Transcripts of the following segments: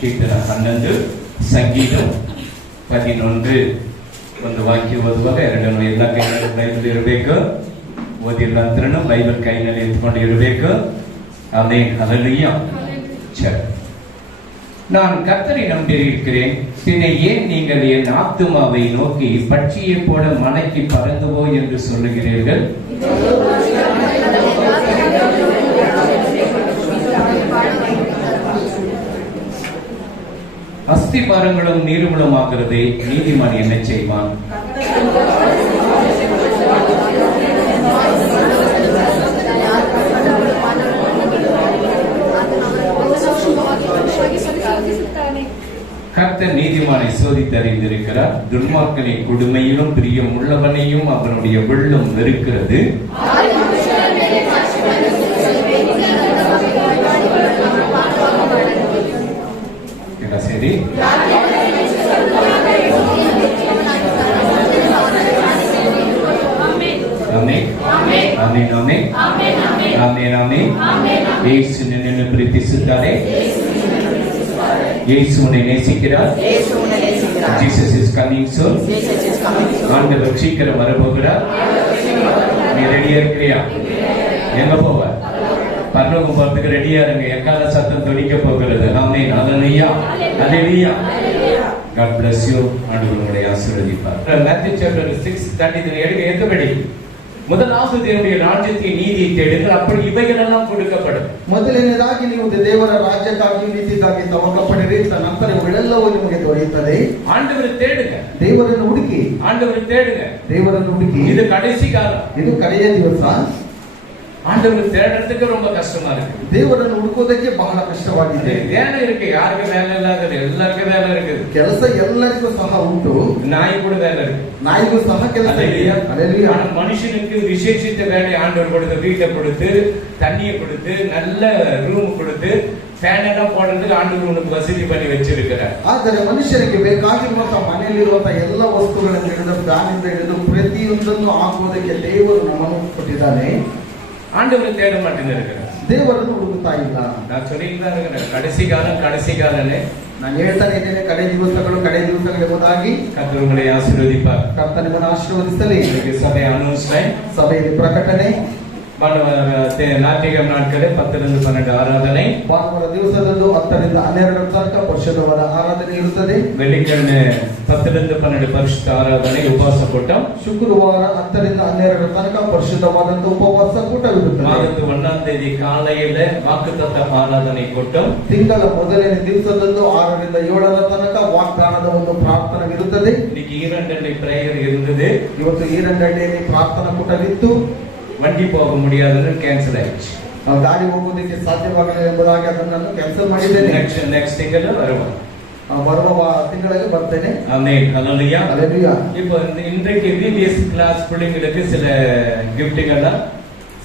ಕೀರ್ತನ 11 ಸಂಗೀತ 11 ಒಂದು ವಾಕ್ಯ ಓದುವಾಗ ಎರಡನ್ನು ಎಲ್ಲ ಕೈನಲ್ಲಿ ಬೈಬಲ್ ಇರಬೇಕು. ಓದಿಲ್ಲ ಅಂದ್ರೂ ಬೈಬಲ್ ಕೈನಲ್ಲಿ ಎತ್ಕೊಂಡು ಇರಬೇಕು. Amen, hallelujah. சரி, நான் கர்த்தரை நம்பியிருக்கிறேன், பின்ன ஏன் நீங்கள் என் ஆத்துமாவை நோக்கி பட்சியை போல மலைக்கு பறந்து போ என்று சொல்லுகிறீர்கள்? அஸ்திபாரங்களும் நீர்மூலமாகிறதே, நீதிமான் என்ன செய்வான்? கர்த்தர் நீதிமானை சோதித்தறிந்திருக்கிறார். துன்மார்க்கனின் கொடுமையிலும் பிரியம் உள்ளவனையும் அவனுடைய வெள்ளம் வெறுக்கிறது. சரி, இயேசு நின்னு பிரித்திசுத்தாரே. இயேசு உன்னை நேசிக்கிறார். Jesus is coming soon. ஆண்டவர் சீக்கிரம் வரப்போகிறார். நீ ரெடியா இருக்கிறியா? எங்க போவ? பரலோகம் போறதுக்கு ரெடியா இருங்க. எக்கால சத்தம் தொனிக்க போகிறது. ஆமென், hallelujah, hallelujah. God bless you. ஆண்டவர் உங்களை ஆசீர்வதிப்பார். Matthew chapter 6:33 எடுக்கபடி முதலாவது தேவனுடைய ராஜ்யத்தின் நீதியை தேடுங்கள், அப்படி இவைகள் எல்லாம் கொடுக்கப்படும். ಮೊದಲನೇದಾಗಿ ನೀವು ದೇವರ ರಾಜ್ಯಕ್ಕಾಗಿ ನೀತಿಗಾಗಿ ತವಕಪಡಿರಿ, ನಂತರ ಇವೆಲ್ಲವೂ ನಿಮಗೆ ದೊರೆಯುತ್ತದೆ. ஆண்டவரை தேடுங்க, ದೇವರನ್ನು ಹುಡುಕಿ. ஆண்டவரை தேடுங்க, ದೇವರನ್ನು ಹುಡುಕಿ. இது கடைசி காலம், ಇದು ಕಡೆಯ ದಿವಸ. ஆண்டவரை தேடுறதுக்கு ரொம்ப கஷ்டமா இருக்கு. ದೇವರನ್ನು ಹುಡುಕೋದಕ್ಕೆ ಬಹಳ ಕಷ್ಟವಾಗಿದೆ. வேலை இருக்கு, யாருக்கு வேலை இல்லாத? எல்லாருக்கும் வேலை இருக்கு. ಕೆಲಸ ಎಲ್ಲರಿಗೂ ಸಹ ಉಂಟು. நாய் கூட வேலை இருக்கு, நாய்ಗೂ ಸಹ ಕೆಲಸ ಇದೆ. ஹல்லேலூயா. ஆனா மனுஷனுக்கு விசேஷித்த வேலை ஆண்டவர் கொடுத்து, வீட்டை கொடுத்து, தண்ணியை கொடுத்து, நல்ல ரூம் கொடுத்து, ಫ್ಯಾನ್ ಎಲ್ಲ போடுறதுக்கு ஆண்டவர் உனக்கு வசதி பண்ணி வச்சிருக்கிறார். ಆದರೆ ಮನುಷ್ಯರಿಗೆ ಬೇಕಾಗಿರುವಂತಹ ಮನೆಯಲ್ಲಿರುವಂತಹ ಎಲ್ಲ ವಸ್ತುಗಳನ್ನು ಹಿಡಿದು ಫ್ಯಾನ್ ಇಂದ ಹಿಡಿದು ಪ್ರತಿಯೊಂದನ್ನು ಹಾಕುವುದಕ್ಕೆ ದೇವರು ನಮ್ಮನ್ನು ಕೊಟ್ಟಿದ್ದಾನೆ. ஆண்டவரை தேட மாட்டேங்கிறார், ದೇವರನ್ನು ಹುಡುಕ್ತಾ ಇಲ್ಲ. நான் சொல்லிட்டு தான் இருக்கிறேன், கடைசி காலம்னு ನಾನು ಹೇಳ್ತಾನೆ ಇದ್ದೇನೆ. ಕಡೆ ದಿವಸಗಳು ಎಂಬುದಾಗಿ ಕರ್ತರು ಉங்களை ಆಶೀರ್ವದಿப்பார். ಕರ್ತನು ನಿಮ್ಮನ್ನು ಆಶೀರ್ವದಿಸಲಿ. ಸಭೆ ಅನೌನ್ಸ್ಮೆಂಟ್, ಸಭೆಯಲ್ಲಿ ಪ್ರಕಟಣೆ. ನಾಟಿಕ ನಾட்களே 10-12 ಆರಾಧನೆ. ಭಾನುವಾರ ದಿವಸದಂದು 10-12 ತನಕ ಪರಿಶುದ್ಧವಾದ ಆರಾಧನೆ ಇರುತ್ತದೆ. வெள்ளிக்கிழமை 10-12 ಪರಿಶುದ್ಧ ಆರಾಧನೆ, ಉಪವಾಸ ಕೂಟ. ಶುಕ್ರವಾರ 10-12 ತನಕ ಪರಿಶುದ್ಧವಾದಂತ ಉಪವಾಸ ಕೂಟವಿರುತ್ತದೆ. ಮಾರ್ಚ್ 1 தேதி காலையில வாக்குத்தத்த ಆರಾಧನೆ ಕೂಟம். ತಿಂಗಳ ಮೊದಲನೇ ದಿವಸದಂದು 6-7 ತನಕ ವಾಗ್ದಾನದ ಒಂದು ಪ್ರಾರ್ಥನೆವಿರುತ್ತದೆ. இன்னைக்கு ஈரண்டை பிரேயர் இருந்தது. ಇವತ್ತು ஈரண்டೈಯಲ್ಲಿ ಪ್ರಾರ್ಥನಾ ಕೂಟವಿತ್ತು. வண்டி போக முடியாதுன்னு கேன்சல் ஆயிடுச்சு. ಗಾಡಿ ಹೋಗೋದಕ್ಕೆ ಸಾಧ್ಯವಾಗಲಿಲ್ಲ ಎಂಬುದಾಗಿ ಅದನ್ನು ಕ್ಯಾನ್ಸಲ್ ಮಾಡಿದ್ದೇನೆ. ನೆಕ್ಸ್ಟ್ ತಿಂಗಳು ಬರುವ ತಿಂಗಳಲ್ಲಿ ಬರ್ತೇನೆ. ஆமென், ஹல்லேலூயா, ஹல்லேலூயா. இப்போ இன்றைக்கு விபிஎஸ் கிளாஸ் பிள்ளைங்களுக்கு சில கிஃப்ட்கள்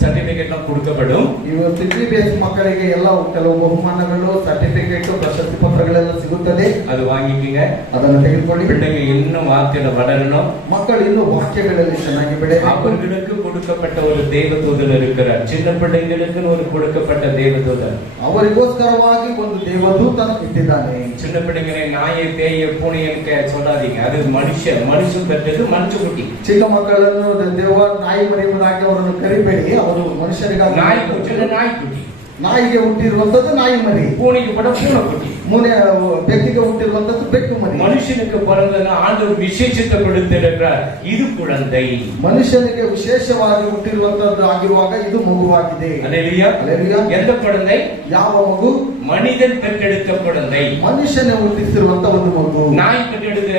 ಸರ್ಟಿಫಿಕೇಟ್ கொடுக்கப்படும். ಇವತ್ತು ಬಿಬಿಎಸ್ ಮಕ್ಕಳಿಗೆ ಎಲ್ಲ ಕೆಲವು ಬಹುಮಾನಗಳು, ಸರ್ಟಿಫಿಕೇಟ್, ಪ್ರಶಸ್ತಿ ಪತ್ರಗಳೆಲ್ಲ ಸಿಗುತ್ತದೆ. ಅದು ವಾங்கிக்கங்க, ಅದನ್ನು ತೆಗೆದುಕೊಳ್ಳಿ. பிள்ளைங்க இன்னும் வார்த்தையில வளரணும். ಮಕ್ಕಳು ಇನ್ನೂ ವಾಕ್ಯಗಳಲ್ಲಿ ಚೆನ್ನಾಗಿ ಬೆಳೆಯಬೇಕು. அவர்களுக்கு கொடுக்கப்பட்ட ஒரு தேவதூதன் இருக்கிறார். சின்ன பிள்ளைங்களுக்கு ஒரு கொடுக்கப்பட்ட தேவதூதன். ಅವರಿಗೋಸ್ಕರವಾಗಿ ಒಂದು ದೇವದೂತನ ಇಟ್ಟಿದ್ದಾನೆ. சின்ன பிள்ளைங்களை நாயை பேயை பூனையை சொல்லாதீங்க, அது மனுஷன் பெற்றது மனுஷகுட்டி. ಚಿಕ್ಕ ಮಕ್ಕಳನ್ನು ದೇವ ನಾಯಿ ಮರಿ ಎಂಬುದಾಗಿ ಅವರನ್ನು ಕರಿಬೇಡಿ. ಅವರು ಮನುಷ್ಯರಿಗಾಗಿ ನಾಯಿಕುಟಿ, ನಾಯಿಗೆ ಹುಟ್ಟಿರುವಂತದ್ದು ನಾಯಿ ಮರಿ. பூனைக்கு கூட பூனைக்குட்டி. ಬೆಕ್ಕಿಗೆ ಹುಟ್ಟಿರುವಂತದ್ದು ಬೆಕ್ಕು ಮರಿ. மனுஷனுக்கு பிறந்தது ஆண்டவர் விசேஷத்தை கொடுத்திருக்கிறார். இது குழந்தை. ಮನುಷ್ಯನಿಗೆ ವಿಶೇಷವಾಗಿ ಹುಟ್ಟಿರುವಂತದ್ದು ಆಗಿರುವಾಗ ಇದು ಮಗುವಾಗಿದೆ. ஹல்லேலூயா, ஹல்லேலூயா. எந்த குழந்தை? ಯಾವ ಮಗು? மனிதன் பெற்றெடுத்த குழந்தை. ಮನುಷ್ಯನೇ ಹುಟ್ಟಿಸಿರುವಂತ ಒಂದು ಮಗು. நாய் பெற்றெடுத்த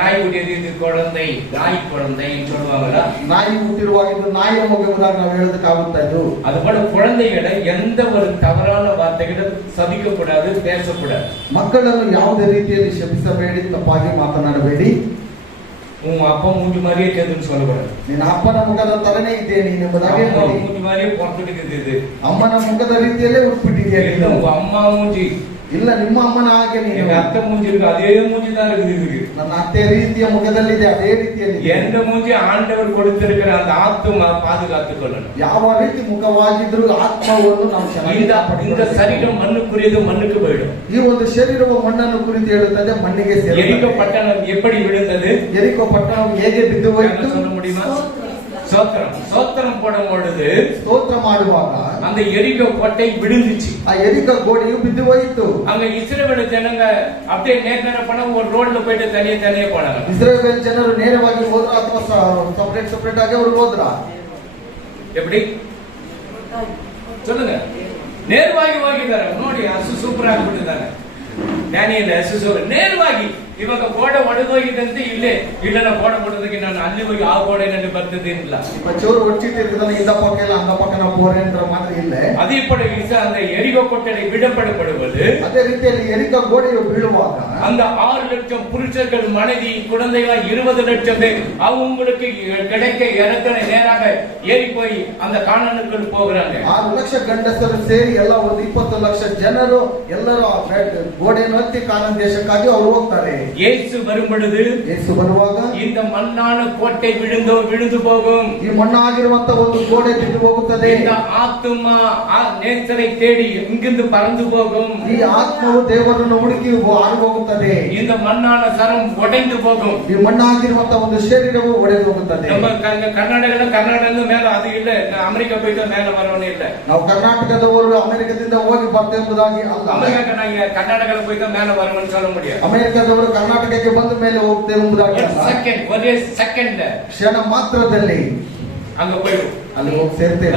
நாய்க்குட்டி குழந்தை, நாய் குழந்தை சொல்லுவாங்களா? ನಾಯಿ ಹುಟ್ಟಿರುವಾಗ ಇದು ನಾಯಿಯ ಮಗು ಎಂಬುದಾಗಿ ನಾವು ಹೇಳೋದಕ್ಕಾಗುತ್ತಾ ಇದು? அதுபோல குழந்தைகளை எந்த ஒரு தவறான வார்த்தைகளை சபிக்க கூடாது, பேசக்கூடாது. ಮಕ್ಕಳನ್ನು ಯಾವುದೇ ರೀತಿಯಲ್ಲಿ ಶಪಿಸಬೇಡಿ, ತಪ್ಪಾಗಿ ಮಾತನಾಡಬೇಡಿ. உன் அப்பா மூஞ்சி மாதிரியே கேதுன்னு சொல்லக்கூடாது. ನಿನ್ನ ಅಪ್ಪನ ಮುಖದ ತರನೇ ಇದ್ದೇನೆ ಎಂಬುದಾಗಿ மூஞ்சி மாதிரியே பொறுத்துட்டு. ಅಮ್ಮನ ಮುಖದ ರೀತಿಯಲ್ಲೇ ಹುಟ್ಟಿಬಿಟ್ಟಿದ್ದೇನೆ. உங்க அம்மா மூஞ்சி ಇಲ್ಲ ನಿಮ್ಮ ಅಮ್ಮನ ಹಾಗೆ எங்க ನೀನು. அத்தை மூஞ்சி இருக்கு, அதே மூஞ்சி தான் இருக்குது இதுக்கு. ನನ್ನ ಅತ್ತೆ ರೀತಿಯ ಮುಖದಲ್ಲಿದೆ, ಅದೇ ರೀತಿಯಲ್ಲಿ எந்த மூஞ்சி ஆண்டவர் கொடுத்திருக்கிற அந்த ஆத்துமா பாதுகாத்துக் கொள்ளணும். ಯಾವ ರೀತಿ ಮುಖವಾಗಿದ್ರು ಆತ್ಮವನ್ನು ನಾವು ಚೆನ್ನಾಗಿ இந்த ಕಾಪಾಡಿಕೊಳ್ಳಬೇಕು. சரீரம் மண்ணுக்குரியது, மண்ணுக்கு போயிடும். ಈ ಒಂದು ಶರೀರವು ಮಣ್ಣನ್ನು ಕುರಿತು ಹೇಳುತ್ತದೆ, ಮಣ್ಣಿಗೆ எரிகோ ಸೇರುತ್ತದೆ. பட்டணம் எப்படி விழுந்தது ಎರಿಕೋ ಪಟ್ಟಣವು ಹೇಗೆ ಬಿದ್ದು ಹೋಯಿತು? சொல்ல முடியுமா? சோத்திரம் சோத்திரம் போடும் பொழுது ಸ್ತೋತ್ರ ಮಾಡುವಾಗ அந்த எரிகோ கோட்டை விழுந்துச்சு. ಆ ಎರಿಕೋ ಗೋಡೆಯು ಬಿದ್ದು ಹೋಯಿತು. அங்க இஸ்ரவேல் ஜனங்க அப்படியே நேர பண்ண ஒரு ரோட்ல போயிட்டு தனியே போனாங்க. ಇಸ್ರೇಲ್ ಜನರು ನೇರವಾಗಿ ಹೋದ್ರ ಅಥವಾ ಸಪರೇಟ್ ಆಗಿ ಅವರು ಹೋದ್ರ? எப்படி சொல்லுங்க? நேர்வாகி ಹೋಗಿದ್ದಾರೆ ನೋಡಿ, ಅಷ್ಟು ಸೂಪರ್ ಆಗಿಬಿಟ್ಟಿದ್ದಾರೆ. ಡ್ಯಾನಿಯಲ್ ಅಷ್ಟು ನೇರವಾಗಿ ಇವಾಗ ಗೋಡೆ ಒಡೆದೋಗಿದಂತೆ ಇಲ್ಲ ನಾವು ಗೋಡೆ ಹೊಡೆದಕ್ಕೆ ನಾನು ಅಲ್ಲಿ ಹೋಗಿ ಆ ಗೋಡೆನಲ್ಲಿ ಬರ್ತಿದ್ದೇನಿಲ್ಲ. ಚೋರು ಒಚ್ಚಿಟ್ಟಿರ್ತಾನೆ, இந்த பக்கம் இல்ல அந்த பக்கம் நான் போறேன்ற மாதிரி இல்ல. அதே போல அந்த எரிகோ கோட்டை விடப்படுவது, ಅದೇ ರೀತಿಯಲ್ಲಿ ಎರಿಕೋ ಗೋಡೆಯು ಬೀಳುವಾಗ அந்த 6 லட்சம் புருஷர்கள் மனைவி குழந்தைகள் 20 லட்சம் பேர் அவங்களுக்கு கிடைக்க இறக்கனை நேராக ஏறி போய் அந்த கானானுக்குள் போகிறாங்க. 6 ಲಕ್ಷ ಗಂಡಸರು ಸೇರಿ ಎಲ್ಲ ಒಂದು 20 ಲಕ್ಷ ಜನರು ಎಲ್ಲರೂ ಗೋಡೆಯನ್ನು ಹತ್ತಿ ಕಾನಾನ್ ದೇಶಕ್ಕಾಗಿ ಅವರು ಹೋಗ್ತಾರೆ. இயேசு வரும் பொழுது ಯೇಸು ಬರುವಾಗ இந்த மண்ணான கோட்டை விழுந்து போகும். ಈ ಮಣ್ಣಾಗಿರುವಂತ ಒಂದು ಗೋಡೆ ಬಿದ್ದು ಹೋಗುತ್ತದೆ. இந்த ஆத்துமா நேசரை தேடி இங்கிருந்து பறந்து போகும். ಈ ಆತ್ಮವು ದೇವರನ್ನು ಹುಡುಕಿ ಹಾರಿ ಹೋಗುತ್ತದೆ. இந்த மண்ணான சரம் உடைந்து போகும். ಈ ಮಣ್ಣಾಗಿರುವಂತ ಒಂದು ಶರೀರವು ಒಡೆದು ಹೋಗುತ್ತದೆ. நம்ம கர்நாடகದಿಂದ மேல அது இல்ல, அமெரிக்கா போயிட்டு மேல வரவனே இல்ல. ನಾವು ಕರ್ನಾಟಕದವರು ಅಮೆರಿಕದಿಂದ ಹೋಗಿ ಬರ್ತೇವೆ ಎಂಬುದಾಗಿ ಅಲ್ಲ. அமெரிக்கா நாங்க கர்நாடகால போயிட்டு மேல வரவன்னு சொல்ல முடியாது. ಅಮೆರಿಕದವರು ಕರ್ನಾಟಕಕ್ಕೆ ಬಂದ ಮೇಲೆ ಹೋಗ್ತೇವೆ ಎಂಬುದಾಗಿ ஒரೇ செகண்ட் ಕ್ಷಣ ಮಾತ್ರದಲ್ಲಿ அங்க போயிடும், ಅಲ್ಲಿ ಹೋಗಿ ಸೇರ್ತೇವೆ.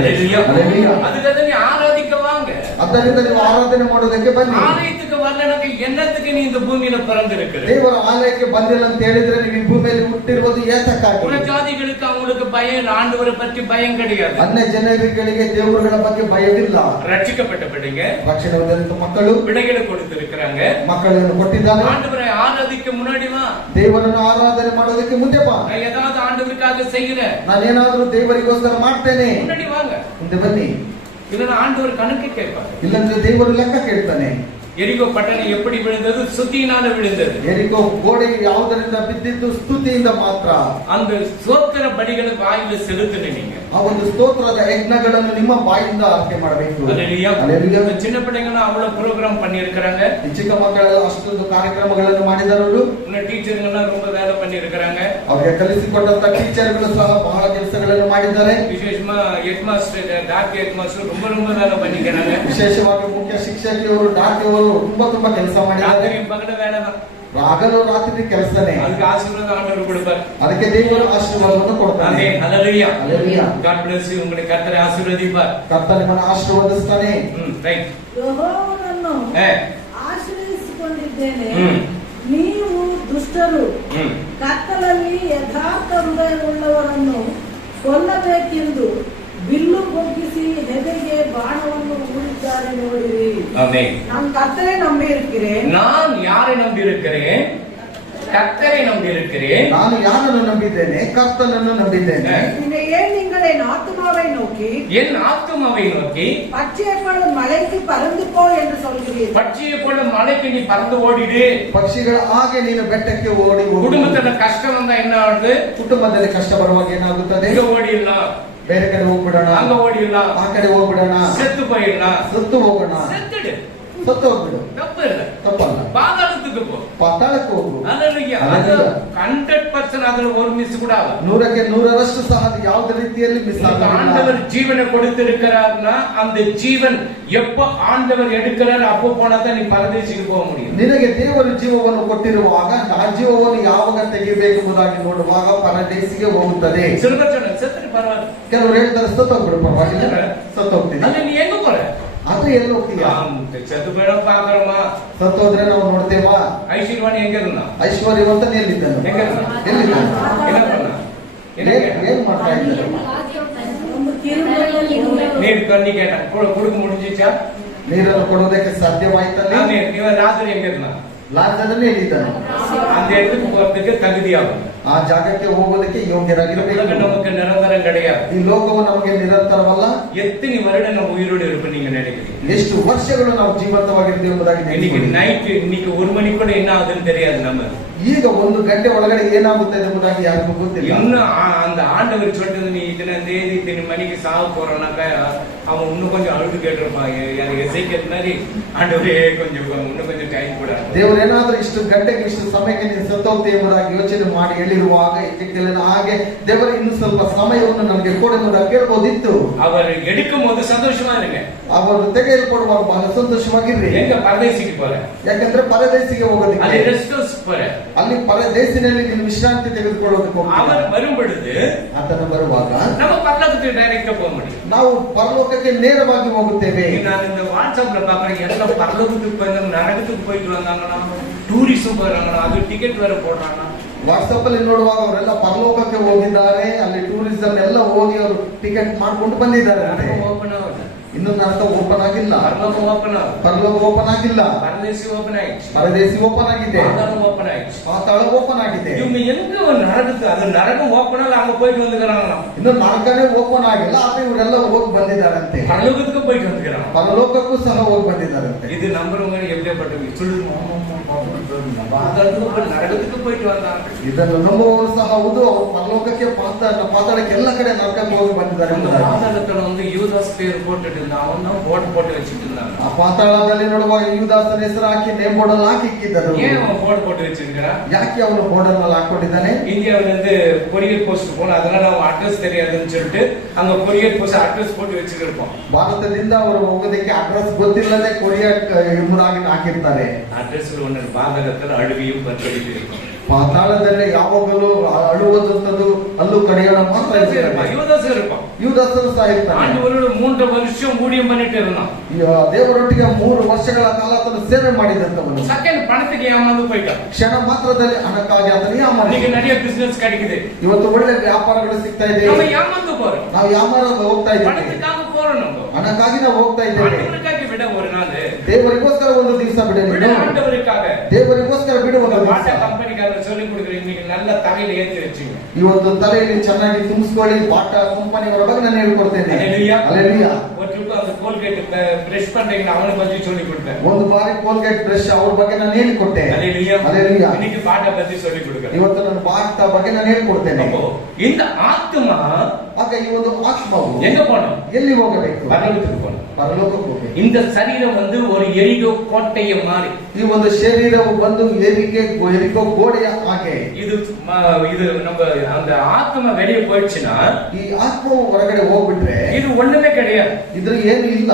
அதுக்கு நீ ஆராதிக்க வாங்க. ಆದ್ದರಿಂದ ನೀವು ಆರಾಧನೆ ಮಾಡೋದಕ್ಕೆ ಬನ್ನಿ. ஆலயத்துக்கு வரலனக்கு என்னத்துக்கு நீ இந்த பூமியில பிறந்திருக்கிற? ದೇವರ ಆಲಯಕ್ಕೆ ಬಂದಿಲ್ಲ ಅಂತ ಹೇಳಿದ್ರೆ ನೀವು ಈ ಭೂಮಿಯಲ್ಲಿ ಹುಟ್ಟಿರುವುದು ಏತಕ್ಕಾಗಿ? புற ஜாதிகளுக்கு அவங்களுக்கு பயம், ஆண்டவரை பற்றி பயம் கிடையாது. ಅನ್ಯ ಜನರಿಗೆ ದೇವರುಗಳ ಬಗ್ಗೆ ಭಯವಿಲ್ಲ. ரட்சிக்கப்பட்டவங்க, ರಕ್ಷಣೆ ಹೊಂದಿದ ಮಕ್ಕಳು பிள்ளைகளை கொடுத்திருக்கிறாங்க. ಮಕ್ಕಳನ್ನು ಕೊಟ್ಟಿದ್ದಾರೆ. ஆண்டவரை ஆராதிக்க முன்னாடி வா. ದೇವರನ್ನು ಆರಾಧನೆ ಮಾಡೋದಕ್ಕೆ ಮುಂದೆ ಬಾ. நான் ஏதாவது ஆண்டவருக்காக செய்கிறேன், ನಾನೇನಾದ್ರೂ ದೇವರಿಗೋಸ್ಕರ ಮಾಡ್ತೇನೆ, முன்னாடி வாங்க. ಮುಂದೆ ಬನ್ನಿ. இல்லைன்னா ஆண்டவர் கணக்கு கேட்பார். ಇಲ್ಲಂದ್ರೆ ದೇವರು ಲೆಕ್ಕ ಕೇಳ್ತಾನೆ. எரிகோ பட்டணம் எப்படி விழுந்தது? சுத்தியினால விழுந்தது. ಎರಿಕೋ ಗೋಡೆ ಯಾವುದರಿಂದ ಬಿದ್ದಿದ್ದು? ಸ್ತುತಿಯಿಂದ ಮಾತ್ರ. அந்த ஸ்தோத்திர பலிகளை வாயில செலுத்துன நீங்க, ಆ ಒಂದು ಸ್ತೋತ್ರದ ಯಜ್ಞಗಳನ್ನು ನಿಮ್ಮ ಬಾಯಿಂದ ಅರ್ಪಣೆ ಮಾಡಬೇಕು. அல்லேலூயா. அல்லேலூயா. சின்ன பிள்ளைங்கலாம் அவ்வளவு ப்ரோக்ராம் பண்ணி இருக்காங்க. ಈ ಚಿಕ್ಕ ಮಕ್ಕಳೆಲ್ಲ ಅಷ್ಟೊಂದು ಕಾರ್ಯಕ್ರಮಗಳನ್ನು ಮಾಡಿದವರು. இன்னும் டீச்சருங்கெல்லாம் ரொம்ப வேலை பண்ணி இருக்காங்க. ಅವರಿಗೆ ಕಲಿಸಿಕೊಟ್ಟಂತ ಟೀಚರ್ಗಳು ಸಹ ಬಹಳ ಕೆಲಸಗಳನ್ನು ಮಾಡಿದ್ದಾರೆ. விசேஷமா ஹெட் மாஸ்டர், டாக் ஹெட் மாஸ்டர் ரொம்ப வேலை பண்ணிக்கிறாங்க. ವಿಶೇಷವಾಗಿ ಮುಖ್ಯ ಶಿಕ್ಷಕಿಯವರು ದಾಟಿಯವರು ತುಂಬಾ ಕೆಲಸ ಮಾಡಿದ್ದಾರೆ. ராத்திரி பகல வேலை தான். ಹಗಲು ರಾತ್ರಿ ಕೆಲಸನೇ. அதுக்கு ஆசீர்வாத ஆண்டவர் கொடுப்பார். ಅದಕ್ಕೆ ದೇವರು ಆಶೀರ್ವಾದವನ್ನು ಕೊಡ್ತಾನೆ. ஆமென். ஹalleluya. ஹalleluya. God bless you. உங்களை கர்த்தர் ஆசீர்வதிப்பார். ಕರ್ತನು ನಿಮ್ಮನ್ನು ಆಶೀರ್ವದಿಸ್ತಾನೆ. ரைட். ಯೆಹೋವನನ್ನು ಆಶ್ರಯಿಸಿಕೊಂಡಿದ್ದೇನೆ. ನೀವು ದುಷ್ಟರು, ಕತ್ತಲಲ್ಲಿ ಯಥಾರ್ಥ ಹೃದಯವುಳ್ಳವರನ್ನು ಕೊಲ್ಲಬೇಕೆಂದು ಬಿಲ್ಲು ಬೊಗ್ಗಿಸಿ ಹೆದೆಗೆ ಬಾಣವನ್ನು ಹೂಡಿದ್ದಾರೆ ನೋಡಿರಿ. ஆமென். நான் கர்த்தரை நம்பி இருக்கிறேன். நான் யாரை நம்பி இருக்கிறேன்? கர்த்தரை நம்பி இருக்கிறேன். ನಾನು ಯಾರನ್ನು ನಂಬಿದ್ದೇನೆ? ಕರ್ತನನ್ನು ನಂಬಿದ್ದೇನೆ. ஏன் நீங்கள் என் ஆத்துமாவை நோக்கி, என் ஆத்துமாவை நோக்கி, பச்சையை போல மலைக்கு பறந்து போ என்று சொல்கிறீர்கள். பட்சியை போல மலைக்கு நீ பறந்து ஓடிடு. ಪಕ್ಷಿಗಳ ಹಾಗೆ ನೀನು ಬೆಟ್ಟಕ್ಕೆ ಓಡಿ ಹೋಗು. குடும்பத்துல கஷ்டம் வந்தா என்ன ஆகுது? ಕುಟುಂಬದಲ್ಲಿ ಕಷ್ಟ ಬರುವಾಗ ಏನಾಗುತ್ತದೆ? இங்க ஓடிடலாம், ಬೇರೆ ಕಡೆ ಹೋಗ್ಬಿಡೋಣ, அங்க ஓடிடலாம், ಆ ಕಡೆ ಹೋಗ್ಬಿಡೋಣ, செத்து போயிடலாம். ಸತ್ತು ಹೋಗೋಣ. செத்துடு, ಸತ್ತು ಹೋಗ್ಬಿಡು, தப்பு இல்ல. ತಪ್ಪಲ್ಲ. பாதாளத்துக்கு போ, ಪಾತಾಳಕ್ಕೆ ಹೋಗು. ஹalleluya. அது 100% அதுல ஒரு மிஸ் கூட ஆகும். 100% ಸಹ ಅದು ಯಾವುದೇ ರೀತಿಯಲ್ಲಿ ಮಿಸ್ ಆಗಲ್ಲ. ஆண்டவர் ஜீவனை கொடுத்திருக்கிறார்னா அந்த ஜீவன் எப்ப ஆண்டவர் எடுக்கிறார் அப்போ போனா தான் நீ பரதேசிக்கு போக முடியும். ನಿನಗೆ ದೇವರು ಜೀವವನ್ನು ಕೊಟ್ಟಿರುವಾಗ ಆ ಜೀವವನ್ನು ಯಾವಾಗ ತೆಗಿಬೇಕೆಂಬುದಾಗಿ ನೋಡುವಾಗ ಪರದೇಶಿಗೆ ಹೋಗುತ್ತದೆ. செத்துட்டு பரவாயில்ல. ಕೆಲವರು ಹೇಳ್ತಾರೆ ಸತ್ತೋಗ್ಬಿಡು, ಪರವಾಗಿಲ್ಲ, ಸತ್ತೋಗ್ತೀನಿ. அது நீ எங்க போற? ಆದ್ರೆ ಎಲ್ಲಿ ಹೋಗ್ತೀಯಾ? செத்து போயிட பாக்குறோமா? ಸತ್ತೋದ್ರೆ ನಾವು ನೋಡ್ತೇವಾ? ஐஸ்வர்வாணி எங்க இருந்தா? ಐಶ್ವರ್ಯವಂತನ ಎಲ್ಲಿದ್ದಾನೆ? எங்க இருந்தா? ಎಲ್ಲಿದ್ದಾನೆ? என்ன பண்ணா? ಏನ್ ಮಾಡ್ತಾ ಇದ್ದಾರೆ? நீர் தண்ணி கேட்டேன், கொடுக்க முடிஞ்சிச்சா? ನೀರನ್ನು ಕೊಡುವುದಕ್ಕೆ ಸಾಧ್ಯವಾಯ್ತಲ್ಲ? நீ ராத்திரி எங்க இருந்தா? ಲಾಂಛದಲ್ಲಿ ಎಲ್ಲಿದ್ದಾನೆ? அந்த இடத்துக்கு போறதுக்கு தகுதியாகும். ಆ ಜಾಗಕ್ಕೆ ಹೋಗೋದಕ್ಕೆ ಯೋಗ್ಯರಾಗಿರಬೇಕು. நமக்கு நிரந்தரம் கிடையாது. ಈ ಲೋಕವು ನಮಗೆ ನಿರಂತರವಲ್ಲ. எத்தனை வருடம் நம்ம உயிரோடு இருப்போம் நீங்க நினைக்கிறீங்க? ಎಷ್ಟು ವರ್ಷಗಳು ನಾವು ಜೀವಂತವಾಗಿರ್ತೀವಿ ಎಂಬುದಾಗಿ இன்னைக்கு நைட் இன்னைக்கு 1 மணி கூட என்ன ஆகுதுன்னு தெரியாது. நம்ம ಈಗ 1 ಗಂಟೆ ಒಳಗಡೆ ಏನಾಗುತ್ತೆ ಎಂಬುದಾಗಿ ಯಾರಿಗೂ ಗೊತ್ತಿಲ್ಲ. இன்னும் அந்த ஆண்டவர் சொல்றது நீ இத்தனை தேதி இத்தனை மணிக்கு சாக போறோம்னாக்கா அவன் இன்னும் கொஞ்சம் அழுது கேட்டிருப்பாங்க. எசைக்கேல் மாதிரி ஆண்டவரே கொஞ்சம் இன்னும் கொஞ்சம் டைம் கூட. ದೇವರು ಏನಾದ್ರೂ ಇಷ್ಟು ಗಂಟೆಗೆ ಇಷ್ಟು ಸಮಯಕ್ಕೆ ನೀನು ಸತ್ತೋಗ್ತಿ ಎಂಬುದಾಗಿ ಯೋಚನೆ ಮಾಡಿ ಹೇಳಿರುವಾಗ ಎಸೆಕೇಲನ ಹಾಗೆ ದೇವರು ಇನ್ನು ಸ್ವಲ್ಪ ಸಮಯವನ್ನು ನನಗೆ ಕೊಡು ಎಂಬುದಾಗಿ ಕೇಳಬಹುದಿತ್ತು. அவர் எடுக்கும் போது சந்தோஷமா இருங்க. ಅವರು ತೆಗೆದುಕೊಳ್ಳುವಾಗ ಬಹಳ ಸಂತೋಷವಾಗಿರ್ರಿ. எங்க பரதேசிக்கு போற? ಯಾಕಂದ್ರೆ ಪರದೇಶಿಗೆ ಹೋಗೋದಕ್ಕೆ ಅಲ್ಲಿ ರೆಸ್ಟ್ ಹೌಸ್ போற. ಅಲ್ಲಿ ಪರದೇಶಿನಲ್ಲಿ ನೀನು ವಿಶ್ರಾಂತಿ ತೆಗೆದುಕೊಳ್ಳೋದಕ್ಕೆ அவர் வரும் பொழுது ಆತನ ಬರುವಾಗ நம்ம பரலோகத்துக்கு டைரக்டா போக முடியும். ನಾವು ಪರಲೋಕಕ್ಕೆ ನೇರವಾಗಿ ಹೋಗುತ್ತೇವೆ. நான் இந்த வாட்ஸ்அப்ல பாக்குறேன் எல்லாம் பரலோகத்துக்கு போய் நரகத்துக்கு போயிட்டு வந்தாங்கன்னா டூரிசம் போறாங்கன்னா அது டிக்கெட் வேற போடுறாங்க. ವಾಟ್ಸ್ಆಪ್ ಅಲ್ಲಿ ನೋಡುವಾಗ ಅವರೆಲ್ಲ ಪರಲೋಕಕ್ಕೆ ಹೋಗಿದ್ದಾರೆ, ಅಲ್ಲಿ ಟೂರಿಸಂ ಎಲ್ಲ ಹೋಗಿ ಅವರು ಟಿಕೆಟ್ ಮಾಡ್ಕೊಂಡು ಬಂದಿದ್ದಾರೆ. ಓಪನ್ ಆಗುತ್ತೆ. ಇನ್ನು ನರಕ ಓಪನ್ ಆಗಿಲ್ಲ. ಪರಲೋಕ ಓಪನ್ ಆಗುತ್ತೆ. ಪರಲೋಕ ಓಪನ್ ಆಗಿಲ್ಲ. ಪರದೇಶಿ ಓಪನ್ ಆಯ್ತು. ಪರದೇಶಿ ಓಪನ್ ಆಗಿದೆ. ಪಾತಾಳ ಓಪನ್ ಆಯ್ತು. ಪಾತಾಳ ಓಪನ್ ಆಗಿದೆ. இவங்க எங்க நரகத்து அது நரகம் ஓபன் ஆல அங்க போயிட்டு வந்துக்கறாங்க. ಇನ್ನು ನರಕನೇ ಓಪನ್ ಆಗಿಲ್ಲ, ಆದ್ರೆ ಇವರೆಲ್ಲ ಹೋಗಿ ಬಂದಿದ್ದಾರಂತೆ. பரலோகத்துக்கு போயிட்டு வந்துக்கறாங்க. ಪರಲೋಕಕ್ಕೂ ಸಹ ಹೋಗಿ ಬಂದಿದ್ದಾರಂತೆ. இது நம்புறவங்க எப்படிப்பட்டவங்க சொல்லுங்க. பாதாளத்துக்கு நரகத்துக்கு போயிட்டு வந்தாங்க. ಇದನ್ನು ನಂಬುವವರು ಸಹ ಹೌದು, ಅವರು ಪರಲೋಕಕ್ಕೆ ಪಾತಾಳಕ್ಕೆ ಎಲ್ಲ ಕಡೆ ನರಕಕ್ಕೆ ಹೋಗಿ ಬಂದಿದ್ದಾರೆ. பாதாளத்துல வந்து யூதாஸ் பேர் போட்டுட்டு இருந்தான். அவன் தான் போட்டு வச்சிட்டு இருந்தான். ಆ ಪಾತಾಳದಲ್ಲಿ ನೋಡುವಾಗ ಯೂದಾಸನ ಹೆಸರು ಹಾಕಿ ನೇಮ್ ಬೋರ್ಡ್ ಅಲ್ಲಿ ಹಾಕಿಕ್ಕಿದ್ದರು. ஏன் அவன் போட்டு வச்சிருக்கான்? ಯಾಕೆ ಅವನು ಬೋರ್ಡ್ ಅಲ್ಲಿ ಹಾಕೊಂಡಿದ್ದಾನೆ? இந்தியாவில இருந்து கொரியர் போஸ்ட் போன அதனால அவன் அட்ரஸ் தெரியாதுன்னு சொல்லிட்டு அங்க கொரியர் போஸ்ட் அட்ரஸ் போட்டு வச்சிருப்பான். ಭಾರತದಿಂದ ಅವರು ಹೋಗೋದಕ್ಕೆ ಅಡ್ರೆಸ್ ಗೊತ್ತಿಲ್ಲದೆ ಕೊರಿಯಾ ಎಂಬುದಾಗಿ ಹಾಕಿರ್ತಾರೆ. அட்ரஸ் ஒன்று பாதகத்தில் அழுவியும் பற்றடியும் இருக்கும். ಪಾತಾಳದಲ್ಲಿ ಯಾವಾಗಲೂ ಅಳುವುದಂತದ್ದು ಅಲ್ಲೂ ಕಡೆಯೋಣ ಮಾತ್ರ இருப்பான். யூதாஸ் இருப்பான். ಯೂದಾಸನು ಸಹ ಇರ್ತಾನೆ. ஆண்டவரோட 3 வருஷம் ஊழியம் பண்ணிட்டு இருந்தான். ದೇವರೊಟ್ಟಿಗೆ 3 ವರ್ಷಗಳ ಕಾಲ ಆತನು ಸೇವೆ ಮಾಡಿದಂತವನು. செகண்ட் பணத்துக்கு ஏமாந்து போயிட்டான். ಕ್ಷಣ ಮಾತ್ರದಲ್ಲಿ ಹಣಕ್ಕಾಗಿ ಆತನು இன்னைக்கு நிறைய பிசினஸ் கிடைக்குது. ಇವತ್ತು ಒಳ್ಳೆ ವ್ಯಾಪಾರಗಳು ಸಿಗ್ತಾ ಇದೆ. நம்ம ஏமாந்து போறோம். ನಾವು ವ್ಯಾಪಾರಕ್ಕೆ ಹೋಗ್ತಾ ಇದ್ದೇವೆ. பணத்துக்காக போறோம். நம்ம ಹಣಕ್ಕಾಗಿ ನಾವು ಹೋಗ್ತಾ ಇದ್ದೇವೆ. ஆண்டவருக்காக விட ஒரு நாள். ದೇವರಿಗೋಸ್ಕರ ಒಂದು ದಿವಸ ಬಿಡು. ஆண்டவருக்காக ದೇವರಿಗೋಸ್ಕರ ಬಿಡುವ ಬಾಟಾ ಕಂಪನಿಗಾರ சொல்லி கொடுக்குறேன். இன்னைக்கு நல்ல தலையில ஏத்தி வச்சுங்க. ಇವತ್ತು ತಲೆಯಲ್ಲಿ ಚೆನ್ನಾಗಿ ತುಂಬಿಸ್ಕೊಳ್ಳಿ. ಬಾಟಾ ಕಂಪನಿಯವರ ಬಗ್ಗೆ ನಾನು ಹೇಳ್ಕೊಡ್ತೇನೆ. ஹalleluya. ಹalleluya. ஒரு ட்ரிப் அந்த கோல்கேட் பிரஷ் பண்றீங்க அவனை பத்தி சொல்லி கொடுத்தேன். ಒಂದು ಬಾರಿ ಕೋಲ್ಗೇಟ್ ಬ್ರಷ್ ಅವ್ರ ಬಗ್ಗೆ ನಾನು ಹೇಳಿಕೊಟ್ಟೆ. ஹalleluya. ಹalleluya. இன்னைக்கு ಬಾಟಾ பத்தி சொல்லி கொடுக்கிறேன். ಇವತ್ತು ನಾನು ಬಾಟಾ ಬಗ್ಗೆ ನಾನು ಹೇಳ್ಕೊಡ್ತೇನೆ. இந்த ஆத்மா ಆಗ ಈ ಒಂದು ಆತ್ಮವು எங்க போணும்? ಎಲ್ಲಿ ಹೋಗಬೇಕು? பரலோகத்துக்கு போணும். ಪರಲೋಕಕ್ಕೆ ಹೋಗಬೇಕು. இந்த சரீரம் வந்து ஒரு எரிகோ கோட்டையை மாறி ಈ ಒಂದು ಶರೀರವು ಬಂದು ಎರಿಕೋ ಗೋಡೆಯ ಹಾಗೆ இது நம்ம அந்த ஆத்மா வெளியே போயிடுச்சுன்னா ಈ ಆತ್ಮವು ಹೊರಗಡೆ ಹೋಗ್ಬಿಟ್ರೆ இது ஒண்ணுமே கிடையாது. ಇದ್ರ ಏನು ಇಲ್ಲ.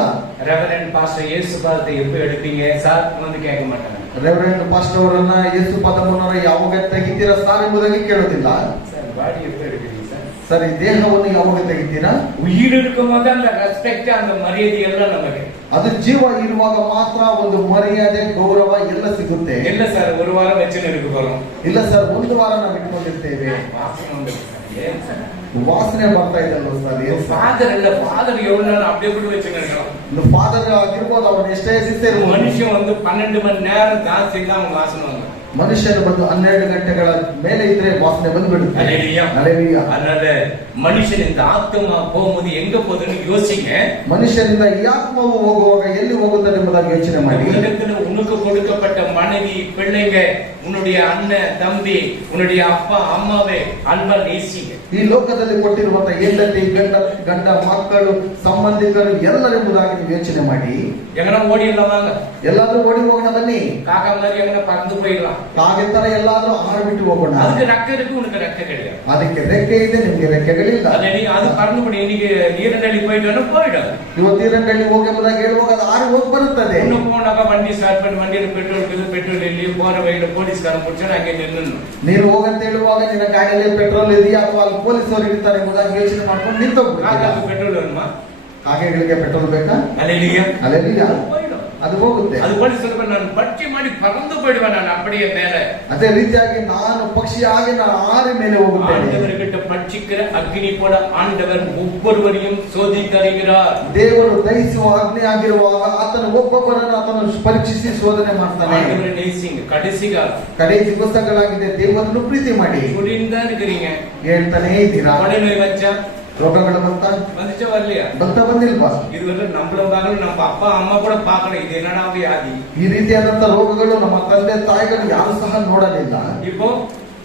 ரெவரண்ட் பாஸ்டர் இயேசு பாதத்தை எப்ப எடுப்பீங்க சார் வந்து கேட்க மாட்டாங்க. ರೆವರೆಂಡ್ ಪಾಸ್ಟರ್ ಅವರನ್ನ ಯೇಸು ಪಾದವನ್ನ ಯಾವಾಗ ತೆಗಿತೀರಾ ಸಾರ್ ಎಂಬುದಾಗಿ ಕೇಳೋದಿಲ್ಲ. சார் பாடி எப்ப எடுக்கிறீங்க சார்? ಸರ್ ಈ ದೇಹವನ್ನು ಯಾವಾಗ ತೆಗಿತೀರಾ? உயிர் இருக்கும் போது அந்த ரெஸ்பெக்ட் அந்த மரியாதை எல்லாம் நமக்கு. ಅದು ಜೀವ ಇರುವಾಗ ಮಾತ್ರ ಒಂದು ಮರ್ಯಾದೆ ಗೌರವ ಎಲ್ಲ ಸಿಗುತ್ತೆ. இல்ல சார் ஒரு வாரம் வச்சுன்னு இருக்க போறோம். ಇಲ್ಲ ಸರ್ ಒಂದು ವಾರ ನಾವು ಇಟ್ಕೊಂಡಿರ್ತೇವೆ. வாசனை வந்து ஏன் சார் ವಾಸನೆ ಬರ್ತಾ ಇದೆಯಲ್ಲ ಸರ್? ಏನ್ ஃபாதர் இல்ல ஃபாதர் எவ்வளவு நேரம் அப்படியே கூட வச்சுன்னு இருக்கலாம். ಒಂದು ಫಾದರ್ ಆಗಿರ್ಬೋದು, ಅವನು ಎಷ್ಟೇ ಸಿಸ್ಟರ್ மனுஷன் வந்து 12 மணி நேரம் ஜாஸ்தி தான் அவங்க வாசனை வந்து ಮನುಷ್ಯನು ಬಂದು 12 ಗಂಟೆಗಳ ಮೇಲೆ ಇದ್ರೆ ವಾಸನೆ ಬಂದ್ಬಿಡುತ್ತೆ. ஹalleluya. ಹalleluya. அதனால மனுஷன் இந்த ஆத்மா போகும்போது எங்க போகுதுன்னு யோசிங்க. ಮನುಷ್ಯನಿಂದ ಈ ಆತ್ಮವು ಹೋಗುವಾಗ ಎಲ್ಲಿ ಹೋಗುತ್ತದೆ ಎಂಬುದಾಗಿ ಯೋಚನೆ ಮಾಡಿ. உலகத்துல உனக்கு கொடுக்கப்பட்ட மனைவி பிள்ளைங்க உன்னுடைய அண்ணன் தம்பி உன்னுடைய அப்பா அம்மாவை அன்பா நேசிங்க. ಈ ಲೋಕದಲ್ಲಿ ಕೊಟ್ಟಿರುವಂತಹ ಹೆಂಡತಿ ಗಂಡ ಮಕ್ಕಳು ಸಂಬಂಧಿಕರು ಎಲ್ಲರೆಂಬುದಾಗಿ ನೀವು ಯೋಚನೆ ಮಾಡಿ. எங்கன்னா ஓடிடலாம் வாங்க. ಎಲ್ಲಾದ್ರೂ ಓಡಿ ಹೋಗೋಣ ಬನ್ನಿ. காக்கா மாதிரி எங்கன்னா பறந்து போயிடலாம். ಕಾಗೆ ತರ ಎಲ್ಲಾದ್ರೂ ಆಡ್ಬಿಟ್ಟು ಹೋಗೋಣ. அதுக்கு ரெக்கை இருக்கு, உனக்கு ரெக்கை கிடையாது. ಅದಕ್ಕೆ ರೆಕ್ಕೆ ಇದೆ, ನಿಮ್ಗೆ ರೆಕ್ಕೆಗಳಿಲ್ಲ. அது பறந்து போய் இன்னைக்கு நீரநெல்லி போயிட்டு போயிடும். ಇವತ್ತು ನೀರನಹಳ್ಳಿ ಹೋಗಿ ಎಂಬುದಾಗಿ ಹೇಳುವಾಗ ಅದು ಆರು ಹೋಗಿ ಬರುತ್ತದೆ. இன்னும் போனாக்கா வண்டி ஸ்டார்ட் பண்ணி வண்டியில பெட்ரோல் இல்லையே போற வழியில போலீஸ்காரன் பிடிச்சா அங்கே நின்னு ನೀನು ಹೋಗಂತ ಹೇಳುವಾಗ ನಿನ್ನ ಗಾಡಿಯಲ್ಲಿ ಪೆಟ್ರೋಲ್ ಇದೆಯಾ ಅಥವಾ ಅಲ್ಲಿ ಪೊಲೀಸರು ಇರ್ತಾರೆ ಎಂಬುದಾಗಿ ಯೋಚನೆ ಮಾಡ್ಕೊಂಡು ನಿಂತೋಗ್ಬಿಡ್ತಾರೆ. காக்காக்கு பெட்ரோல் வேணுமா? ಕಾಗೆಗಳಿಗೆ ಪೆಟ್ರೋಲ್ ಬೇಕಾ? ஹalleluya. ಹalleluya. போயிடும். ಅದು ಹೋಗುತ್ತೆ. அது போல சொல்லுவேன், நான் பட்சி மாடி பறந்து போயிடுவேன், நான் அப்படியே மேல. ಅದೇ ರೀತಿಯಾಗಿ ನಾನು ಪಕ್ಷಿಯಾಗಿ ನಾನು ಆರಿ ಮೇಲೆ ಹೋಗುತ್ತೇನೆ. ஆண்டவர்கிட்ட பட்சிக்கிற அக்னி போல ஆண்டவர் ஒவ்வொருவரையும் சோதித்தறிகிறார். ದೇವರು ದಹಿಸುವ ಅಗ್ನಿ ಆಗಿರುವಾಗ ಆತನು ಒಬ್ಬೊಬ್ಬರನ್ನು ಆತನು ಪರೀಕ್ಷಿಸಿ ಶೋಧನೆ ಮಾಡ್ತಾನೆ. ஆண்டவரை நேசிங்க. கடைசிగా ಕಡೆಯ ಪುಸ್ತಕಗಳಾಗಿದೆ, ದೇವರನ್ನು ಪ್ರೀತಿ ಮಾಡಿ. புரிந்தா இருக்கிறீங்க. ಹೇಳ್ತಾನೆ ಇದ್ದೀರಾ? உடனே வச்சா ರೋಗಗಳು வந்துச்சா வரலையா? ಬಂದಿಲ್ವಾ? இது வந்து நம்மள பார்க்கணும், நம்ம அப்பா அம்மா கூட பார்க்கணும், இது என்னடா வியாதி. ಈ ರೀತಿಯಾದಂತ ರೋಗಗಳು ನಮ್ಮ ತಂದೆ ತಾಯಿಗಳು ಯಾರು ಸಹ ನೋಡಲಿಲ್ಲ. இப்போ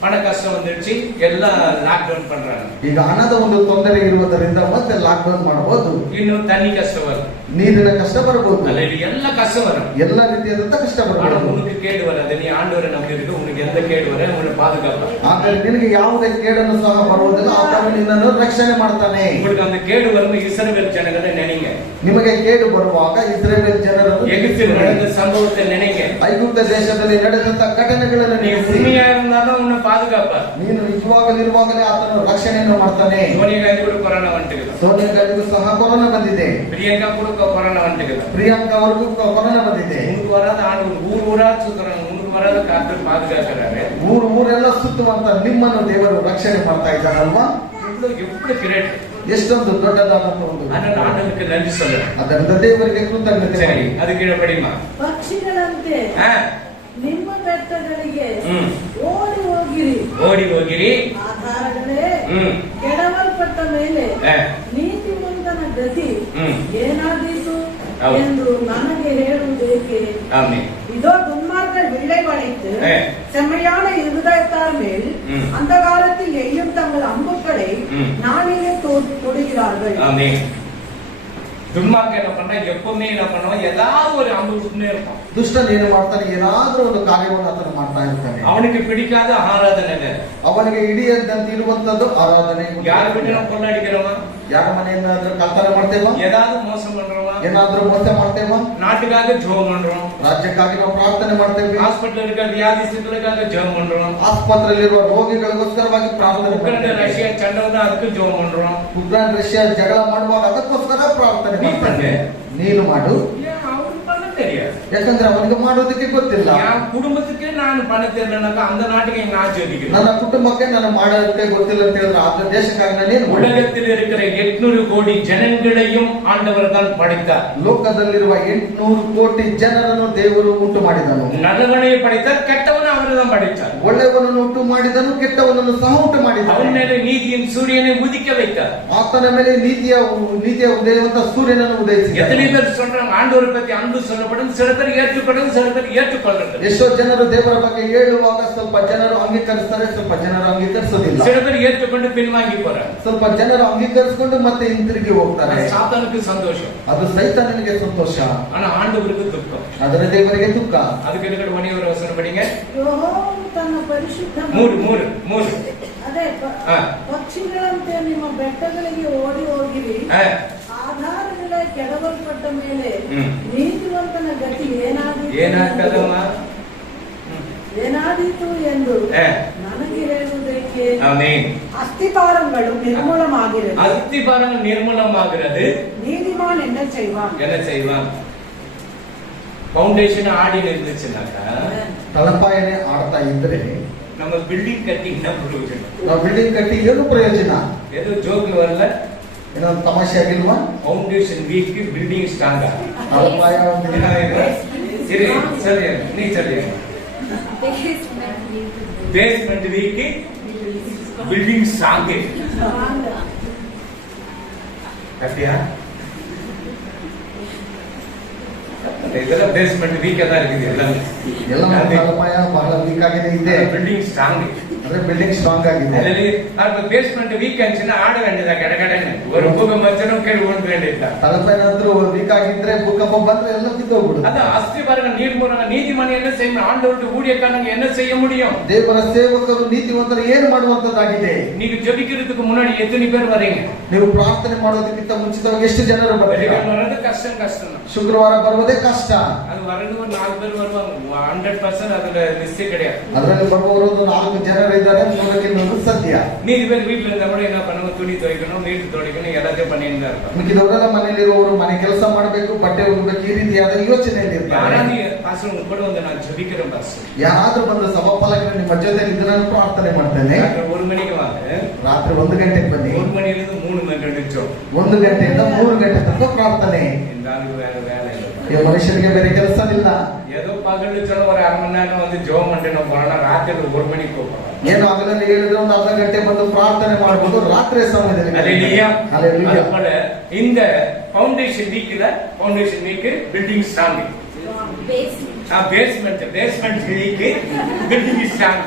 பண கஷ்டம் வந்துருச்சு, எல்லாம் லாக்டவுன் பண்றாங்க. ಈಗ ಹಣದ ಒಂದು ತೊಂದರೆ ಇರುವುದರಿಂದ ಮತ್ತೆ ಲಾಕ್ಡೌನ್ ಮಾಡಬಹುದು. இன்னும் தண்ணி கஷ்டம் வரும், ನೀರಿನ ಕಷ್ಟ ಬರಬಹುದು, ಎಲ್ಲ கஷ்டம் வரும், ಎಲ್ಲ ರೀತಿಯಾದಂತ ಕಷ್ಟ ஆனா ಬರಬಹುದು. உனக்கு கேடு வராது. நீ ஆண்டவரை நம்பி இருக்கு, உனக்கு எந்த கேடு வர உன்னை பாதுகாப்பார். ಆದರೆ ನಿನಗೆ ಯಾವುದೇ ಕೇಡನ್ನು ಸಹ ಬರುವುದಿಲ್ಲ, ಆತನು ನಿನ್ನನ್ನು ರಕ್ಷಣೆ ಮಾಡ್ತಾನೆ. உங்களுக்கு அந்த கேடு வரும் இஸ்ரவேல் ஜனங்களை நினைங்க. ನಿಮಗೆ ಕೇಡು ಬರುವಾಗ ಇಸ್ರೇಲ್ ಜನರನ್ನು எகிப்தில் நடந்த சம்பவத்தை நினைங்க. ಐಗುಪ್ತ ದೇಶದಲ್ಲಿ ನಡೆದಂತ ಘಟನೆಗಳನ್ನು நீ ನೆನೆಸಿ. உண்மையா இருந்தாலும் உன்னை பாதுகாப்பார். ನೀನು ನಿಜವಾಗಲಿರುವಾಗಲೇ ಆತನು ರಕ್ಷಣೆಯನ್ನು ಮಾಡ್ತಾನೆ. சோனியா காந்தி கூட கொரோனா வந்துட்டு, ಸೋನಿಯಾ ಗಾಂಧಿಗೂ ಸಹ ಕೊರೋನಾ ಬಂದಿದೆ. பிரியங்கா கூட கொரோனா வந்துட்டு, ಪ್ರಿಯಾಂಕಾ ಅವರಿಗೂ ಕೊರೋನಾ ಬಂದಿದೆ. உனக்கு வராத ஆண்டு ஊரா சுத்துறாங்க, உனக்கு வராத காத்து பாதுகாக்கிறாரு. ಊರೆಲ್ಲ ಸುತ್ತುವಂತ ನಿಮ್ಮನ್ನು ದೇವರು ರಕ್ಷಣೆ ಮಾಡ್ತಾ ಇದ್ದಾರಲ್ವಾ? எப்படி கிரேட், ಎಷ್ಟೊಂದು ದೊಡ್ಡದಾದಂತ ಒಂದು. அதனால ஆண்டவருக்கு நன்றி சொல்றேன். ಅದರಿಂದ ದೇವರಿಗೆ ಕೃತಜ್ಞತೆ சரி, ಮಾಡಿ. அது கீழே படிமா. ಪಕ್ಷಿಗಳಂತೆ ನಿಮ್ಮ ಬೆಟ್ಟಗಳಿಗೆ ಓಡಿ ಹೋಗಿರಿ, ஓடி ಹೋಗಿರಿ, ಆಧಾರಗಳೇ ಕೆಡವಲ್ಪಟ್ಟ ಮೇಲೆ ನೀತಿವಂತನ ಗತಿ ಏನಾದೀತು ಎಂದು ನನಗೆ ಹೇಳುವುದೇಕೆ? ஆமென். இதோ துன்மார்கள் வில்லை வளைத்து செம்மையான இருதயத்தார் மேல் அந்த காலத்தில் எய்யும் தங்கள் அம்புக்களை நாளிலே தொடுகிறார்கள். ஆமென். துன்மார்க்க என்ன பண்ணா, எப்பவுமே என்ன பண்ணுவான், ஏதாவது ஒரு அம்பு விட்டுனே இருப்பான். ದುಷ್ಟನು ಏನು ಮಾಡ್ತಾನೆ, ಏನಾದ್ರೂ ಒಂದು ಕಾರ್ಯವನ್ನು ಆತನು ಮಾಡ್ತಾ ಇರ್ತಾನೆ. அவனுக்கு பிடிக்காத ஆராதனை, ಅವನಿಗೆ ಹಿಡಿಯದಂತೆ ಇರುವಂತದ್ದು ಆರಾಧನೆ. யாரு வீட்டுல கொள்ளடிக்கிறவன், ಯಾರ ಮನೆಯನ್ನಾದ್ರೂ ಕಳ್ತನ ಮಾಡ್ತೇವ, ஏதாவது மோசம் பண்றவன், ಏನಾದ್ರೂ ಮೋಸ ಮಾಡ್ತೇವ, நாட்டுக்காக ஜெபம் பண்றோம், ರಾಜ್ಯಕ್ಕಾಗಿ ನಾವು ಪ್ರಾರ್ಥನೆ ಮಾಡ್ತೇವೆ, ஹாஸ்பிட்டல் இருக்க வியாதிஸ்தர்களுக்காக ஜெபம் பண்றோம், ಆಸ್ಪತ್ರೆಯಲ್ಲಿರುವ ರೋಗಿಗಳಿಗೋಸ್ಕರವಾಗಿ ಪ್ರಾರ್ಥನೆ உக்ரைன் ಮಾಡ್ತೇವೆ, ரஷ்யா சண்டை வந்து அதுக்கு ஜெபம் பண்றோம். ಉಕ್ರೇನ್ ರಷ್ಯಾ ಜಗಳ ಮಾಡುವಾಗ ಅದಕ್ಕೋಸ್ಕರ ಪ್ರಾರ್ಥನೆ நீ ಮಾಡ್ತೇವೆ. பண்ணு. ನೀನು ಮಾಡು, ஏன் அவனுக்கு பண்ண தெரியாது? ಯಾಕಂದ್ರೆ ಅವನಿಗೆ ಮಾಡೋದಕ್ಕೆ ಗೊತ್ತಿಲ್ಲ. என் குடும்பத்துக்கு நான் பண்ண தெரியலனாக்கா அந்த நாட்டுக்கு நான் ஜெபிக்கிறேன். ನನ್ನ ಕುಟುಂಬಕ್ಕೆ ನಾನು ಮಾಡೋದಕ್ಕೆ ಗೊತ್ತಿಲ್ಲ ಅಂತ ಹೇಳಿದ್ರೆ ಆ ದೇಶಕ್ಕಾಗಿ ನಾನೇನು ಮಾಡ್ಬೇಕು? உலகத்தில் இருக்கிற 800 கோடி ஜனங்களையும் ஆண்டவர் தான் படைத்தார். ಲೋಕದಲ್ಲಿರುವ 800 ಕೋಟಿ ಜನರನ್ನು ದೇವರು ಉಂಟು ಮಾಡಿದನು. நல்லவனை படைத்தார், கெட்டவனை அவர் தான் படைத்தார். ಒಳ್ಳೆಯವನನ್ನು ಉಂಟು ಮಾಡಿದನು, ಕೆಟ್ಟವನನ್ನು ಸಹ ಉಂಟು ಮಾಡಿದನು. அவன் மேலே நீதியின் சூரியனை உதிக்க வைத்தார். ಆತನ ಮೇಲೆ ನೀತಿಯ ಉದಯವಂತ ಸೂರ್ಯನನ್ನು ಉದಯಿಸಿದ. எத்தனை பேர் சொல்றாங்க ஆண்டவரை பத்தி அன்பு சொல்லப்படும், சில பேர் ஏற்றுக்கொள்ளும், சில பேர் ஏற்றுக்கொள்றது. ಎಷ್ಟೋ ಜನರು ದೇವರ ಬಗ್ಗೆ ಹೇಳುವಾಗ ಸ್ವಲ್ಪ ಜನರು ಅಂಗೀಕರಿಸ್ತಾರೆ, ಸ್ವಲ್ಪ ಜನರು ಅಂಗೀಕರಿಸೋದಿಲ್ಲ. சில பேர் ஏற்றுக்கொண்டு பின்வாங்கி போறாங்க. ಸ್ವಲ್ಪ ಜನರು ಅಂಗೀಕರಿಸಿಕೊಂಡು ಮತ್ತೆ ಹಿಂತಿರುಗಿ ಹೋಗ್ತಾರೆ. சாத்தானுக்கு சந்தோஷம், ಅದು ಸೈತಾನನಿಗೆ ಸಂತೋಷ, ஆனா ஆண்டவருக்கு துக்கம். ಆದರೆ ದೇವರಿಗೆ ದುಃಖ. அதுக்கு இருக்கிற மணி ஒரு வசனம் படிங்க. ಯೆಹೋವನು ತನ್ನ ಪರಿಶುದ್ಧ ಮೂರು ಅದೇ ಪಕ್ಷಿಗಳಂತೆ ನಿಮ್ಮ ಬೆಟ್ಟಗಳಿಗೆ ಓಡಿ ಹೋಗಿರಿ, ಆಧಾರಗಳ ಕೆಡವಲ್ಪಟ್ಟ ಮೇಲೆ ನೀತಿವಂತನ ಗತಿ ಏನಾದೀತು ಎಂದು ನನಗೆ ಹೇಳುವುದಕ್ಕೆ. அஸ்திபாரங்கள் நிர்மூலமாகிறது. நீதிமான் என்ன செய்வான்? ஃபவுண்டேஷன் ஆடி இருந்துச்சுனாக்கா, ತಳಪಾಯನೆ ಆಡ್ತಾ ಇದ್ರೆ நம்ம பில்டிங் கட்டி என்ன பிரயோஜனம்? ನಾವು ಬಿಲ್ಡಿಂಗ್ ಕಟ್ಟಿ ಏನು ಪ್ರಯೋಜನ? ஏதோ ஜோக்ல வரல, ಏನೋ ತಮಾಷೆ ಆಗಿಲ್ವಾ? ஃபவுண்டேஷன் வீக், பில்டிங் ஸ்ட்ராங்கா. ತಳಪಾಯ சரி சரி, நீ சொல்லு. Basement weak, building strong. அப்படியா? இதெல்லாம் பேஸ்மெண்ட் வீக்கா தான் இருக்குது. ಎಲ್ಲ ತಳಪಾಯ ಬಹಳ ವೀಕ್ ಆಗಿದೆ ಇದೆ, பில்டிங் ஸ்ட்ராங். ಅಂದ್ರೆ ಬಿಲ್ಡಿಂಗ್ ಸ್ಟ್ರಾಂಗ್ ಆಗಿದೆ. பேஸ்மெண்ட் வீக் ஆச்சுன்னா ஆட வேண்டியதா, கடகடன்னு ஒரு பூகம் வச்சனும் கீழே விழுந்து வேண்டியதா. ತಳಪಾಯ ನಂತರ ವೀಕ್ ಆಗಿದ್ರೆ ಭೂಕಂಪ ಬಂದ್ರೆ ಎಲ್ಲ ಬಿದ್ದೋಗ್ಬಿಡುತ್ತೆ. அது அஸ்திபாரங்கள் நீர்மூலங்க. நீதிமான் என்ன செய்யணும்? ஆண்டவருடைய ஊழியக்காரங்க என்ன செய்ய முடியும்? ದೇವರ ಸೇವಕರು ನೀತಿವಂತರು ಏನು ಮಾಡುವಂತದ್ದಾಗಿದೆ? நீங்க ஜெபிக்கிறதுக்கு முன்னாடி எத்தனை பேர் வரீங்க? ನೀವು ಪ್ರಾರ್ಥನೆ ಮಾಡೋದಕ್ಕಿಂತ ಮುಂಚಿತವಾಗಿ ಎಷ್ಟು ಜನರು ಬರ್ತೀರಾ? வர்றது கஷ்டம் தான். ಶುಕ್ರವಾರ ಬರುವುದೇ ಕಷ್ಟ. அது வரது ஒரு 4 பேர் வருவாங்க, 100% அதுல லிஸ்ட் கிடையாது. ಅದರಲ್ಲಿ ಬರುವವರು 4 ಜನರೇ ಜನರಿದ್ದಾರೆ, 3ಕ್ಕೆ 100 ಸತ್ಯ. மீதி பேர் வீட்டுல இருந்தா கூட என்ன பண்ணுவோம், துணி துவைக்கணும், வீட்டு துடைக்கணும், எல்லாத்தையும் பண்ணிட்டு தான் இருப்பாங்க. ಮಿಕ್ಕಿದವರೆಲ್ಲ ಮನೆಯಲ್ಲಿರುವವರು ಮನೆ ಕೆಲಸ ಮಾಡಬೇಕು, ಬಟ್ಟೆ ಒಗಿಬೇಕು, ಈ ರೀತಿಯಾದ ಯೋಚನೆಯಲ್ಲಿ ಇರ್ತಾರೆ. யாராவது பாஸ்டர் உங்க கூட வந்து நான் ஜெபிக்கிறேன் பாஸ்டர், ಯಾರಾದ್ರೂ ಬಂದು ಸಭಾಪಾಲಕರು ನಿಮ್ಮ ಜೊತೆ ಇದ್ದು ನಾನು ಪ್ರಾರ್ಥನೆ ಮಾಡ್ತೇನೆ, ராத்திரி 1 மணிக்கு வாங்க, ರಾತ್ರಿ 1 ಗಂಟೆಗೆ ಬನ್ನಿ, 1 மணிலிருந்து 3 மணி நிச்சோம், 1 ಗಂಟೆಯಿಂದ 3 ಗಂಟೆ ತನಕ ಪ್ರಾರ್ಥನೆ. இந்த ஆளுக்கு வேற வேலை இல்லை. ಈ ಮನುಷ್ಯನಿಗೆ ಬೇರೆ ಕೆಲಸ ಇಲ್ಲ. ஏதோ பகல் சொல்ல ஒரு 1/2 மணி நேரம் வந்து ஜெபம் பண்ணிட்டு போறோம்னா ராத்திரி 1 மணிக்கு போறோம். ಏನು ಹಗಲಲ್ಲಿ ಹೇಳಿದ್ರೆ ಒಂದು ಅರ್ಧ ಗಂಟೆ ಬಂದು ಪ್ರಾರ್ಥನೆ ಮಾಡಬಹುದು, ರಾತ್ರಿ ಸಮಯದಲ್ಲಿ. ஹல்லேலூயா. ஹல்லேலூயா. அதுபோல இந்த ஃபவுண்டேஷன் வீக்ல foundation weak building strong, basement weak building strong.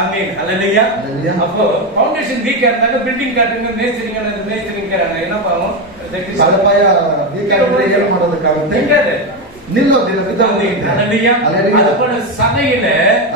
Amen. Hallelujah. Hallelujah. அப்போ ஃபவுண்டேஷன் வீக்கா இருந்தாலும் பில்டிங் கட்டுங்க, மேஸ்திரிங்கிறாங்க, என்ன பாவம் ಸಲಪಾಯ ಬೇಕಾದ್ರೆ ಏನು ಮಾಡೋದಕ್ಕಾಗುತ್ತೆ? ನಿಲ್ಲೋದಿಲ್ಲ, ಬಿದ್ದೋಗುತ್ತೆ. ஹல்லேலூயா. ஹல்லேலூயா. அதுபோல சபையில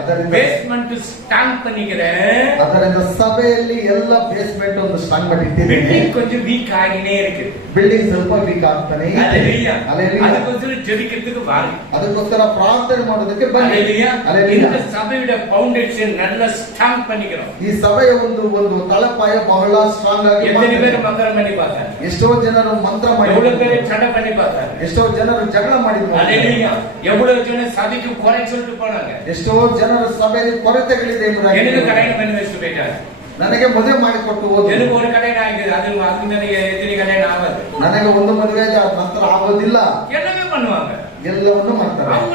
ಅದರಿಂದ பேஸ்மெண்ட் ஸ்ட்ராங் பண்ணிக்கிறேன், ಅದರಿಂದ ಸಭೆಯಲ್ಲಿ ಎಲ್ಲ ಬೇಸ್ಮೆಂಟ್ ಒಂದು ಸ್ಟ್ರಾಂಗ್ ಮಾಡಿ ಇಟ್ಟಿದ್ದೇನೆ. பில்டிங் கொஞ்சம் வீக் ஆகினே இருக்கு. ಬಿಲ್ಡಿಂಗ್ ಸ್ವಲ್ಪ ವೀಕ್ ಆಗ್ತಾನೆ. ஹல்லேலூயா. ஹல்லேலூயா. அதுக்கொசரம் ஜெபிக்கிறதுக்கு வாங்க. ಅದಕ್ಕೋಸ್ಕರ ಪ್ರಾರ್ಥನೆ ಮಾಡೋದಕ್ಕೆ ಬನ್ನಿ. ஹல்லேலூயா. ஹல்லேலூயா. இந்த சபையோட ஃபவுண்டேஷன் நல்லா ஸ்ட்ராங் பண்ணிக்கிறோம். ಈ ಸಭೆಯ ಒಂದು ತಳಪಾಯ ಬಹಳ ಸ್ಟ್ರಾಂಗ್ ಆಗಿ எத்தனை பேர் ಮಾಡ್ತಾರೆ. மந்திரம் பண்ணி பார்த்தாங்க, ಎಷ್ಟೋ ಜನರು ಮಂತ್ರ எவ்வளவு பேர் ಮಾಡಿ, சண்டை பண்ணி பார்த்தாங்க. ಎಷ್ಟೋ ಜನರು ಜಗಳ ಮಾಡಿದ್ರು, ஹல்லேலூயா. எவ்வளவு ஜன சபைக்கு குறை சொல்லிட்டு போனாங்க, ಎಷ್ಟೋ ಜನರ ಸಭೆಯಲ್ಲಿ ಕೊರತೆಗಳಿದೆ ಎಂಬುದಾಗಿ எனக்கு கல்யாணம் பண்ணி வச்சுட்டு போயிட்டாங்க, ನನಗೆ ಮದುವೆ ಮಾಡಿಕೊಟ್ಟು ಹೋದ್ರು. எனக்கு ஒரு கல்யாணம் ஆகிது, அது ನನಗೆ எத்தனை கல்யாணம் ஆகாது, ನನಗೆ ಒಂದು ಮದುವೆ ನಂತರ ಆಗೋದಿಲ್ಲ. எல்லாமே பண்ணுவாங்க. ಎಲ್ಲವನ್ನು ಮಾಡ್ತಾರೆ. அவங்க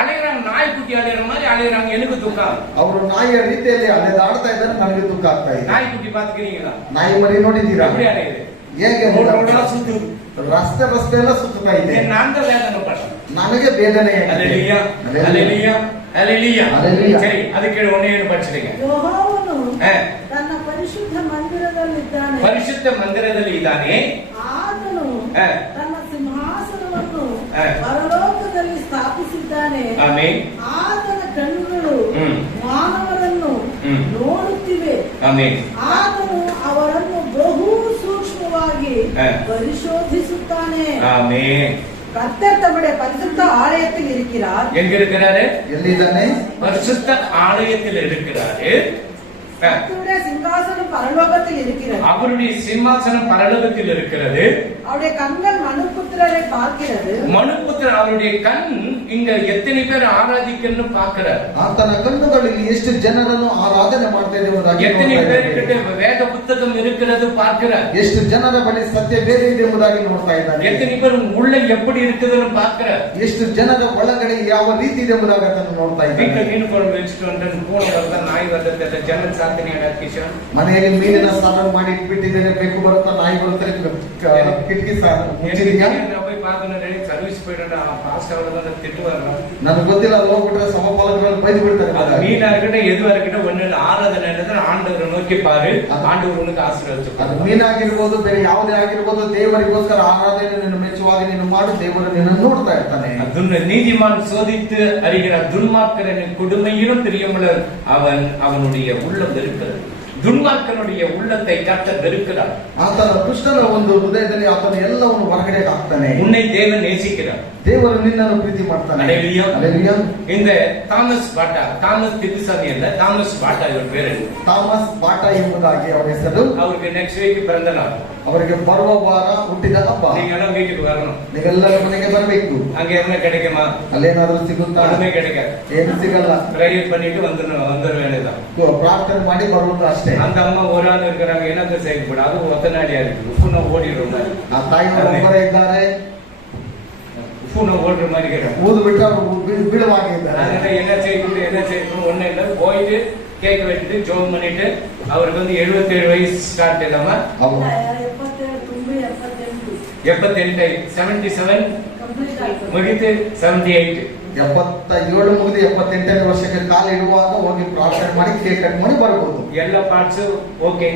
அலையறாங்க, நாய்க்குட்டி அலையற மாதிரி அலையறாங்க, எனக்கு துக்கம். ಅವರು ನಾಯಿಯ ರೀತಿಯಲ್ಲಿ ಅಲೆದಾಡ್ತಾ ಇದ್ದಾರೆ, ನನಗೆ ದುಃಖ ಆಗ್ತಾ ಇದೆ. நாய்க்குட்டி பாத்துக்கிறீங்களா? ನಾಯಿ ಮರಿ ನೋಡಿದ್ದೀರಾ? எப்படி அலையுது? ಹೇಗೆ ரோடெல்லாம் சுத்துது. ರಸ್ತೆ ಎಲ್ಲ ಸುತ್ತಾ ಇದೆ. நான் தான் வேதனை படுறேன். ನನಗೆ ಬೇದನೆ. ஹல்லேலூயா. ஹல்லேலூயா. ஹல்லேலூயா. ஹல்லேலூயா. சரி, அதுக்கு ஒண்ணே படிச்சிடுங்க. ಯೆಹೋವನು ஆ. ತನ್ನ ಪರಿಶುದ್ಧ ಮಂದಿರದಲ್ಲಿದ್ದಾನೆ, ಪರಿಶುದ್ಧ ಮಂದಿರದಲ್ಲಿ ಇದ್ದಾನೆ, ಆತನು ಆ. ತನ್ನ ಸಿಂಹಾಸನವನ್ನು ಆ. ಪರಲೋಕದಲ್ಲಿ ಸ್ಥಾಪಿಸಿದ್ದಾನೆ. ಆಮೆನ್. ಆತನ ಕಣ್ಣುಗಳು ಹ್ಮ್. ಮಾನವರನ್ನು ಹ್ಮ್. ನೋಡುತ್ತಿವೆ, ஆமென். ಆತನು ಅವರನ್ನು ಬಹು ಸೂಕ್ಷ್ಮವಾಗಿ ಆ. ಪರಿಶೋಧಿಸುತ್ತಾನೆ. ஆமென். கர்த்தர் தம்முடைய பரிசுத்த ஆலயத்தில் இருக்கிறார். எங்க இருக்கிறாரு? ಎಲ್ಲಿದ್ದಾನೆ? பரிசுத்த ஆலயத்தில் இருக்கிறாரு. கர்த்தருடைய சிங்காசனம் பரலோகத்தில் இருக்கிறது. அவருடைய சிம்மாசனம் பரலோகத்தில் இருக்கிறது. அவருடைய கண்கள் மனுபுத்திரரை பார்க்கிறது. மனுபுத்திரர் அவருடைய கண் இங்க எத்தனை பேர் ஆராதிக்கன்னு பார்க்கிறார். ಆತನ ಕಣ್ಣುಗಳಲ್ಲಿ ಎಷ್ಟು ಜನರನ್ನು ಆರಾಧನೆ ಮಾಡ್ತಾ ಇದೆ ಎಂಬುದಾಗಿ எத்தனை ನೋಡ್ತಾ பேர்கிட்ட ಇದ್ದೇವೆ. வேத புத்தகம் இருக்கிறது பார்க்கிறார். ಎಷ್ಟು ಜನರ ಬಳಿ ಸತ್ಯ ಬೇರೆ ಇದೆ ಎಂಬುದಾಗಿ ನೋಡ್ತಾ ಇದ್ದಾನೆ. எத்தனை பேர் உள்ள எப்படி இருக்குதுன்னு பார்க்கிறார். ಎಷ್ಟು ಜನರ ಒಳಗಡೆ ಯಾವ ರೀತಿ ಇದೆ ಎಂಬುದಾಗಿ ಅದನ್ನು ನೋಡ್ತಾ வீட்டுல ಇದ್ದಾನೆ. மீன் குழம்பு வச்சுட்டு வந்து பூனை வருதா நாய் வருதா ஜன்னல் சாத்தினியா கிஷன் ಮನೆಯಲ್ಲಿ ಮೀನಿನ ಸಾರು ಮಾಡಿ ಇಟ್ಬಿಟ್ಟಿದ್ದೇನೆ, ಬೇಕು ಬರುತ್ತಾ ನಾಯಿ ಬರುತ್ತೆ, ಕಿಟಕಿ ಸಾರು ಮುಚ್ಚಿದೀಯಾ? போய் பார்க்கணும், சர்வீஸ் போயிட்டு பாஸ்ட் அவ்வளவு திட்டு வரணும். ನನಗೆ ಗೊತ್ತಿಲ್ಲ, ಅಲ್ಲಿ ಹೋಗ್ಬಿಟ್ರೆ ಸಮಪಾಲಕರಲ್ಲಿ ಬೈದು ಬಿಡ್ತಾರೆ. அது மீனா இருக்கட்டும் எதுவா இருக்கட்டும் ஒண்ணு ஆராதனை ஆண்டவரை நோக்கி பாரு, ஆண்டவர் உனக்கு ஆசீர்வதிச்சு. ಅದು ಮೀನಾಗಿರ್ಬೋದು, ಬೇರೆ ಯಾವುದೇ ಆಗಿರ್ಬೋದು, ದೇವರಿಗೋಸ್ಕರ ಆರಾಧನೆಯನ್ನು ಮೆಚ್ಚುವಾಗ ನೀನು ಮಾಡು, ದೇವರು ನಿನ್ನನ್ನು ನೋಡ್ತಾ ಇರ್ತಾನೆ. நீதிமான் சோதித்து அறிகிற துன்மார்க்கரின் கொடுமையிலும் பிரியமுள்ளவர் அவனுடைய உள்ளம் இருக்கிறது. துன்மார்க்கனுடைய உள்ளத்தை கர்த்தர் வெறுக்கிறார். ಆತನ ದುಷ್ಟನ ಒಂದು ಹೃದಯದಲ್ಲಿ ಆತನ ಎಲ್ಲವನ್ನು ಹೊರಗಡೆ ಹಾಕ್ತಾನೆ. உன்னை தேவன் நேசிக்கிறார். ದೇವರು ನಿನ್ನನ್ನು ಪ್ರೀತಿ ಮಾಡ್ತಾನೆ. ஹல்லேலூயா. ஹல்லேலூயா. இந்த தாமஸ் பாட்டா, தாமஸ் திரிசாமி அல்ல, தாமஸ் பாட்டா இவர் பேரு. ಥಾಮಸ್ ಬಾಟಾ ಎಂಬುದಾಗಿ ಅವರ ಹೆಸರು. அவருக்கு நெக்ஸ்ட் வீக் பிறந்த நாள். ಅವರಿಗೆ ಬರುವ ವಾರ ಹುಟ್ಟಿದ ಹಬ್ಬ. நீங்க எல்லாம் வீட்டுக்கு வரணும். ನೀವೆಲ್ಲರೂ ಮನೆಗೆ ಬರಬೇಕು. அங்க என்ன கிடைக்குமா? ಅಲ್ಲೇನಾದ್ರೂ ಸಿಗುತ್ತಾ? ஒண்ணுமே கிடைக்காது. ಏನು ಸಿಗಲ್ಲ. பிரேயர் பண்ணிட்டு வந்துட வேண்டியதான். ಪ್ರಾರ್ಥನೆ ಮಾಡಿ ಬರುವುದು ಅಷ್ಟೇ. அந்த அம்மா ஒரு ஆள் இருக்கிறாங்க, என்னத்தை செய்யக்கூடாது, அது ஒத்தநாடியா இருக்கு, உப்புனா ஓடிடும். ಆ ತಾಯಿಯವರು ಒಬ್ಬರೇ ಇದ್ದಾರೆ, உப்புனா ஓடுற மாதிரி இருக்கிறாங்க. ಊದು ಬಿಟ್ಟರೆ ಅವರು ಬೀಳುವಾಗೆ ಇದ್ದಾರೆ. அதனால என்ன செய்யணும் ஒண்ணு இல்லை, போயிட்டு கேக் வெட்டிட்டு ஜோம் பண்ணிட்டு அவருக்கு வந்து 77 வயசு ஸ்டார்ட் இல்லாம 78 77 ಮುಗಿತು 78 77 ಮುಗಿದು 78ನೇ ವರ್ಷಕ್ಕೆ ಕಾಲ ಇಡುವಾಗ ಹೋಗಿ ಪ್ರಾರ್ಥನೆ ಮಾಡಿ ಕೇಕ್ ಕಟ್ ಮಾಡಿ ಬರ್ಬೋದು. ಎಲ್ಲ ಪಾರ್ಟ್ಸ್ ಓಕೆ,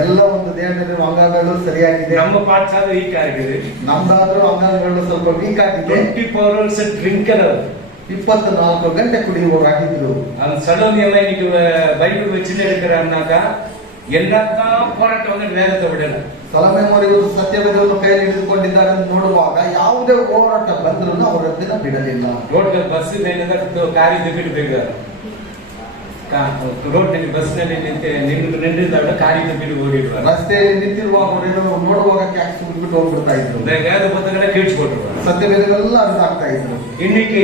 ಎಲ್ಲ ಒಂದು ದೇಹದ ಅಂಗಗಳು ಸರಿಯಾಗಿದೆ. ನಮ್ಮ ಪಾರ್ಟ್ಸ್ ಆದ್ರೂ ವೀಕ್ ಆಗಿದೆ, ನಮ್ದಾದ್ರೂ ಅಂಗಗಳು ಸ್ವಲ್ಪ ವೀಕ್ ಆಗಿದೆ. 24 hours ಡ್ರಿಂಕರ್, 24 ಗಂಟೆ ಕುಡಿಯುವವರಾಗಿದ್ರು. அவன் சலோமியமா இன்னைக்கு பைபிள் வச்சுட்டு இருக்கிறான்னாக்கா எல்லாத்தான் போராட்டம் வந்து வேதத்தை விடல. ತಲೆಮಾರಿ ಇವರು ಸತ್ಯವೇದವನ್ನು ಕೈಯಲ್ಲಿ ಹಿಡಿದುಕೊಂಡಿದ್ದಾರೆ ಅಂತ ನೋಡುವಾಗ ಯಾವುದೇ ಹೋರಾಟ ಬಂದರೂ ಅವರ ದಿನ ಬಿಡಲಿಲ್ಲ. ರೋಡ್ ಬಸ್ ಕಾರಿದ್ದು ಬಿಡಬೇಕು, ರೋಡ್ನಲ್ಲಿ ಬಸ್ನಲ್ಲಿ ನಿಂತಿದ್ದಾಗ ಕಾರಿದ್ದು ಬಿಡು ಓಡಿದ್ರು. ರಸ್ತೆಯಲ್ಲಿ ನಿಂತಿರುವಾಗ ಅವರೇನೋ ನೋಡುವಾಗ ಕ್ಯಾಕ್ಸ್ ಬಿಟ್ಟು ಹೋಗ್ಬಿಡ್ತಾ ಇದ್ರು. ಪುಸ್ತಕಗಳ ಕೀಳ್ಸ್ಕೊಟ್ರು, ಸತ್ಯವೇದಗಳೆಲ್ಲ ಅರ್ಥ ಇದ್ರು. இன்னைக்கு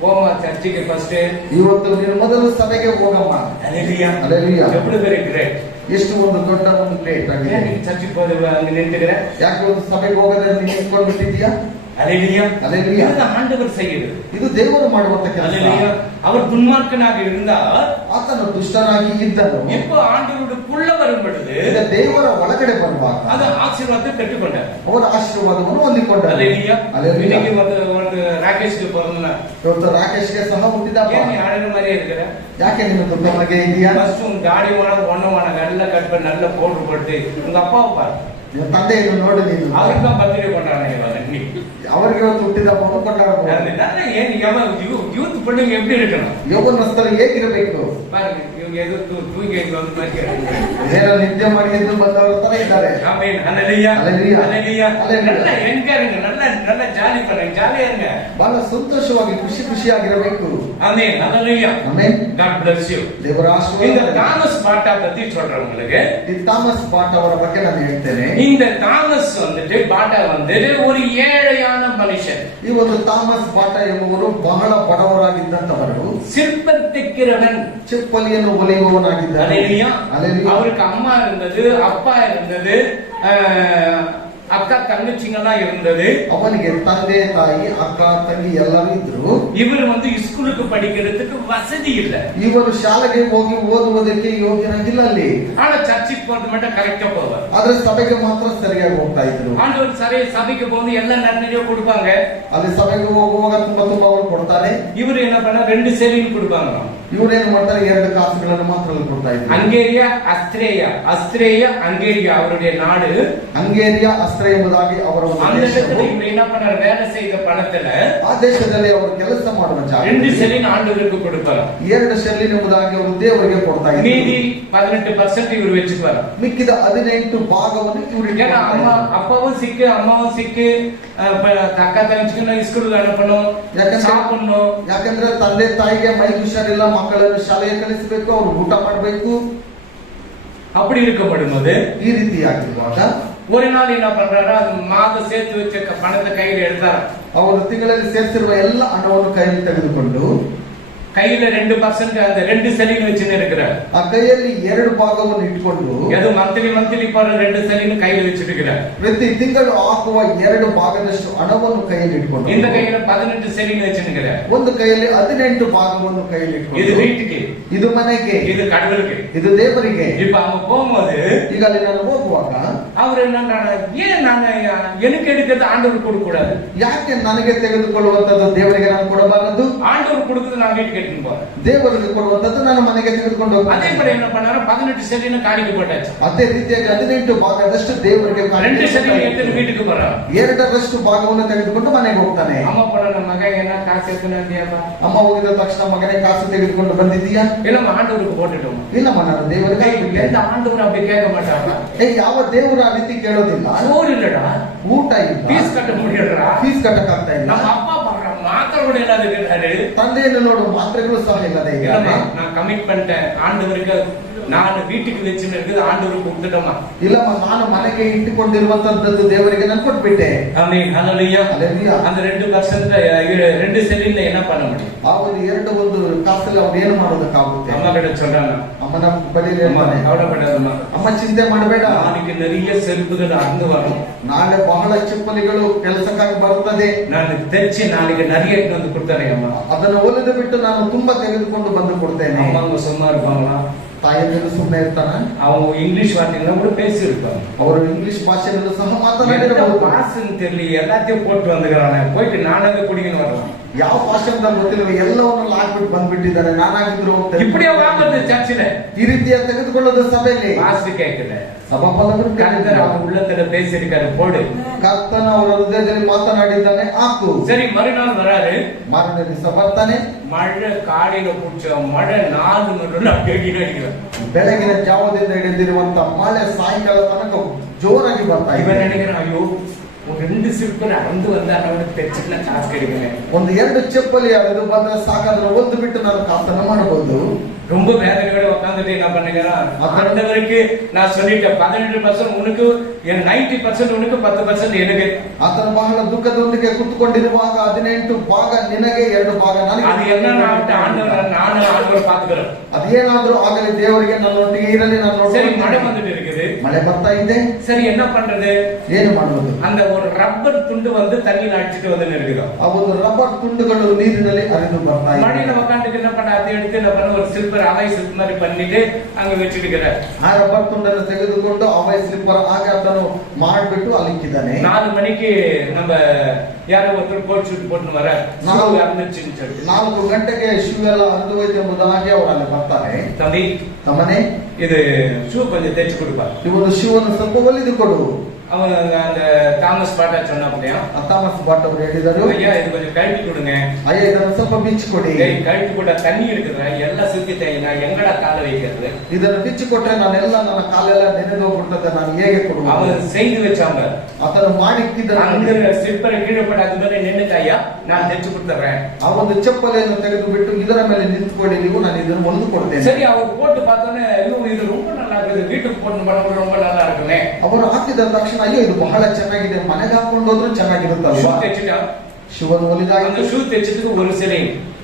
போமா சர்ச்சுக்கு ஃபர்ஸ்ட் ಇವತ್ತು ನೀನು ಮೊದಲು ಸಭೆಗೆ ಹೋಗಮ್ಮ. Hallelujah hallelujah. ಎప్పుడు ವೆರಿ ಗ್ರೇಟ್. ಎಷ್ಟು ಒಂದು ದೊಡ್ಡ ಒಂದು ಗ್ರೇಟ್ ಆಗಿದೆ. ನೀನು ಚರ್ಚಿಗೆ ಹೋದ್ರೆ ಹಂಗೆ ನಿಂತಿದ್ರೆ ಯಾಕೆ ಒಂದು ಸಭೆಗೆ ಹೋಗದೆ ನೀನು ನಿಂತ್ಕೊಂಡು ಬಿಟ್ಟಿದ್ಯಾ? ஹalleluya ஹalleluya. ಇದು ಆಂಡவர் செய்யுது, ಇದು ದೇವರು ಮಾಡುವಂತ ಕೆಲಸ. ஹalleluya. அவர் துன்மார்க்கனாக இருந்தால் ಆತನು ದುಷ್ಟನಾಗಿ ಇದ್ದನು. இப்போ ஆண்டவருக்குள்ள வரும் பொழுது ಈಗ ದೇವರ ಒಳಗಡೆ ಬರುವಾಗ ಅದು ಆಶೀರ್ವಾದ ಕಟ್ಟಿಕೊಂಡಾರ, ಅವರ ಆಶೀರ್ವಾದವನ್ನು ಹೊಂದಿಕೊಂಡರು. ஹalleluya. ஹalleluya. இன்னைக்கு ಒಂದು ರಾಕೇಶ್ಗೆ ಬರೋಣ, ಇವತ್ತು ರಾಕೇಶ್ಗೆ ಸಹ ಹುಟ್ಟಿದಪ್ಪ. ஏன் ஆளுன மாதிரி இருக்கிற? ಯಾಕೆ ನಿನ್ನ ದೊಡ್ಡವನಿಗೆ ಇದೆಯಾ? ஃபர்ஸ்ட் உன் தாடி ஒண்ணு நல்லா கட் பண்ணி நல்ல பவுடர் போட்டு உங்க அப்பாவை பாரு, ನಿನ್ನ ತಂದೆಯನ್ನು ನೋಡಿ ನೀನು. அவருக்கு தான் பர்த்டே கொண்டாடுறாங்க இவங்க. ಅವರಿಗೆ ಇವತ್ತು ಹುಟ್ಟಿದ ಹಬ್ಬವನ್ನು ಕೊಂಡಾಡಬಹುದು. அதனால ஏன் யூத் பிள்ளைங்க எப்படி இருக்கணும் ಯೌವನಸ್ಥರು ಹೇಗಿರಬೇಕು? பாருங்க, இவங்க ஏதோ தூங்கி வந்து மாதிரி ಏನೋ ನಿದ್ದೆ ಮಾಡಿ ಎದ್ದು ಬಂದವರ ತರ ಇದ್ದಾರೆ. ஆமென். ஹalleluya ஹalleluya. ஹalleluya. ஹalleluya. நல்ல என்கரேஜ், நல்ல ஜாலி பண்ணுங்க, ஜாலியா இருங்க. ಬಹಳ ಸಂತೋಷವಾಗಿ ಖುಷಿಯಾಗಿರಬೇಕು. ஆமென். ஹalleluya. ಆಮೆನ್. God bless you. ದೇವರ இந்த ಆಶೀರ್ವಾದ. தாமஸ் பாட்டா பத்தி சொல்றேன் உங்களுக்கு. ಈ ಥಾಮಸ್ ಬಾಟ್ ಅವರ ಬಗ್ಗೆ ನಾನು ಹೇಳ್ತೇನೆ. இந்த தாமஸ் வந்துட்டு பாட்டா வந்து ஒரு ஏழையான மனுஷன். ಈ ಒಂದು ಥಾಮಸ್ ಬಾಟ ಎಂಬುವರು ಬಹಳ ಬಡವರಾಗಿದ್ದಂತವರು. சிற்பத்திக்கிறவன், ಚಿಪ್ಪಲಿಯನ್ನು ಹೊಲಿಯುವವನಾಗಿದ್ದಾನೆ. ஹalleluya. ஹalleluya. அவருக்கு அம்மா இருந்தது, அப்பா இருந்தது, அக்கா தங்கச்சிங்கெல்லாம் இருந்தது. ಅವನಿಗೆ ತಂದೆ ತಾಯಿ ಅಕ್ಕ ತಂಗಿ ಎಲ್ಲರೂ ಇದ್ರು. இவர் வந்து ஸ்கூலுக்கு படிக்கிறதுக்கு வசதி இல்ல, ಇವರು ಶಾಲೆಗೆ ಹೋಗಿ ಓದುವುದಕ್ಕೆ ಯೋಗ್ಯರಾಗಿಲ್ಲ ಅಲ್ಲಿ. ஆனா சர்ச்சுக்கு போறது மட்டும் கரெக்டா போவார். ಆದ್ರೆ ಸಭೆಗೆ ಮಾತ್ರ ಸರಿಯಾಗಿ ಹೋಗ್ತಾ ಇದ್ರು. ஆண்டவர் சபைக்கு போகும்போது எல்லாம் நன்மையா கொடுப்பாங்க. ಅಲ್ಲಿ ಸಭೆಗೆ ಹೋಗುವಾಗ ತುಂಬಾ ಅವರು ಕೊಡ್ತಾರೆ. இவர் என்ன பண்ண 2 செலின் கொடுப்பாங்க. ಇವರೇನು ಮಾಡ್ತಾರೆ, 2 ಕಾಸುಗಳನ್ನು ಮಾತ್ರ ಕೊಡ್ತಾ ಇದ್ರು. ಹಂಗೇರಿಯಾ ಅಸ್ತ್ರೇಯ ಹಂಗೇರಿயா அவருடைய நாடு. ಹಂಗೇರಿಯಾ ಅಸ್ತ್ರ ಎಂಬುದಾಗಿ ಅವರ ಒಂದು அந்த ದೇಶ. இடத்துல இவர் என்ன பண்ணார், வேலை செய்த பணத்துல ಆ ದೇಶದಲ್ಲಿ ಅವರು ಕೆಲಸ ಮಾಡುವ ಜಾಗ 2 செலின் ஆண்டவருக்கு கொடுப்பார். 2 ಶೆಲ್ಲಿನ್ ಎಂಬುದಾಗಿ ಅವರು ದೇವರಿಗೆ ಕೊಡ್ತಾ ಇದ್ರು. மீதி 18% இவர் வச்சுப்பார். ಮಿಕ್ಕಿದ 18 ಭಾಗವನ್ನು ಇವರಿಗೆ ஏன்னா அப்பாவும் சிக்கு, அம்மாவும் சிக்கு, அக்கா தங்கச்சிக்கு ஸ்கூலுக்கு அனுப்பணும், சாப்பிடணும். ಯಾಕಂದ್ರೆ ತಂದೆ ತಾಯಿಗೆ ಮೈ ಹುಷಾರಿಲ್ಲ, ಮಕ್ಕಳನ್ನು ಶಾಲೆಗೆ ಕಳಿಸಬೇಕು, ಅವರು ಊಟ ಮಾಡಬೇಕು. அப்படி இருக்கப்படும் போது ಈ ರೀತಿಯಾಗಿರುವಾಗ ஒரு நாள் என்ன பண்றாரு, மாதம் சேர்த்து வச்ச பணத்தை கையில எடுத்தார். ಅವರು ತಿಂಗಳಲ್ಲಿ ಸೇರಿಸಿರುವ ಎಲ್ಲ ಹಣವನ್ನು ಕೈಯಲ್ಲಿ ತೆಗೆದುಕೊಂಡು கையில 2% அந்த 2 செலின் வச்சுன்னு இருக்கிறார். ಆ ಕೈಯಲ್ಲಿ 2 ಭಾಗವನ್ನು ಇಟ್ಕೊಂಡು அது மந்த்லி போற 2 செலின் கையில வச்சிட்டு இருக்கிறார். ಪ್ರತಿ ತಿಂಗಳು ಹಾಕುವ 2 ಭಾಗದಷ್ಟು ಹಣವನ್ನು ಕೈಯಲ್ಲಿ ಇಟ್ಕೊಂಡು இந்த கையில 18 செலின் வச்சிட்டு இருக்கிறார். ಒಂದು ಕೈಯಲ್ಲಿ 18 ಭಾಗವನ್ನು ಕೈಯಲ್ಲಿ இது ಇಟ್ಕೊಂಡು வீட்டுக்கு, ಇದು ಮನೆಗೆ, இது கடவுளுக்கு. ಇದು ದೇವರಿಗೆ. இப்ப அவங்க போகும்போது ಈಗ ಅಲ್ಲಿ ನಾನು ಹೋಗುವಾಗ அவர் என்ன, ஏன் நான் எனக்கு எடுக்கிறது ஆண்டவர் கொடுக்க கூடாது, ಯಾಕೆ ನನಗೆ ತೆಗೆದುಕೊಳ್ಳುವಂತದ್ದು ದೇವರಿಗೆ ನಾನು ಕೊಡಬಾರದು? ஆண்டவர் கொடுக்கிறது நான் வீட்டுக்கு எடுத்துன்னு போறேன். ದೇವರಿಗೆ ಕೊಡುವಂತದ್ದು ನಾನು ಮನೆಗೆ ತೆಗೆದುಕೊಂಡು அதே ಹೋಗ್ತೇನೆ. மாதிரி என்ன பண்ணாரு, 18 செலின் காணிக்கு போட்டாச்சு. ಅದೇ ರೀತಿಯಾಗಿ 18 ಭಾಗದಷ್ಟು ದೇವರಿಗೆ 2 செலின் எடுத்து வீட்டுக்கு போறான். 2ರಷ್ಟು ಭಾಗವನ್ನು ತೆಗೆದುಕೊಂಡು ಮನೆಗೆ ಹೋಗ್ತಾನೆ. அம்மா போன நம்ம மக என்ன காசு எடுத்துனா ಅಮ್ಮ ಹೋಗಿದ ತಕ್ಷಣ ಮಗನೇ ಕಾಸು ತೆಗೆದುಕೊಂಡು ಬಂದಿದ್ದೀಯಾ? இல்ல ಆಂಡವருக்கு போட்டுட்டோம். ಇಲ್ಲಮ್ಮ, ನಾನು ದೇವರಿಗೆ எந்த ஆண்டவர் அப்படி கேட்க மாட்டாங்க. ಯಾವ ದೇವರು ಆ ರೀತಿ ಕೇಳೋದಿಲ್ಲ. சோறு இல்லடா, ಊಟ ಇಲ್ಲ, ஃபீஸ் கட்ட முடியலடா, ಫೀಸ್ ಕಟ್ಟಕ್ಕಾಗ್ತಾ ಇಲ್ಲ, நம்ம அப்பா பண்ற மாத்திரை கூட இல்லாத இருக்கிறாரு. ತಂದೆಯನ್ನು ನೋಡು ಮಾತ್ರೆಗಳು ಸಹ ಇಲ್ಲದೆ இல்லம்மா, நான் கமிட் பண்ணிட்டேன் ஆண்டவருக்கு, ನಾನು வீட்டுக்கு வச்சுன்னு இருக்குது ஆண்டவருக்கு கொடுத்துட்டோமா. ಇಲ್ಲಮ್ಮ, ನಾನು ಮನೆಗೆ ಇಟ್ಟುಕೊಂಡಿರುವಂತದ್ದು ದೇವರಿಗೆ ನಾನು ಕೊಟ್ಬಿಟ್ಟೆ. ஆமென். ஹalleluya. ஹalleluya. அந்த 2% 2 செலின்ல என்ன பண்ண முடியும்? ಆ ಒಂದು ಕಾಸಲ್ಲಿ ಅವ್ರು ಏನು ಮಾಡೋದಕ್ಕಾಗುತ್ತೆ? அம்மா கிட்ட சொல்றாங்க, ಅಮ್ಮನ ಬಳಿ அம்மா கவலைப்படாதம்மா, ಅಮ್ಮ ಚಿಂತೆ ಮಾಡಬೇಡ, நாளைக்கு நிறைய செருப்புகள் அங்க வரும், ನಾಳೆ ಬಹಳ ಚಿಪ್ಪಲಿಗಳು ಕೆಲಸಕ್ಕಾಗಿ ಬರುತ್ತದೆ, நான் தைச்சு நாளைக்கு நிறைய எடுத்து வந்து கொடுத்தறேன் அம்மா. ಅದನ್ನು ಒಲಿದು ಬಿಟ್ಟು ನಾನು ತುಂಬಾ ತೆಗೆದುಕೊಂಡು ಬಂದು ಕೊಡ್ತೇನೆ. அம்மா அவங்க சும்மா இருப்பாங்களா? ತಾಯಿಯವರು ಸುಮ್ಮನೆ ಇರ್ತಾನ? அவங்க இங்கிலீஷ் வார்த்தைகள் கூட பேசி இருப்பாங்க. ಅವರು ಇಂಗ್ಲಿಷ್ ಭಾಷೆಯನ್ನು ಸಹ ಮಾತನಾಡಿರಬಹುದು. பாசுன்னு தெரியல, எல்லாத்தையும் போட்டு வந்துக்கிறானே, போயிட்டு நானாக குடிக்கணும் வரலாம். ಯಾವ ಭಾಷೆ ಅಂತ ಗೊತ್ತಿಲ್ಲ, ಎಲ್ಲವನ್ನೂ ಹಾಕ್ಬಿಟ್ಟು ಬಂದ್ಬಿಟ್ಟಿದ್ದಾರೆ. ನಾನಾಗಿದ್ರು ಹೋಗ್ತೇನೆ. இப்படியே வாங்குறது சர்ச்சில, ಈ ರೀತಿಯ ತೆಗೆದುಕೊಳ್ಳೋದು ಸಭೆಯಲ್ಲಿ. பாஸ்டர் கேட்கல, ಸಭಾಪಾಲಕರು கர்த்தர் அவங்க உள்ளத்துல பேசியிருக்காரு, போடு. ಕರ್ತನ ಅವರ ಹೃದಯದಲ್ಲಿ ಮಾತನಾಡಿದ್ದಾನೆ, ಹಾಕು. சரி, மறுநாள் வராரு, ಮಾರನೇ ದಿವಸ ಬರ್ತಾನೆ. மழை காலையில புடிச்ச மழை 4 மணி அப்படியே அடிக்கிறார். ಬೆಳಗಿನ ಜಾವದಿಂದ ಹಿಡಿದಿರುವಂತ ಮಳೆ ಸಾಯಂಕಾಲ ತನಕ ಜೋರಾಗಿ ಬರ್ತಾ இவன் ಇದೆ. நினைக்கிறான், ஐயோ ஒரு 2 சில்பர் அறந்து வந்தா அவனுக்கு தைச்சுக்கலாம் காசு கிடைக்குமே. ಒಂದು 2 ಚಪ್ಪಲಿ ಅಳೆದು ಬಂದ್ರೆ ಸಾಕಾದ್ರೆ ಒಂದು ಬಿಟ್ಟು ನಾನು ಕಾಸನ್ನ ಮಾಡಬಹುದು. ரொம்ப வேதனையோட உட்காந்துட்டு என்ன பண்ணுகிறான், ஆண்டவருக்கு நான் சொல்லிட்டேன் 18% உனக்கு, 90% உனக்கு, 10% எனக்கு. ಆತನ ಬಹಳ ದುಃಖದೊಂದಿಗೆ ಕುತ್ಕೊಂಡಿರುವಾಗ 18 ಭಾಗ ನಿನಗೆ 2 ಭಾಗ ನನಗೆ. அது என்ன ஆண்டவர் பாத்துக்கிறோம். ಅದೇನಾದ್ರೂ ಆಗಲಿ ದೇವರಿಗೆ ನನ್ನೊಟ್ಟಿಗೆ ಇರಲಿ, ನಾನು சரி மழை வந்துட்டு இருக்குது, ಮಳೆ ಬರ್ತಾ ಇದೆ, சரி என்ன பண்றது, ಏನು ಮಾಡುವುದು? அந்த ஒரு ரப்பர் துண்டு வந்து தண்ணியில் அடிச்சிட்டு வந்து இருக்குது. ಆ ಒಂದು ರಬ್ಬರ್ ತುಂಡುಗಳು ನೀರಿನಲ್ಲಿ ಹರಿದು ಬರ್ತಾ ಇದೆ. மழையில உட்காந்துட்டு என்ன பண்ண, அதை எடுத்து என்ன பண்ண, ஒரு சில்பர் அலை சில்ப் மாதிரி பண்ணிட்டு அங்க வச்சுட்டுக்கிறார். ಆ ರಬ್ಬರ್ ತುಂಡನ್ನು ತೆಗೆದುಕೊಂಡು ಅವೈ ಸ್ಲಿಪ್ಪರ್ ಆಗಿ ಅದನ್ನು ಮಾಡಿಬಿಟ್ಟು ಅಲ್ಲಿಕ್ಕಿದ್ದಾನೆ. 4 மணிக்கு நம்ம ಯಾರೋ ಒಬ್ಬರು ಕೋಟ್ ಶೂಟ್ போட்டு வர 4 ಗಂಟೆಗೆ ಶೂ ಎಲ್ಲ ಹರಿದು ಹೋಯ್ತು ಎಂಬುದಾಗಿ ಅವರು ಅಲ್ಲಿ ಬರ್ತಾರೆ. தம்பி ತಮ್ಮನೇ, இது ஷூ கொஞ்சம் தைச்சு கொடுப்பா. ಈ ಒಂದು ಶೂ ಅನ್ನು ಸ್ವಲ್ಪ ಹೊಲಿದು ಕೊಡು. அவன் அந்த தாமஸ் பாட்டா சொன்னா அப்படியா, தாமஸ் பாட் ಅವರು ಹೇಳಿದರು, ஐயா இது கொஞ்சம் கழட்டி கொடுங்க. ಅಯ್ಯ ಇದನ್ನು ಸ್ವಲ್ಪ ಬಿಚ್ಚಿ ಕೊಡಿ. கழட்டி கூட தண்ணி இருக்குதுடா, எல்லாம் சுத்திட்டேன், நான் எங்கடா கால வைக்கிறது? ಇದನ್ನು ಬಿಚ್ಚಿ ಕೊಟ್ರೆ ನಾನೆಲ್ಲ ನನ್ನ ಕಾಲೆಲ್ಲ ನೆನೆದೋಗ್ಬಿಡ್ತದೆ, ನಾನು ಹೇಗೆ ಕೊಡುವ? அவன் செய்து வச்சாங்க, ಅದನ್ನು ಮಾಡಿಕ್ಕಿದ್ದ அந்த சிற்பரை கீழே போட்டு அது ಮೇಲೆ நின்னுட்டாயா, நான் தைச்சு கொடுத்துறேன். ಆ ಒಂದು ಚಪ್ಪಲಿಯನ್ನು ತೆಗೆದು ಬಿಟ್ಟು ಇದರ ಮೇಲೆ ನಿಂತ್ಕೊಳ್ಳಿ ನೀವು, ನಾನು ಇದನ್ನು ಹೊಲಿದು ಕೊಡ್ತೇನೆ. சரி அவர் போட்டு பார்த்தோன்னே இது ரொம்ப நல்லா இருக்குது, வீட்டுக்கு போட்டு பண்ண ரொம்ப நல்லா இருக்குமே. ಅವರು ಹಾಕಿದ ತಕ್ಷಣ ಅಯ್ಯೋ ಇದು ಬಹಳ ಚೆನ್ನಾಗಿದೆ, ಮನೆಗೆ ಹಾಕೊಂಡು ಹೋದ್ರೂ ಚೆನ್ನಾಗಿರುತ್ತಲ್ವಾ? ಶಿವನು ಹೊಲಿದಾಗ அந்த ஷூ தைச்சதுக்கு ஒரு சிலை,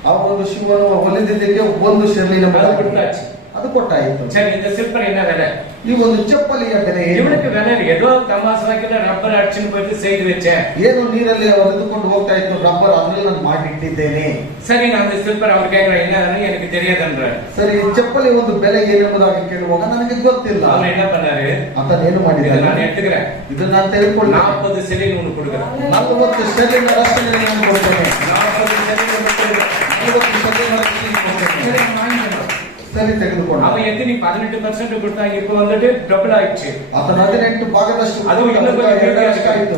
ಆ ಒಂದು ಶಿವನು ಹೊಲಿದಿದ್ದಕ್ಕೆ ಒಂದು ಶೆರ್ಲಿನ அது கொடுத்தாச்சு. ಅದು ಕೊಟ್ಟಾಯಿತು. சரி இந்த சிற்பர் என்ன வேலை? ಈ ಒಂದು ಚಪ್ಪಲಿಯ ಬೆಲೆ இவனுக்கு வேலை ஏதோ தமாசாக்கில ரப்பர் அடிச்சுன்னு போயிட்டு செய்து வச்சேன். ಏನು ನೀರಲ್ಲಿ ಹೊಲಿದುಕೊಂಡು ಹೋಗ್ತಾ ಇತ್ತು ರಬ್ಬರ್, ಅದ್ರಲ್ಲಿ ನಾನು ಮಾಡಿಟ್ಟಿದ್ದೇನೆ. சரி நான் அந்த சிற்பர் அவர் கேட்கிறேன் என்ன எனக்கு தெரியாதுன்ற. ಸರಿ ಚಪ್ಪಲಿ ಒಂದು ಬೆಲೆ ಏನೆಂಬುದಾಗಿ ಕೇಳುವಾಗ ನನಗೆ ಗೊತ್ತಿಲ್ಲ. அவன் என்ன பண்ணாரு, ಆತನ ಏನು ಮಾಡಿದ್ದಾನೆ, நான் எடுத்துக்கிறேன், ಇದನ್ನ ನಾನು ತೆಗೆದುಕೊಳ್ಳಿ, 40 சிலைன்னு ஒண்ணு கொடுக்குறேன். 40 ಶೆರ್ಲಿನ ರಕ್ಷಣೆ ನಾನು ಕೊಡ್ತೇನೆ. 40 சிலைன்னு ஒண்ணு கொடுக்குறேன். 40 ಶೆರ್ಲಿನ ರಕ್ಷಣೆ ಕೊಡ್ತೇನೆ. சரி வாங்கிக்கணும். ಸರಿ ತೆಗೆದುಕೊಂಡು அவன் எத்தனை 18% கொடுத்தாங்க, இப்ப வந்துட்டு டபுள் ஆயிடுச்சு. ಆತನ 18 ಭಾಗದಷ್ಟು ಅದು ಇನ್ನೂ கொஞ்சம் 2 ಆಯಿತು.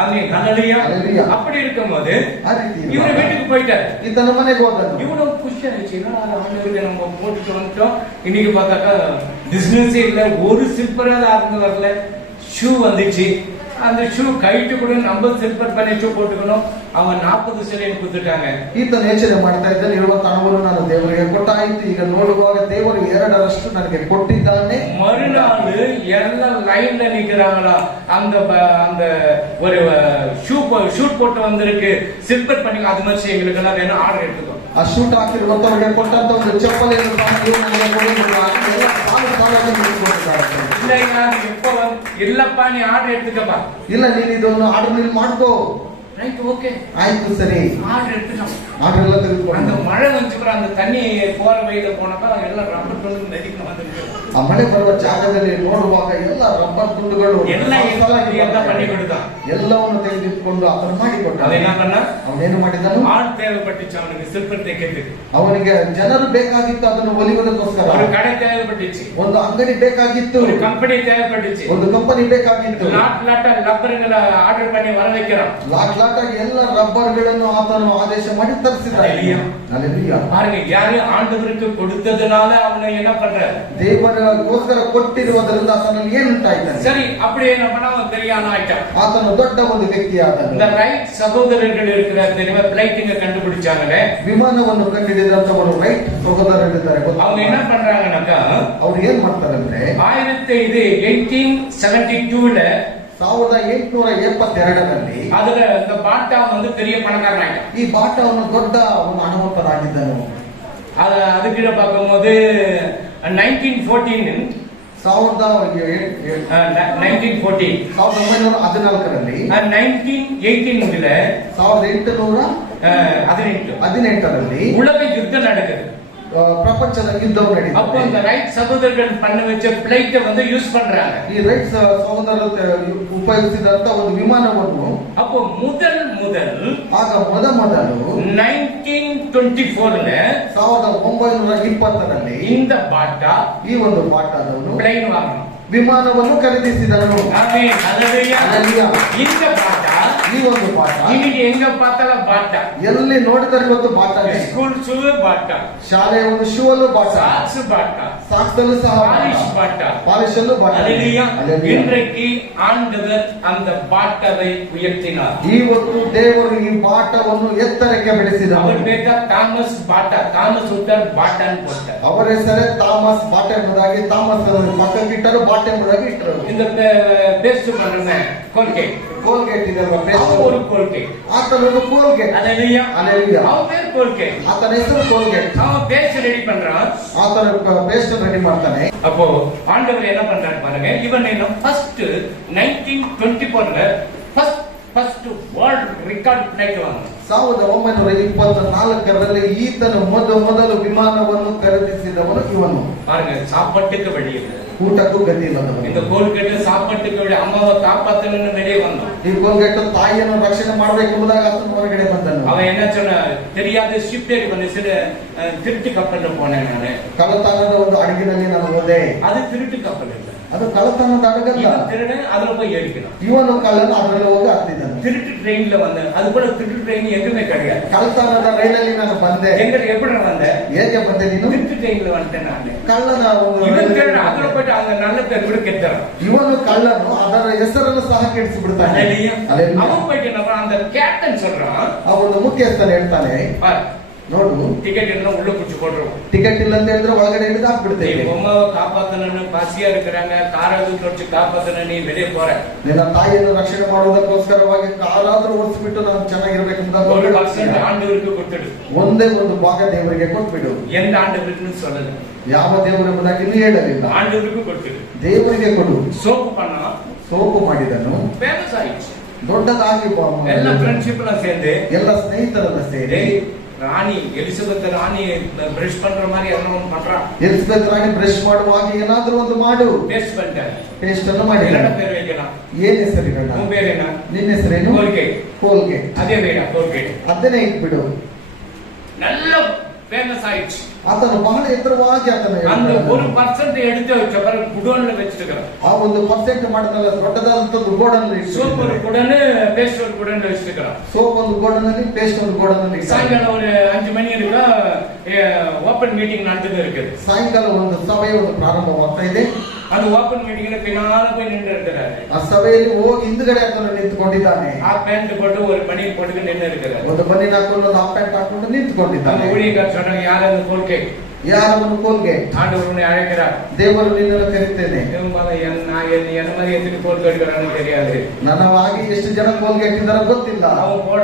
ஆமென் ஹல்லேலூயா. ஹல்லேலூயா. அப்படி இருக்கும்போது ಆ ರೀತಿ இவரு வீட்டுக்கு போயிட்டாரு. ಈತನ ಮನೆಗೆ ಹೋದನು. இவ்வளவு குஷி ஆயிடுச்சு, ஆண்டவருக்கு நம்ம போட்டுட்டு வந்துட்டோம். இன்னைக்கு பார்த்தாக்கா பிசினஸே இல்ல, ஒரு சில்பராக ஆரம்பி வரல, ஷூ வந்துச்சு. அந்த ஷூ கைட்டு கூட நம்ம சில்பர் பண்ணி ஷூ போட்டுக்கணும். அவன் 40 சிலைಯನ್ನು கொடுத்துட்டாங்க. ಈತನ ಯೋಚನೆ ಮಾಡ್ತಾ ಇದ್ದಾನೆ, ಇರುವ ಹಣವನ್ನು ನಾನು ದೇವರಿಗೆ ಕೊಟ್ಟಾಯಿತು, ಈಗ ನೋಡುವಾಗ ದೇವರು 2ರಷ್ಟು ನನಗೆ ಕೊಟ್ಟಿದ್ದಾನೆ. மறுநாள் எல்லாம் லைன்ல நிக்கிறாங்களா, அந்த அந்த ஒரு ஷூட் போட்டு வந்திருக்கு, சில்பர் பண்ணி அது மாதிரி எங்களுக்கு எல்லாம் வேணும், ஆர்டர் எடுத்துக்கோ. ಆ ಶೂಟ್ ಹಾಕಿರುವಂತವರಿಗೆ ಕೊಟ್ಟಂತ ಒಂದು ಚಪ್ಪಲಿಯನ್ನು ನನಗೆ ಕೊಟ್ಟಿದ್ದಾರೆ. இல்லையா எப்ப இல்லப்பா நீ ஆர்டರ್ எடுத்துக்கப்பா. ಇಲ್ಲ ನೀನು ಇದನ್ನು ಆರ್ಡರ್ ನೀನು ಮಾಡ್ಕೋ. ரைட் ஓகே ಆಯ್ತು ಸರಿ, ஆர்டர் எடுத்துக்கலாம். ಆರ್ಡರ್ ಎಲ್ಲ அந்த ತೆಗೆದುಕೊಂಡು மழை வந்துச்சுப்புற அந்த தண்ணி போற வழியில போனப்ப எல்லாம் ரப்பர் துண்டு நதிக்கு வந்துருக்கு. ಆ ಮಳೆ ಬರುವ ಜಾಗದಲ್ಲಿ ನೋಡುವಾಗ ಎಲ್ಲ ರಬ್ಬರ್ ತುಂಡುಗಳು எல்லாம் பண்ணி கொடுத்தான். ಎಲ್ಲವನ್ನು ತೆಗೆದಿಟ್ಕೊಂಡು ಅದನ್ನು ಮಾಡಿಕೊಟ್ಟ. அவன் என்ன பண்ணா, ಅವನೇನು ಮಾಡಿದನು, ஆள் தேவைப்பட்டுச்சு அவனுக்கு சிற்பர் தைக்கிறதுக்கு. ಅವನಿಗೆ ಜನರು ಬೇಕಾಗಿತ್ತು ಅದನ್ನು ಹೊಲಿಯುವುದಕ್ಕೋಸ್ಕರ. ஒரு கடை தேவைப்பட்டுச்சு, ಒಂದು ಅಂಗಡಿ ಬೇಕಾಗಿತ್ತು, ஒரு கம்பெனி தேவைப்பட்டுச்சு, ಒಂದು ಕಂಪನಿ ಬೇಕಾಗಿತ್ತು. லாட்டா ரப்பருங்களை ஆர்டர் பண்ணி வர வைக்கிறான். ಲಾಟಾಗಿ ಎಲ್ಲ ರಬ್ಬರ್ಗಳನ್ನು ಆತನು ಆದೇಶ ಮಾಡಿ ತರಿಸಿದ್ದಾನೆ. ஹல்லேலூயா. பாருங்க, யாரு ஆண்டவருக்கு கொடுத்ததுனால அவனை என்ன பண்ற, ದೇವರಿಗೋಸ್ಕರ ಕೊಟ್ಟಿರುವುದರಿಂದ ಆತನಲ್ಲಿ ಏನುಂಟಾಯ್ತಾನೆ. சரி அப்படியே என்ன பண்ண, அவன் பெரியான ஆயிட்டான். ಆತನು ದೊಡ್ಡ ಒಂದು ವ್ಯಕ್ತಿ ಆದನು. இந்த ரைட் சகோதரர்கள் இருக்கிறார் தெரியுமா, பிளைட்டிங்க கண்டுபிடிச்சாங்களே, ವಿಮಾನವನ್ನು ಕಂಡುಹಿಡಿದಂತವರು ರೈಟ್ ಸಹೋದರರಿದ್ದಾರೆ. அவங்க என்ன பண்றாங்கன்னாக்கா, ಅವ್ರು ಏನ್ ಮಾಡ್ತಾರಂದ್ರೆ 1872ல 1872ರಲ್ಲಿ அதுல இந்த பாட்டா வந்து பெரிய பணக்காரன் ஆயிட்டான். ಈ ಬಾಟವನ್ನು ದೊಡ್ಡ ಒಂದು ಹಣವಂತನಾಗಿದ್ದನು. அதுக்கு பார்க்கும்போது 1914 1914ರಲ್ಲಿ 1818ರಲ್ಲಿ உலக யுத்தம் நடக்குது. ಪ್ರಪಂಚದ ಯುದ್ಧವು ನಡೆಯುತ್ತೆ. அப்போ அந்த ரைட் சகோதரர்கள் பண்ண வச்ச பிளைட்டை வந்து யூஸ் பண்றாங்க. ಈ ರೈಟ್ ಸಹೋದರರು ಉಪಯೋಗಿಸಿದಂತ ಒಂದು ವಿಮಾನವನ್ನು அப்போ முதல் ಆಗ ಮೊದಲು 1924ல 1920ರಲ್ಲಿ இந்த பாட்டா ಈ ಒಂದು ಬಾಟಾದವನು பிளைன் வாங்கணும், ವಿಮಾನವನ್ನು ಖರೀದಿಸಿದನು. ஆமென் ஹல்லேலூயா. ஹல்லேலூயா. இந்த பாட்டா ಈ ಒಂದು ಪಾಠ இன்னைக்கு எங்க பார்த்தாலும் பாட்டா, ಎಲ್ಲಿ ನೋಡಿದರೆ ಇವತ್ತು ಪಾಠನೇ. ஸ்கூல் ஷூ பாட்டா, ಶಾಲೆಯ ಒಂದು ಶೂ ಅಲ್ಲೂ ಪಾಠ, சாக்ஸ் பாட்டா, ಸಾಕ್ಸಲ್ಲೂ ಸಹ பாலிஷ் பாட்டா. ಪಾಲಿಶ್ ಅಲ್ಲೂ ಪಾಠ. அல்லேலூயா. அல்லேலೂயா. இன்றைக்கு ஆண்டவர் அந்த பாட்டவை உயர்த்தினார். ಇವತ್ತು ದೇವರು ಈ ಪಾಠವನ್ನು ಎತ್ತರಕ್ಕೆ ಬೆಳೆಸಿದನು. அவர் பேர் தாமஸ் பாட்டா, தாமஸ் உத்தர் பாட்டான்னு போட்டார். ಅವರ ಹೆಸರೇ ಥಾಮಸ್ ಬಾಟ ಎಂಬುದಾಗಿ ಥಾಮಸ್ ಪಕ್ಕಕ್ಕೆ ಇಟ್ಟರು, ಬಾಟ ಎಂಬುದಾಗಿ ಇಟ್ಟರು. இந்த பேஸ்ட் பண்றேன் கோல்கேட், ಕೋಲ್ಗೇಟ್ ಇದಲ್ವಾ அவன் ஒரு கோல்கேட். ಆತನೊಂದು ಕೋಲ್ಗೇಟ್. அல்லேலூயா. அல்லேலூயா. அவன் பேர் கோல்கேட். ಆತನ ಹೆಸರು ಕೋಲ್ಗೇಟ್. அவன் பேஸ்ட் ரெடி பண்றான். ಆತನ ಪೇಸ್ಟ್ ರೆಡಿ ಮಾಡ್ತಾನೆ. அப்போ ஆண்டவர் என்ன பண்றாரு பாருங்க. இவன் என்ன ஃபர்ஸ்ட் 1924ல ஃபர்ஸ்ட் வேர்ல்ட் ரெக்கார்ட் ஃளைட் வாங்குனான். 1924ರಲ್ಲಿ ಈತನು ಮೊದಲು ವಿಮಾನವನ್ನು ಖರೀದಿಸಿದವನು ಇವನು. பாருங்க, சாப்பாட்டுக்கு வழி இல்லை, ಊಟಕ್ಕೂ ಗತಿ ಇಲ್ಲದವನು. இந்த கோல்கேட் சாப்பாட்டுக்கு வழி, அம்மாவை காப்பாத்தணும்னு வெளியே வந்தான். ಈ ಕೋಲ್ಗೇಟ್ ತಾಯಿಯನ್ನು ರಕ್ಷಣೆ ಮಾಡಬೇಕೆಂಬುದಾಗಿ ಆತನು ಹೊರಗಡೆ ಬಂದನು. அவன் என்ன சொன்ன தெரியாத ஷிப் ஏறி வந்து சில திருட்டு கப்பல்ல போனேன் நானு. ಕಳ್ಳತನದ ಒಂದು ಹಡಗಿನಲ್ಲಿ ನಾನು ಹೋದೆ. அது திருட்டு கப்பல் இல்ல, ಅದು ಕಳ್ಳತನದ ಹಡಗಲ್ಲ. இவன் திருடன், அதுல போய் ஏறிக்கிறான். ಇವನು ಕಳ್ಳನು ಅದರಲ್ಲಿ ಹೋಗಿ ಹತ್ತಿದನು. திருட்டு ட்ரெயின்ல வந்தேன். அது கூட திருட்டு ட்ரெயின் எங்குமே கிடையாது. ಕಳ್ಳತನದ ರೈಲಲ್ಲಿ ನಾನು ಬಂದೆ. எங்க எப்படி வந்த? ಹೇಗೆ ಬಂದೆ ನೀನು? திருட்டு ட்ரெயின்ல வந்துட்டேன் நானு. ಕಳ್ಳನ இவன் திருடன், அதுல போயிட்டு அந்த நல்ல பேர் கூட கெடுத்துறான். ಇವನು ಕಳ್ಳನು ಅದರ ಹೆಸರನ್ನು ಸಹ ಕೆಡಿಸಿ ಬಿಡ್ತಾನೆ. அவன் போயிட்டு என்ன அந்த கேப்டன் சொல்றான், ಆ ಒಂದು ಮುಖ್ಯಸ್ಥರು ಹೇಳ್ತಾನೆ, பாரு, ನೋಡು டிக்கெட் எல்லாம் உள்ள குடிச்சு போட்டுருவோம். ಟಿಕೆಟ್ ಇಲ್ಲ ಅಂತ ಹೇಳಿದ್ರೆ ಒಳಗಡೆ ಹಿಡಿದು ಹಾಕ್ಬಿಡ್ತೇವೆ. பொம்மாவை காப்பாத்தணும்னு பசியா இருக்கிறாங்க, காராவது தொடச்சு காப்பாத்தணும், நீ வெளியே போற. ನಿನ್ನ ತಾಯಿಯನ್ನು ರಕ್ಷಣೆ ಮಾಡುವುದಕ್ಕೋಸ್ಕರವಾಗಿ ಕಾಲಾದ್ರೂ ಓಡಿಸ್ಬಿಟ್ಟು ನಾನು ಚೆನ್ನಾಗಿರ್ಬೇಕೆಂಬುದಾಗಿ 1% ஆண்டவருக்கு கொடுத்துடு. ಒಂದೇ ಒಂದು ಭಾಗ ದೇವರಿಗೆ ಕೊಟ್ಬಿಡು. எந்த ஆண்டவருக்குன்னு சொல்லல, ಯಾವ ದೇವರು ಎಂಬುದಾಗಿ ಇನ್ನೂ ಹೇಳಲಿಲ್ಲ. ஆண்டவருக்கு கொடுத்துடு. ದೇವರಿಗೆ ಕೊಡು. சோப்பு பண்ணா ಸೋಪು ಮಾಡಿದನು, ஃபேமஸ் ஆயிடுச்சு. ದೊಡ್ಡದಾಗಿ ಎಲ್ಲ ಫ್ರೆಂಡ್ಶಿಪ್ எல்லாம் சேர்ந்து ಎಲ್ಲ ಸ್ನೇಹಿತರನ್ನ ಸೇರಿ ராணி எலிசபெத் ராணி பிரஷ் பண்ற மாதிரி எல்லாம் பண்றா. ಎಲಿಸಬೆತ್ ರಾಣಿ ಬ್ರಷ್ ಮಾಡುವಾಗ ಏನಾದ್ರೂ ಒಂದು ಮಾಡು. டேஸ்ட் பண்ணிட்டேன். ಟೇಸ್ಟ್ ಅನ್ನು ಮಾಡಿ. என்னோட பேர் வைக்கலாம். ಏನ್ ಹೆಸರಿಡೋಣ? உன் பேர் என்ன? ನಿನ್ನ ಹೆಸರೇನು? கோல்கேட். ಕೋಲ್ಗೇಟ್. அதே வேடா கோல்கேட். ಅದನ್ನೇ ಇಟ್ಬಿಡು. நல்ல ஃபேமஸ் ஆயிடுச்சு. ಆತನು ಬಹಳ ಎತ್ತರವಾಗಿ ಆತನು அந்த 1% எடுத்து வச்ச பிறகு குடோன்ல வச்சிருக்கான். ಆ ಒಂದು ಪರ್ಸೆಂಟ್ ಮಾಡಿದಲ್ಲ ದೊಡ್ಡದಾದಂತ ಗೋಡನಲ್ಲಿ சோப் ஒரு குடோன்னு, பேஸ்ட் ஒரு குடோன்ல வச்சிருக்கான். ಸೋಪ್ ಒಂದು ಗೋಡನಲ್ಲಿ, ಪೇಸ್ಟ್ ಒಂದು ಗೋಡನಲ್ಲಿ. சாயங்காலம் ஒரு 5 மணி இருக்கா ஓபன் மீட்டிங் நடந்துட்டு இருக்குது. ಸಾಯಂಕಾಲ ಒಂದು ಸಭೆ ಒಂದು ಪ್ರಾರಂಭವಾಗ್ತಾ ಇದೆ. அது ஓபன் மீட்டிங்ல பின்னால போய் நின்று இருக்கிறாரு. ಆ ಸಭೆಯಲ್ಲಿ ಹೋಗಿ ಹಿಂದ್ಗಡೆ ಆತನು ನಿಂತುಕೊಂಡಿದ್ದಾನೆ. ಆ ಪ್ಯಾಂಟ್ போட்டு ஒரு மணி போட்டு நின்று இருக்கிறாரு. ಒಂದು ಬನ್ನಿ ಹಾಕೊಂಡು ಒಂದು ಹಾಫ್ ಪ್ಯಾಂಟ್ ಹಾಕೊಂಡು ನಿಂತುಕೊಂಡಿದ್ದಾನೆ. அந்த ஊழியக்காரர் சொன்னாங்க, யாராவது கோல்கேட், ಯಾರವನು ಕೋಲ್ಗೇಟ್? ஆண்டவர் உன்னை அழைக்கிறார். ದೇವರು ನಿನ್ನನ್ನು ಕರೀತೇನೆ. என்ன மாதிரி எத்தனை கோல்கேட் தெரியாது. ನನಗಾಗಿ ಎಷ್ಟು ಜನ ಕೋಲ್ಗೇಟ್ ಇದ್ದಾರೋ ಗೊತ್ತಿಲ್ಲ. அவன் போல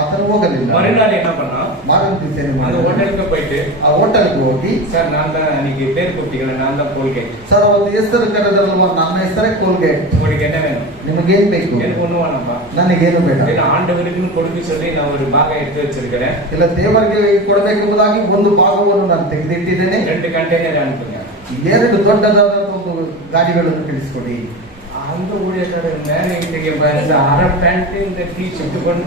ಆತನು ಹೋಗಲಿಲ್ಲ. மறுநாள் என்ன பண்ணா, ಮಾರನೇ ದಿವಸ அந்த ஹோட்டலுக்கு போயிட்டு, ಆ ಹೋಟೆಲ್ಗೆ ಹೋಗಿ, சார் நான் தான் அன்னைக்கு பேர் கொடுத்தீங்களா, நான் தான் கோல்கேட். ಸರ್ ಒಂದು ಹೆಸರು ಕರೆದರಲ್ವ, ನನ್ನ ಹೆಸರೇ ಕೋಲ್ಗೇಟ್. உங்களுக்கு என்ன வேணும்? ನಿಮಗೇನ್ ಬೇಕು? எனக்கு ஒண்ணு வேணாம்பா, ನನಗೇನು ಬೇಡ. ஏன்னா ஆண்டவருக்குன்னு கொடுக்க சொல்லி நான் ஒரு பாகம் எடுத்து வச்சிருக்கிறேன். ಇಲ್ಲ ದೇವರಿಗೆ ಕೊಡಬೇಕೆಂಬುದಾಗಿ ಒಂದು ಭಾಗವನ್ನು ನಾನು ತೆಗೆದಿಟ್ಟಿದ್ದೇನೆ. 2 ಕಂಟೈನರ್ ಅನುப்புங்க. 2 ದೊಡ್ಡದಾದಂತ ಒಂದು ಗಾಡಿಗಳನ್ನು ಕಳಿಸಿಕೊಡಿ. அந்த ஊழியக்காரர் மேலே இந்த அரை பேண்ட் இந்த டீ ஷர்ட் கொண்டு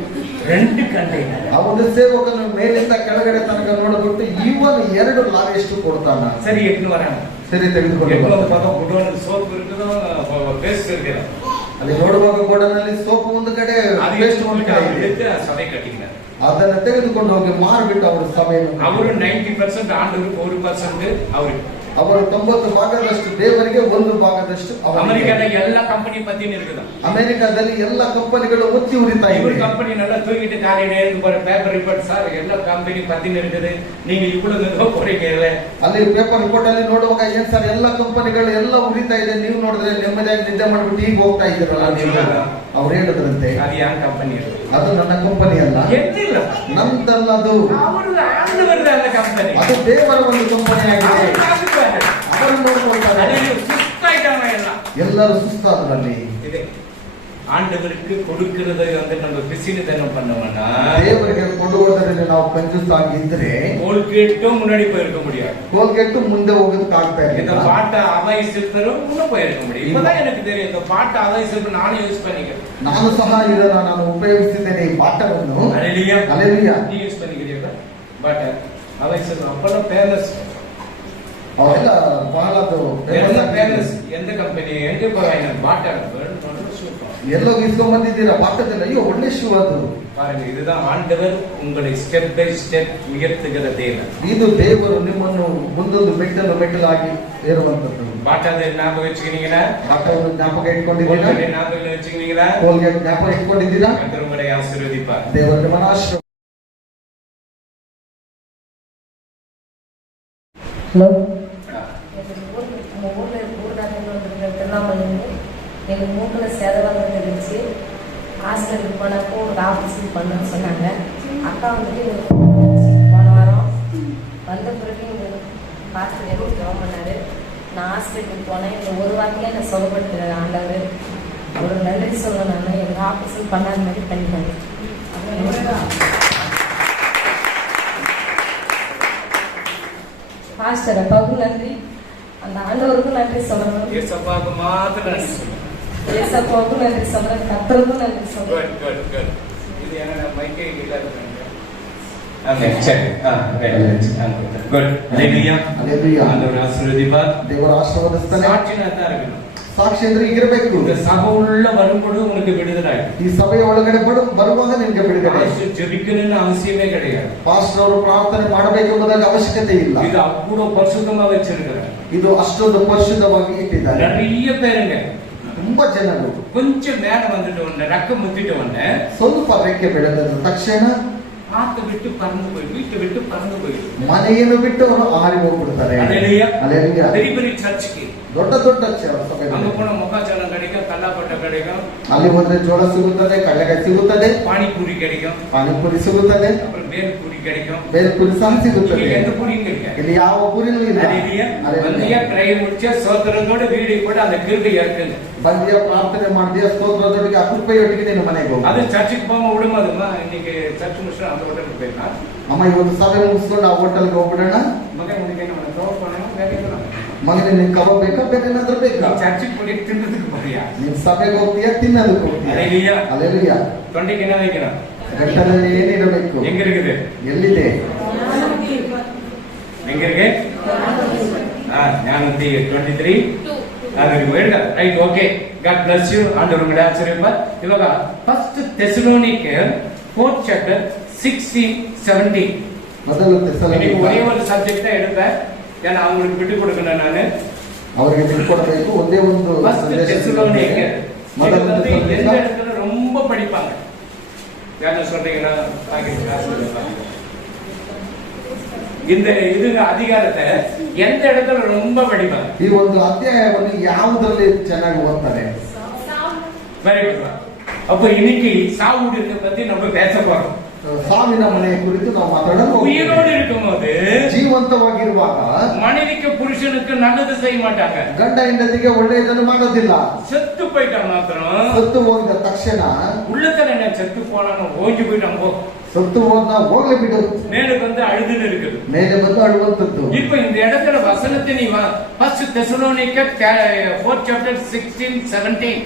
2 ಕಂಟೈನರ್. ಆ ಒಂದು ಸೇವಕನು ಮೇಲಿಂದ ಕೆಳಗಡೆ ತನಕ ನೋಡಿಬಿಟ್ಟು ಇವನು 2 ಲಾರಿ ಎಷ್ಟು ಕೊಡ್ತಾನ. சரி எட்டு வராங்க. ಸರಿ ತೆಗೆದುಕೊಂಡು பார்த்தா குடோன் சோப் இருக்குதோ பேஸ்ட் இருக்குதோ. ಅಲ್ಲಿ ನೋಡುವಾಗ ಗೋಡನಲ್ಲಿ ಸೋಪು ಒಂದು ಕಡೆ, ಪೇಸ್ಟ್ ಒಂದು ಕಡೆ ಇದೆ. சபை கட்டினார். ಅದನ್ನ ತೆಗೆದುಕೊಂಡು ಹೋಗಿ ಮಾರ್ಬಿಟ್ಟು ಅವರ ಸಭೆಯನ್ನು, ಅವರು 90% ಆಂಡವರಿಗೆ 1% ಅವರಿಗೆ. ಅವರು 90 ಭಾಗದಷ್ಟು ದೇವರಿಗೆ, 1 ಭಾಗದಷ್ಟು ಅಮೆರಿಕದ ಎಲ್ಲ ಕಂಪನಿ பத்தின இருக்குது. ಅಮೆರಿಕದಲ್ಲಿ ಎಲ್ಲ ಕಂಪನಿಗಳು ಒತ್ತಿ ಉರಿತಾ இவர் ಇವೆ. கம்பெனி நல்லா தூக்கிட்டு காலையில ஒரு பேப்பர் ரிப்போர்ட், சார் ಎಲ್ಲ ಕಂಪನಿ பத்தின இருக்குது, நீங்க இவ்வளவு போறீங்க. ಅಲ್ಲಿ ಪೇಪರ್ ರಿಪೋರ್ಟ್ ಅಲ್ಲಿ ನೋಡುವಾಗ ಏನ್ ಸರ್ ಎಲ್ಲ ಕಂಪನಿಗಳು ಎಲ್ಲ ಉರಿತಾ ಇದೆ, ನೀವು ನೋಡಿದ್ರೆ ನೆಮ್ಮದಿಯಾಗಿ ನಿದ್ದೆ ಮಾಡ್ಬಿಟ್ಟು ಈಗ ಹೋಗ್ತಾ ಇದ್ದೀರಲ್ಲ ನೀವು. ಅವ್ರು ಹೇಳಿದ್ರಂತೆ, அது யார் கம்பெனி? ಅದು ನನ್ನ ಕಂಪನಿ ಅಲ್ಲ, ಎತ್ತಿಲ್ಲ, ನಂದಲ್ಲದು, ಅವರು ಆಂಡವರ್ದ அந்த ಕಂಪನಿ, ಅದು ದೇವರ ಒಂದು ಕಂಪನಿ ಆಗಿದೆ. ಅವರು ನೋಡ್ಕೊಳ್ತಾರೆ. ಸುಸ್ತಾಯ್ತಾವ ಎಲ್ಲರೂ ಸುಸ್ತಾದ್ರಲ್ಲಿ. ಇದೆ ஆண்டவருக்கு கொடுக்கிறது வந்து நம்ம பிசினித்தனம் பண்ணோம்னா, ದೇವರಿಗೆ ಕೊಡುವುದರಲ್ಲಿ ನಾವು ಕಂಜೂಸ್ ಆಗಿದ್ರೆ கோல்கேட்டும் முன்னாடி போயிருக்க முடியாது. ಕೋಲ್ಗೇಟ್ ಮುಂದೆ ಹೋಗೋದಕ್ಕೆ ಆಗ್ತಾ இந்த ಇಲ್ಲ. பாட்டை அவைசிருப்பரும் முன்ன போயிருக்க முடியும். இப்பதான் எனக்கு தெரியும் இந்த பாட்டை அவைசிருப்பு நானும் யூஸ் பண்ணிக்கிறேன். ನಾನು ಸಹ ಇದನ್ನ ನಾನು ಉಪಯೋಗಿಸಿದ್ದೇನೆ ಈ ಪಾಠವನ್ನು. அல்லேலூயா. அல்லேலூயா. நீ யூஸ் பண்ணிக்கிறீங்களா பாட்டை? அவைசிருப்பு அப்பெல்லாம் ஃபேமஸ். ಅವೆಲ್ಲ ಬಹಳ ஃபேமஸ். எந்த கம்பெனி எங்க போய் பாட்டை சூப்பர் ಎಲ್ಲೋ ಇಸ್ಕೊಂಡ್ ಬಂದಿದ್ದೀರಾ ಪಕ್ಕದಲ್ಲಿ, ಅಯ್ಯೋ ಒಳ್ಳೆ ಶೂ ಅದು. பாருங்க, இதுதான் ஆண்டவர் உங்களை ஸ்டெப் பை ஸ்டெப் உயர்த்துகிற தேவன். ಇದು ದೇವರು ನಿಮ್ಮನ್ನು ಮುಂದೊಂದು ಮೆಟ್ಟಲಾಗಿ ಏರುವಂತದ್ದು. பாட்டாத ஞாபகம் வச்சுக்கிறீங்களா? ಪಾಠವನ್ನು ಜ್ಞಾಪಕ ಇಟ್ಕೊಂಡಿದ್ದೀರಾ? ஞாபகம் வச்சுக்கிறீங்களா? ಕೋಲ್ಗೇಟ್ ಜ್ಞಾಪಕ ಇಟ್ಕೊಂಡಿದ್ದೀರಾ? கர்த்தர் உங்களை ஆசீர்வதிப்பார். ದೇವರು ನಿಮ್ಮನ್ನು ಆಶೀರ್ವದಿಸಲಿ. ஹலோ, நம்ம ஊரில் திருவண்ணாமலையிலேருந்து எங்களுக்கு மூக்கில் சேதவாதம் இருந்துச்சு. ஹாஸ்பிட்டலுக்கு போனப்போ ஒரு ஆப்ரேஷன் பண்ணணும்னு சொன்னாங்க. அக்கா வந்துட்டு போன வாரம் வந்த பிறகு எங்கள் ஹாஸ்பிட்டல் எனக்கு ஜெபம் பண்ணார். நான் ஹாஸ்பிட்டலுக்கு போனேன். இந்த ஒரு வாரத்திலே என்னை சொல்லப்பட்டு ஆண்டவர் ஒரு நன்றி சொல்லணும். நான் எனக்கு ஆப்ரேஷன் பண்ணாத மாதிரி பண்ணிட்டாங்க. பாஸ்டர் அப்பாவுக்கும் நன்றி, அந்த ஆண்டவருக்கும் நன்றி சொல்லணும். ஏசப்பாவுக்கு மாத்திரம் நன்றி சொல்லுங்க. ஏசப்பாவுக்கும் நன்றி சொல்றேன், கர்த்தருக்கும் நன்றி சொல்றேன். Good good good. இது என்ன மைக்கே இல்ல இருக்கு. ஓகே சரி. குட். ஹalleluya. ஹalleluya. ஆண்டவர் ஆசீர்வதிப்பார். ದೇವರ ಆಶೀರ್ವಾದಿಸ್ತಾನೆ. சாட்சியா தான் இருக்கணும். ಸಾಕ್ಷಿ ಅಂದ್ರೆ ಹೀಗಿರಬೇಕು. இந்த சபை உள்ள வரும்போது உங்களுக்கு விடுதலை ஆயிடும். ಈ ಸಭೆಯ ಒಳಗಡೆ ಬರುವಾಗ ನಿಮಗೆ ಬಿಡುಗಡೆ. பாஸ்டர் ஜெபிக்கணும்னு அவசியமே கிடையாது. ಪಾಸ್ಟರ್ ಅವರು ಪ್ರಾರ್ಥನೆ ಮಾಡಬೇಕೆಂಬುದಾಗಿ ಅವಶ್ಯಕತೆ ಇಲ್ಲ. இது அவ்வளவு பரிசுத்தமா வச்சிருக்கிறார். ಇದು ಅಷ್ಟೊಂದು ಪರಿಶುದ್ಧವಾಗಿ ಇಟ್ಟಿದ್ದಾರೆ. நிறைய பேருங்க ತುಂಬಾ ಜನರು கொஞ்சம் மேல வந்துட்டு உடனே ரக்க முத்திட்டு உடனே ಸ್ವಲ್ಪ ರೆಕ್ಕೆ ಬೆಳೆದ ತಕ್ಷಣ ஆத்தை விட்டு பறந்து போயிடும், வீட்டை விட்டு பறந்து போயிடும், ಮನೆಯನ್ನು ಬಿಟ್ಟು ಅವರು ಹಾರಿ ಹೋಗ್ಬಿಡ್ತಾರೆ. ஹalleluya. ಹalleluya. பெரிய பெரிய சர்ச்சுக்கு ದೊಡ್ಡ ದೊಡ್ಡ ಸಭೆ, அங்க போன மொக்காச்சோளம் கிடைக்கும், கல்லாப்பட்டை கிடைக்கும், ಅಲ್ಲಿ ಹೋದ್ರೆ ಜೋಳ ಸಿಗುತ್ತದೆ, ಕಡಲೆಕಾಯಿ ಸಿಗುತ್ತದೆ, பானிபூரி கிடைக்கும், ಪಾನಿಪುರಿ ಸಿಗುತ್ತದೆ, அப்புறம் ಬೇಲ್ಪೂರಿ கிடைக்கும். ಬೇಲ್ಪುರಿ ಸಹ ಸಿಗುತ್ತದೆ. இங்க எந்த பூரியும் கிடைக்காது. ಇಲ್ಲಿ ಯಾವ ಪುರಿನೂ ಇಲ್ಲ. ஹalleluya. ಹalleluya. வந்தியா கிரைய முடிச்ச சோத்திரத்தோட வீடு கூட அந்த கிருபை இருக்குங்க. ಬಂದಿಯ ಪ್ರಾರ್ಥನೆ ಮಾಡಿದ್ಯಾ ಸ್ತೋತ್ರದೊಟ್ಟಿಗೆ ಆ ಕೃಪೆಯೊಟ್ಟಿಗೆ ನೀನು ಮನೆಗೆ ಹೋಗು. அது சர்ச்சுக்கு போகாம விடுமாதுமா. இன்னைக்கு சர்ச் முடிச்சு அந்த ஹோட்டலுக்கு போயிடலாம். ಅಮ್ಮ ಇವತ್ತು ಸಭೆ ಮುಗಿಸ್ಕೊಂಡು ಆ ಹೋಟೆಲ್ಗೆ ಹೋಗ್ಬಿಡೋಣ. மகன் உனக்கு என்ன பண்ண தோப்பு பண்ணணும், வேலைக்கு போகலாம். ಮಗನಿಗೆ ನೀನ್ ಕಬಾಬ್ ಬೇಕಾ ಬೇಕೇನಾದ್ರೂ ಬೇಕಾ? சர்ச்சுக்கு போய் தின்றதுக்கு போறியா? ನೀನ್ ಸಭೆಗೆ ಹೋಗ್ತೀಯಾ ತಿನ್ನೋದಕ್ಕೆ ಹೋಗ್ತೀಯಾ? ஹalleluya. ಹalleluya. தொண்டைக்கு என்ன வைக்கணும்? ಗಂಟಲಲ್ಲಿ ಏನಿರಬೇಕು? எங்க இருக்குது? ಎಲ್ಲಿದೆ? எங்க இருக்கு? ஞானத்தி 23 அதுக்கு போயிடுங்க. Right, okay. God bless you. ஆண்டவர் உங்களை ஆசீர்வதிப்பார். இವಾಗ first Thessalonians 4th chapter 16 17. ಮೊದಲು இன்னைக்கு ಥೆಸಲೋನಿಕ ஒரே ஒரு சப்ஜெக்ட் தான் எடுப்பேன். ஏன்னா அவங்களுக்கு விட்டு கொடுக்கணும் நானு. ಅವರಿಗೆ ಬಿಟ್ಟುಕೊಡಬೇಕು. ಒಂದೇ ಒಂದು First Thessalonians ಮೊದಲು எந்த ಥೆಸಲೋನಿಕ இடத்துல ரொம்ப படிப்பாங்க. யாரும் சொல்றீங்கன்னா பாக்கெட் காசு இந்த இதுங்க அதிகாரத்தை எந்த இடத்துல ரொம்ப படிப்பாங்க? ಈ ಒಂದು ಅಧ್ಯಾಯವನ್ನು ಯಾವುದರಲ್ಲಿ ಚೆನ್ನಾಗಿ ಓದ್ತಾರೆ? Very good. அப்ப இன்னைக்கு சாவுடுறத பத்தி நம்ம பேச போறோம். ಸಾವಿನ ಮನೆಯ ಕುರಿತು ನಾವು ಮಾತಾಡೋಣ. உயிரோடு இருக்கும்போது ಜೀವಂತವಾಗಿರುವಾಗ மனைவிக்கு புருஷனுக்கு நல்லது செய்ய மாட்டாங்க. ಗಂಡ ಹೆಂಡತಿಗೆ ಒಳ್ಳೆಯದನ್ನು ಮಾಡೋದಿಲ್ಲ. செத்து போயிட்டா மாத்திரம் ಸತ್ತು ಹೋದ ತಕ್ಷಣ உள்ளத்துல என்ன செத்து போனான்னு ஓஞ்சி போயிட்டான் போ. ಸತ್ತು ಹೋದ ಹೋಗ್ಲಿ ಬಿಡು, மேலுக்கு வந்து அழுதுன்னு இருக்குது. ಮೇಲೆ ಬಂದು ಅಳುವಂತದ್ದು. இப்ப இந்த இடத்துல வசனத்தை நீ ஃபர்ஸ்ட் தெசலோனிக்க 4th chapter 16 17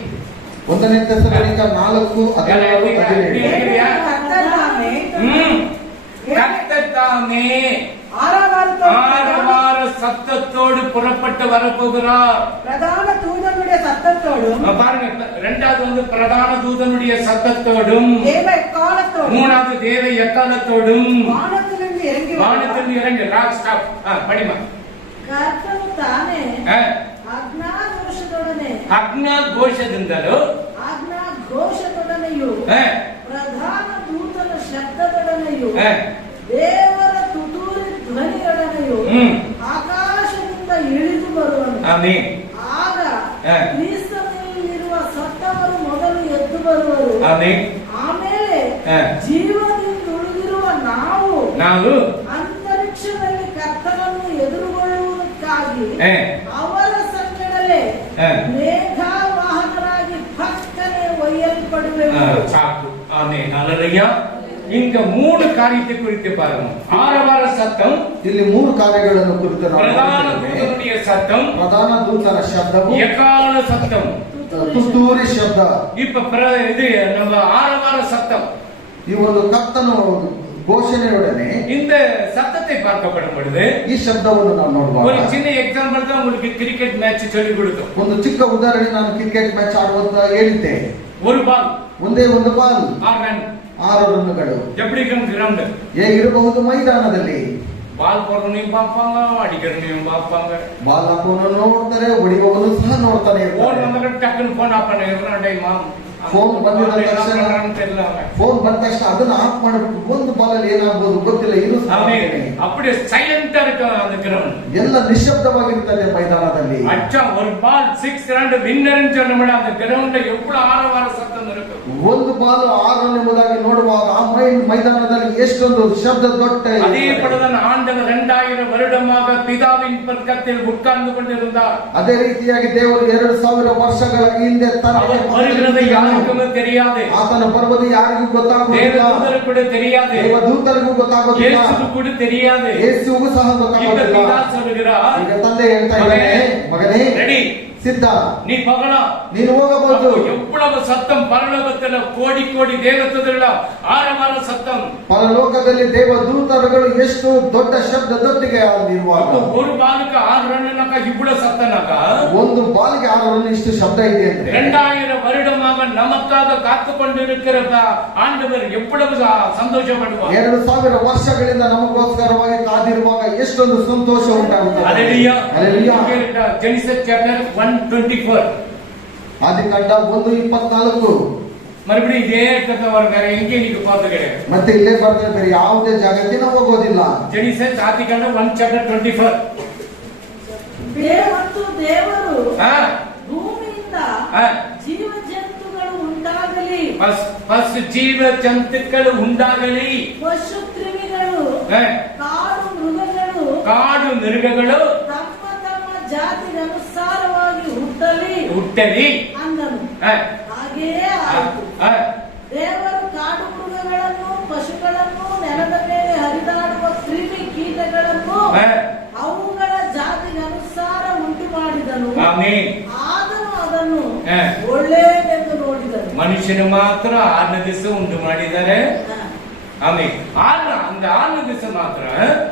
ಒಂದನೇ ಥೆಸಲೋನಿಕ 4:16-17. கர்த்தர் ஆரவார சத்தத்தோடு புறப்பட்டு வரப்போகிறார். பிரதான தூதனுடைய சத்தத்தோடும் பாருங்க, இரண்டாவது வந்து பிரதான தூதனுடைய சத்தத்தோடும், தேவ எக்காலத்தோடும், மூணாவது தேவ எக்காலத்தோடும் வானத்திலிருந்து இறங்கி ராக் ஸ்டாப் படிமா. ಕರ್ತನು ತಾನೇ ಆಜ್ಞಾಘೋಷದೊಡನೆ ಆಜ್ಞಾಘೋಷದೊಡನೆಯೂ ಪ್ರಧಾನ ದೂತನ ಶಬ್ದದೊಡನೆಯೂ ದೇವರ ತುತ್ತೂರಿ ಧ್ವನಿಯೊಡನೆಯೂ ಆಕಾಶದಿಂದ ಇಳಿದು ಬರುವನು. ಆಗ ಕ್ರಿಸ್ತನಲ್ಲಿರುವ ಸತ್ತವರು ಮೊದಲು ಎದ್ದು ಬರುವರು. ಆಮೇಲೆ ಜೀವದಿಂದ ಉಳಿದಿರುವ ನಾವು ಅಂತರಿಕ್ಷದಲ್ಲಿ ಕರ್ತನನ್ನು ಎದುರುಗೊಳ್ಳುವುದಕ್ಕಾಗಿ ಅವರ ಸಂಗಡಲೇ ಮೇಘವಾಹನರಾಗಿ ಪಕ್ಕನೆ ಒಯ್ಯಲ್ಪಡುವೆವು. இங்க 3 காரியத்தை குறித்து பாருங்க. ஆரவார சத்தம், ಇಲ್ಲಿ 3 ಕಾರ್ಯಗಳನ್ನು ಕುರಿತು ನಾವು பிரதான தூதனுடைய சத்தம், ಪ್ರಧಾನ ದೂತನ ಶಬ್ದವು, எக்கால சத்தம், ತುತ್ತೂರಿ ಶಬ್ದ. இப்ப இது நம்ம ஆரவார சத்தம். ಈ ಒಂದು ಕರ್ತನ ಘೋಷಣೆಯೊಡನೆ இந்த சத்தத்தை பார்க்கப்படும் பொழுது ಈ ಶಬ್ದವನ್ನು ನಾವು ನೋಡುವಾಗ ஒரு சின்ன எக்ஸாம்பிள் தான் உங்களுக்கு கிரிக்கெட் மேட்ச் சொல்லி கொடுத்தோம். ಒಂದು ಚಿಕ್ಕ ಉದಾಹರಣೆ, ನಾನು ಕ್ರಿಕೆಟ್ ಮ್ಯಾಚ್ ಆಡುವಂತ ಹೇಳಿದ್ದೆ. ஒரு பால் ಒಂದೇ ಒಂದು ಬಾಲ್ 6 ರನ್ 6 ರನ್ಗಳು எப்படி இருக்கும் கிரவுண்ட் ಹೇಗಿರಬಹುದು ಮೈದಾನದಲ್ಲಿ ಬಾಲ್ ಕೊಡೋನಿயும் பார்ப்பாங்க அடிக்கிறனையும் பார்ப்பாங்க ಬಾಲ್ ಹಾಕೋನು ನೋಡ್ತಾರೆ ಹೊಡೆಯುವವನು ಸಹ ನೋಡ್ತಾನೆ ಫೋನ್ ಇರ್ತಾರೆ ಬಂದಾಗ ಟಕ್ಕನ್ ಫೋನ್ ಆಫ್ ಮಾಡಿ ಫೋನ್ ಬಂದ ತಕ್ಷಣ ಅದನ್ನ ಆಫ್ ಮಾಡಬೇಕು ಒಂದು ಬಾಲಲ್ಲಿ ಏನಾಗಬಹುದು ಗೊತ್ತಿಲ್ಲ ಇದು அப்படியே சைலண்டா இருக்கு அந்த கிரவுண்ட் ಎಲ್ಲ ನಿಶ್ಶಬ್ದವಾಗಿರುತ್ತದೆ ಮೈದಾನದಲ್ಲಿ அச்சா ஒரு பால் 6 ரன் வின்னர்னு சொன்னோம்னா அந்த கிரவுண்ட்ல எவ்வளவு ஆரவார சத்தம் இருக்கும் ಒಂದು ಬಾಲ್ 6 ರನ್ ಎಂಬುದಾಗಿ ನೋಡುವಾಗ ಆ ಮೈದಾನದಲ್ಲಿ ಎಷ್ಟೊಂದು ಶಬ್ದ ದೊಡ್ಡ அதே போலதான் ஆண்டவர் 2000 வருடமாக பிதாவின் பக்கத்தில் உட்கார்ந்து கொண்டிருந்தார் ಅದೇ ರೀತಿಯಾಗಿ ದೇವರು 2000 ವರ್ಷಗಳ ಹಿಂದೆ அவர் வருகிறது யாருக்குமே தெரியாது ಆತನ ಬರುವುದು ಯಾರಿಗೂ ಗೊತ್ತಾಗುವುದಿಲ್ಲ தேவதூதருக்கு கூட தெரியாது ದೇವದೂತರಿಗೂ ಗೊತ್ತಾಗುವುದಿಲ್ಲ ಯೇಸುವಿಗೂ ಕೂಡ தெரியாது ಯೇಸುವಿಗೂ ಸಹ ಗೊತ್ತಾಗುವುದಿಲ್ಲ பிதா சொல்கிறார் ಈಗ ತಂದೆ ಹೇಳ್ತಾ ಇದ್ದಾನೆ ಮಗನೇ ரெடி ಸಿದ್ಧ நீ போகலாம் ನೀನು ಹೋಗಬಹುದು எவ்வளவு சத்தம் பரலோகத்துல கோடி கோடி தேவதூதர்கள ஆரவார சத்தம் ಪರಲೋಕದಲ್ಲಿ ದೇವದೂತರುಗಳು ಎಷ್ಟು ದೊಡ್ಡ ಶಬ್ದದೊಟ್ಟಿಗೆ ಅಲ್ಲಿರುವಾಗ ஒரு பாலுக்கு 6 ரன்னுனாக்கா இவ்வளவு சத்தம்னாக்கா ಒಂದು ಬಾಲ್ಗೆ 6 ರನ್ ಇಷ್ಟು ಶಬ್ದ ಇದೆ ಅಂದ್ರೆ 2000 வருடமாக நமக்காக காத்து கொண்டிருக்கிற ஆண்டவர் எவ்வளவு சந்தோஷப்படுவார் 2000 ವರ್ಷಗಳಿಂದ ನಮಗೋಸ್ಕರವಾಗಿ ಕಾದಿರುವಾಗ ಎಷ್ಟೊಂದು ಸಂತೋಷ ಉಂಟಾಗುತ್ತದೆ ஹalleluya ಹalleluya ஜெனிசிஸ் சாப்ಟರ್ 124 ಆದಿಕಾಂಡ 1:24 மறுபடியும் இதே இடத்துல வர வேற எங்கே நீங்க பார்த்து கிடையாது ಮತ್ತೆ ಇಲ್ಲೇ ಬರ್ತದೆ ಬೇರೆ ಯಾವುದೇ ಜಾಗಕ್ಕೆ ನಾವು ಹೋಗೋದಿಲ್ಲ ಜೆನಿಸಿಸ್ ಆದಿಕಾಂಡ 1:24 ದೇವರು ಭೂಮಿಯಿಂದ ಜೀವ ಜಂತುಗಳು ಉಂಟಾಗಲಿ ಫಸ್ಟ್ ಜೀವ ಜಂತುಗಳು ಉಂಟಾಗಲಿ ಪಶು ಕ್ರಿಮಿಗಳು ಕಾಡು ಮೃಗಗಳು ತಮ್ಮ ತಮ್ಮ ಜಾತಿಗೆ ಅನುಸಾರವಾಗಿ ಹುಟ್ಟಲಿ ಅಂದನು ಹಾಗೆಯೇ ಆಯಿತು ದೇವರು ಕಾಡು ಮೃಗಗಳನ್ನು ಪಶುಗಳನ್ನು ನೆಲದ ಮೇಲೆ ಹರಿದಾಡುವ ಕ್ರಿಮಿ ಕೀಟಗಳನ್ನು ಅವುಗಳ ಜಾತಿಗೆ ಅನುಸಾರ ಉಂಟು ಮಾಡಿದನು ಆದರೂ ಅದನ್ನು ಒಳ್ಳೆಯದೆಂದು ನೋಡಿದನು ಮನುಷ್ಯನು ಮಾತ್ರ 6 ದಿವಸ ಉಂಟು ಮಾಡಿದ್ದಾರೆ ஆமென் அந்த 6 ದಿವಸ ಮಾತ್ರ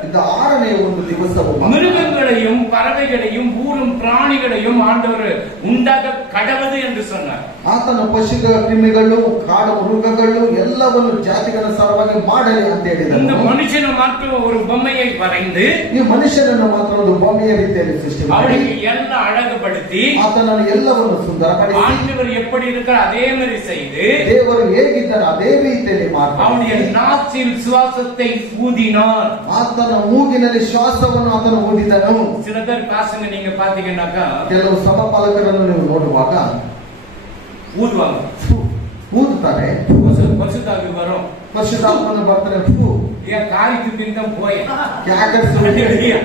இந்த 6ನೇ ಒಂದು ದಿವಸವು மிருகங்களையும் பறவைகளையும் ஊரும் பிராணிகளையும் ஆண்டவர் உண்டாக கடவது என்று சொன்னார் ಆತನ ಪಶುಗಳ ಕ್ರಿಮಿಗಳು ಕಾಡು ಮೃಗಗಳು ಎಲ್ಲವನ್ನು ಜಾತಿಗನುಸಾರವಾಗಿ ಮಾಡಲಿ ಅಂತ ಹೇಳಿದರು இந்த மனுஷனை மாತ್ರ ஒரு பொம்மையை வரைந்து ಈ ಮನುಷ್ಯನನ್ನು ಮಾತ್ರ ಒಂದು ಬೊಮ್ಮೆಯ ರೀತಿಯಲ್ಲಿ ಸೃಷ್ಟಿ ಮಾಡಿ ಅವನಿಗೆ ಎಲ್ಲ ಅழகுபடுத்தி ಆತನನ್ನು ಎಲ್ಲವನ್ನು ಸುಂದರಪಡಿಸಿ ஆண்டவர் எப்படி இருக்கிற அதே மாதிரி செய்து ದೇವರು ಹೇಗಿದ್ದಾರೆ ಅದೇ ರೀತಿಯಲ್ಲಿ ಮಾಡ್ತಾರೆ அவனுடைய நாசில் சுவாசத்தை ஊதினார் ಆತನ ಮೂಗಿನಲ್ಲಿ ಶ್ವಾಸವನ್ನು ಆತನು ಊದಿದನು சில பேர் பாசங்க நீங்க பாத்தீங்கன்னாக்கா ಕೆಲವು ಸಭಾಪಾಲಕರನ್ನು ನೀವು ನೋಡುವಾಗ ஊதுவாங்க ಊದುತ್ತಾರೆ பசுத்தாவி வரும் ಪರಿಶುದ್ಧಾತ್ಮನು ಬರ್ತಾರೆ என் காரிக்கு பின்னம் போய் Hallelujah.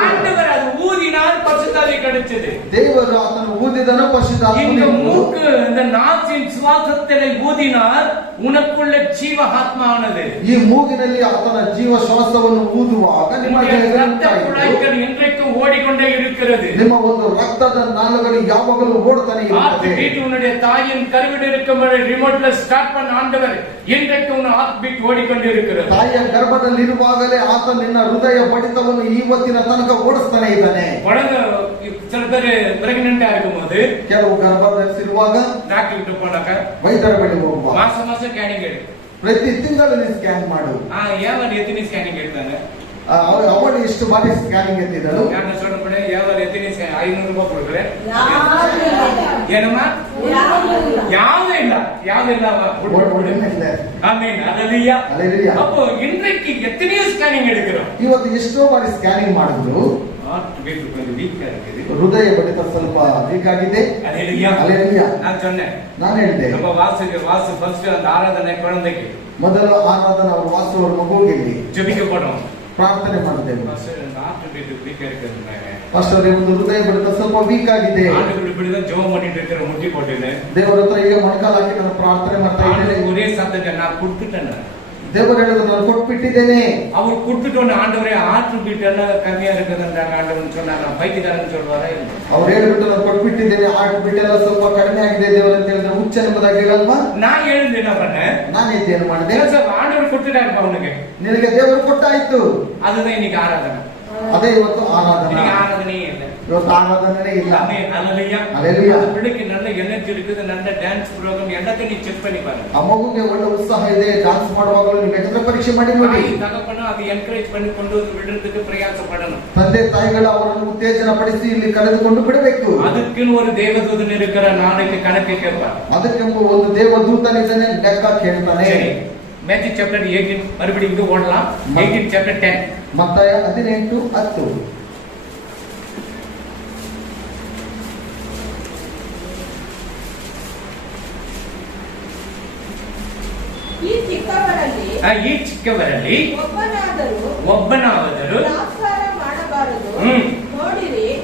ஆண்டவர் அது ஊதினால் பசுத்தாவி கிடைச்சது ದೇವರು ಆತನು ಊದಿದನು இந்த ಪರಿಶುದ್ಧಾತ್ಮನು மூக்கு இந்த நாசின் சுவாசத்திலே ஊதினால் உனக்குள்ள ஜீவ ஆத்மாவானது ಈ ಮೂಗಿನಲ್ಲಿ ಆತನ ಜೀವ ಶ್ವಾಸವನ್ನು ಊದುವಾಗ ನಿಮ್ಮ ரத்த குழாய்கள் இன்றைக்கும் ஓடிக்கொண்டே இருக்கிறது ನಿಮ್ಮ ಒಂದು ರಕ್ತದ ನಾಳಗಳು ಯಾವಾಗಲೂ ಓಡ್ತಾನೆ ಇರುತ್ತದೆ வீட்டு உன்னுடைய தாயின் கருவில் இருக்கும் ரிமோட்ல ஸ்டார்ட் பண்ண ஆண்டவர் இன்றைக்கு உன் ஹார்ட் பீட் ஓடிக்கொண்டே இருக்கிறது ತಾಯಿಯ ಗರ್ಭದಲ್ಲಿರುವಾಗಲೇ ಆತ ನಿನ್ನ ಹೃದಯ ಬಡಿತವನ್ನು ಇವತ್ತಿನ ತನಕ ಓಡಿಸ್ತಾನೆ ಇದ್ದಾನೆ குழந்தை சில பேர் பிரெಗ್ನೆಂಟ್ இருக்கும்போது ಕೆಲವು ಗರ್ಭಧರಿಸಿರುವಾಗ டாக்டರ್ கிட்ட போனாக்க ವೈದ್ಯರ ಬಳಿ ಹೋಗುವ மாசம் மாசம் ஸ்கேனிங் எடு ಪ್ರತಿ ತಿಂಗಳಲ್ಲಿ ಸ್ಕ್ಯಾನ್ ಮಾಡು ஏவல் எத்தனை ஸ்கேனிங் எடுத்தாங்க ಅವಳು ಎಷ್ಟು ಬಾರಿ ಸ್ಕ್ಯಾನಿಂಗ್ ಎತ್ತಿದಳು நான் சொல்றேன் ஏவல் எத்தனை 500 ரூபாய் கொடுக்குறேன் ಏನಮ್ಮ ಯಾವ್ದು ಇಲ್ಲ ஆமென் ஹalleluya அப்போ இன்றைக்கு எத்தனை ஸ்கேனிங் எடுக்கிறோம் ಇವತ್ತು ಎಷ್ಟೋ ಬಾರಿ ಸ್ಕ್ಯಾನಿಂಗ್ ಮಾಡಿದ್ರು ஹார்ட் பீட் கொஞ்சம் வீக்கா இருக்குது ಹೃದಯ ಬಡಿತ ಸ್ವಲ್ಪ ವೀಕ್ ಆಗಿದೆ ஹalleluya நான் சொன்னேன் ನಾನು ಹೇಳಿದೆ நம்ம வாசு ஃபர்ஸ்ட் அந்த ஆராதனை குழந்தைக்கு ಮೊದಲು ಆರಾಧನಾ ಅವರು ವಾಸು ಅವರ ಮಗುವಿಗೆ ஜெபிக்க போறோம் ಪ್ರಾರ್ಥನೆ ಮಾಡ್ತೇವೆ ஹார்ட் பீட் வீக்கா இருக்குதுங்க ಫಸ್ಟ್ ಅವರಿಗೆ ಒಂದು ಹೃದಯ ಬಡಿತ ಸ್ವಲ್ಪ ವೀಕ್ ಆಗಿದೆ ஆண்டவர் இப்படிதான் ஜெபம் பண்ணிட்டு இருக்கிற முட்டி போட்டுன்னு ದೇವರ ಹತ್ರ ಈಗ ಮೊಣಕಾಲು ಹಾಕಿ ನಾನು ಪ್ರಾರ್ಥನೆ ಮಾಡ್ತಾ ಇದ್ದೇನೆ ஒரே சத்தத்தை நான் கொடுத்துட்டேன் ದೇವರು ಹೇಳಿದ್ರು ನಾನು ಕೊಟ್ಬಿಟ್ಟಿದ್ದೇನೆ அவர் கொடுத்துட்டோன்னு ஆண்டவரே ஹார்ட் பீட் எல்லாம் கம்மியா இருக்குதுன்றாங்க ஆண்டவன் சொன்னாங்க பைத்தியக்காரன் சொல்வாரா ಅವ್ರು ಹೇಳ್ಬಿಟ್ಟು ನಾನು ಕೊಟ್ಬಿಟ್ಟಿದ್ದೇನೆ ಹಾರ್ಟ್ ಬೀಟ್ ಎಲ್ಲ ಸ್ವಲ್ಪ ಕಡಿಮೆ ಆಗಿದೆ ದೇವರು ಅಂತ ಹೇಳಿದ್ರೆ ಹುಚ್ಚ ಎಂಬುದಾಗಿ ಹೇಳಲ್ವಾ நான் எழுந்து என்ன பண்ணேன் ನಾನು ಏನು ಮಾಡಿದೆ ஆண்டவர் கொடுத்துட்டாருப்பா அவனுக்கு ನಿನಗೆ ದೇವರು ಕೊಟ್ಟಾಯ್ತು அதுதான் இன்னைக்கு ஆராதனை ಅದೇ ಇವತ್ತು ಆರಾಧನಾ இன்னைக்கு ஆராதனையே இல்லை ಇವತ್ತು ಆರಾಧನೆ ಇಲ್ಲ. ஆமென். ஹல்லேலூயா. ஹல்லேலூயா. அந்த பிள்ளைக்கு நல்ல எனர்ஜி இருக்குது, நல்ல டான்ஸ் ப்ரோகிராம் எல்லாத்தையும் நீ செக் பண்ணி பாருங்க. ಆ ಮಗುಗೆ ಒಳ್ಳೆ ಉತ್ಸಾಹ ಇದೆ, டான்ஸ் ಮಾಡುವಾಗಲೂ ನೀವು ಬೇಕಾದ್ರೆ ಪರೀಕ್ಷೆ ಮಾಡಿ ನೋಡಿ. தாய் தகப்பனும் அதை என்கரேஜ் பண்ணி கொண்டு வந்து விடுறதுக்கு பிரயாசப்படணும். ತಂದೆ ತಾಯಿಗಳು ಅವರನ್ನು ಉತ್ತೇಜನ ಪಡಿಸಿ ಇಲ್ಲಿ ಕರೆದುಕೊಂಡು ಬಿಡಬೇಕು. அதுக்குன்னு ஒரு தேவதூதன் இருக்கிற நாளைக்கு கணக்கு கேட்பார். ಅದಕ್ಕೆ ಒಂದು ದೇವದೂತನಿದ್ದಾನೆ, ಲೆಕ್ಕ ಕೇಳ್ತಾನೆ. சரி, மேத்யூ சாப்டர் 18 மறுபடியும் இங்க ஓடலாம். 18 சாப்டர் 10 ಮತ್ತಾಯ 18:10. ಈ ಚಿಕ್ಕವರಲ್ಲಿ ಈ ಚಿಕ್ಕವರಲ್ಲಿ ಒಬ್ಬನಾದರೂ ದ್ರಾಕ್ಷಾರ ಮಾಡಬಾರದು.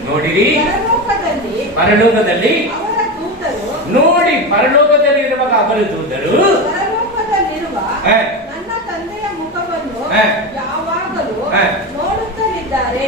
ನೋಡಿರಿ ಪರಲೋಕದಲ್ಲಿ ಅವರ ದೂತರು ನೋಡಿ, ಪರಲೋಕದಲ್ಲಿ ಇರುವಾಗ ಅವರ ದೂತರು ಪರಲೋಕದಲ್ಲಿರುವ ನನ್ನ ತಂದೆಯ ಮುಖವನ್ನು ಯಾವಾಗಲೂ ನೋಡುತ್ತಲಿದ್ದಾರೆ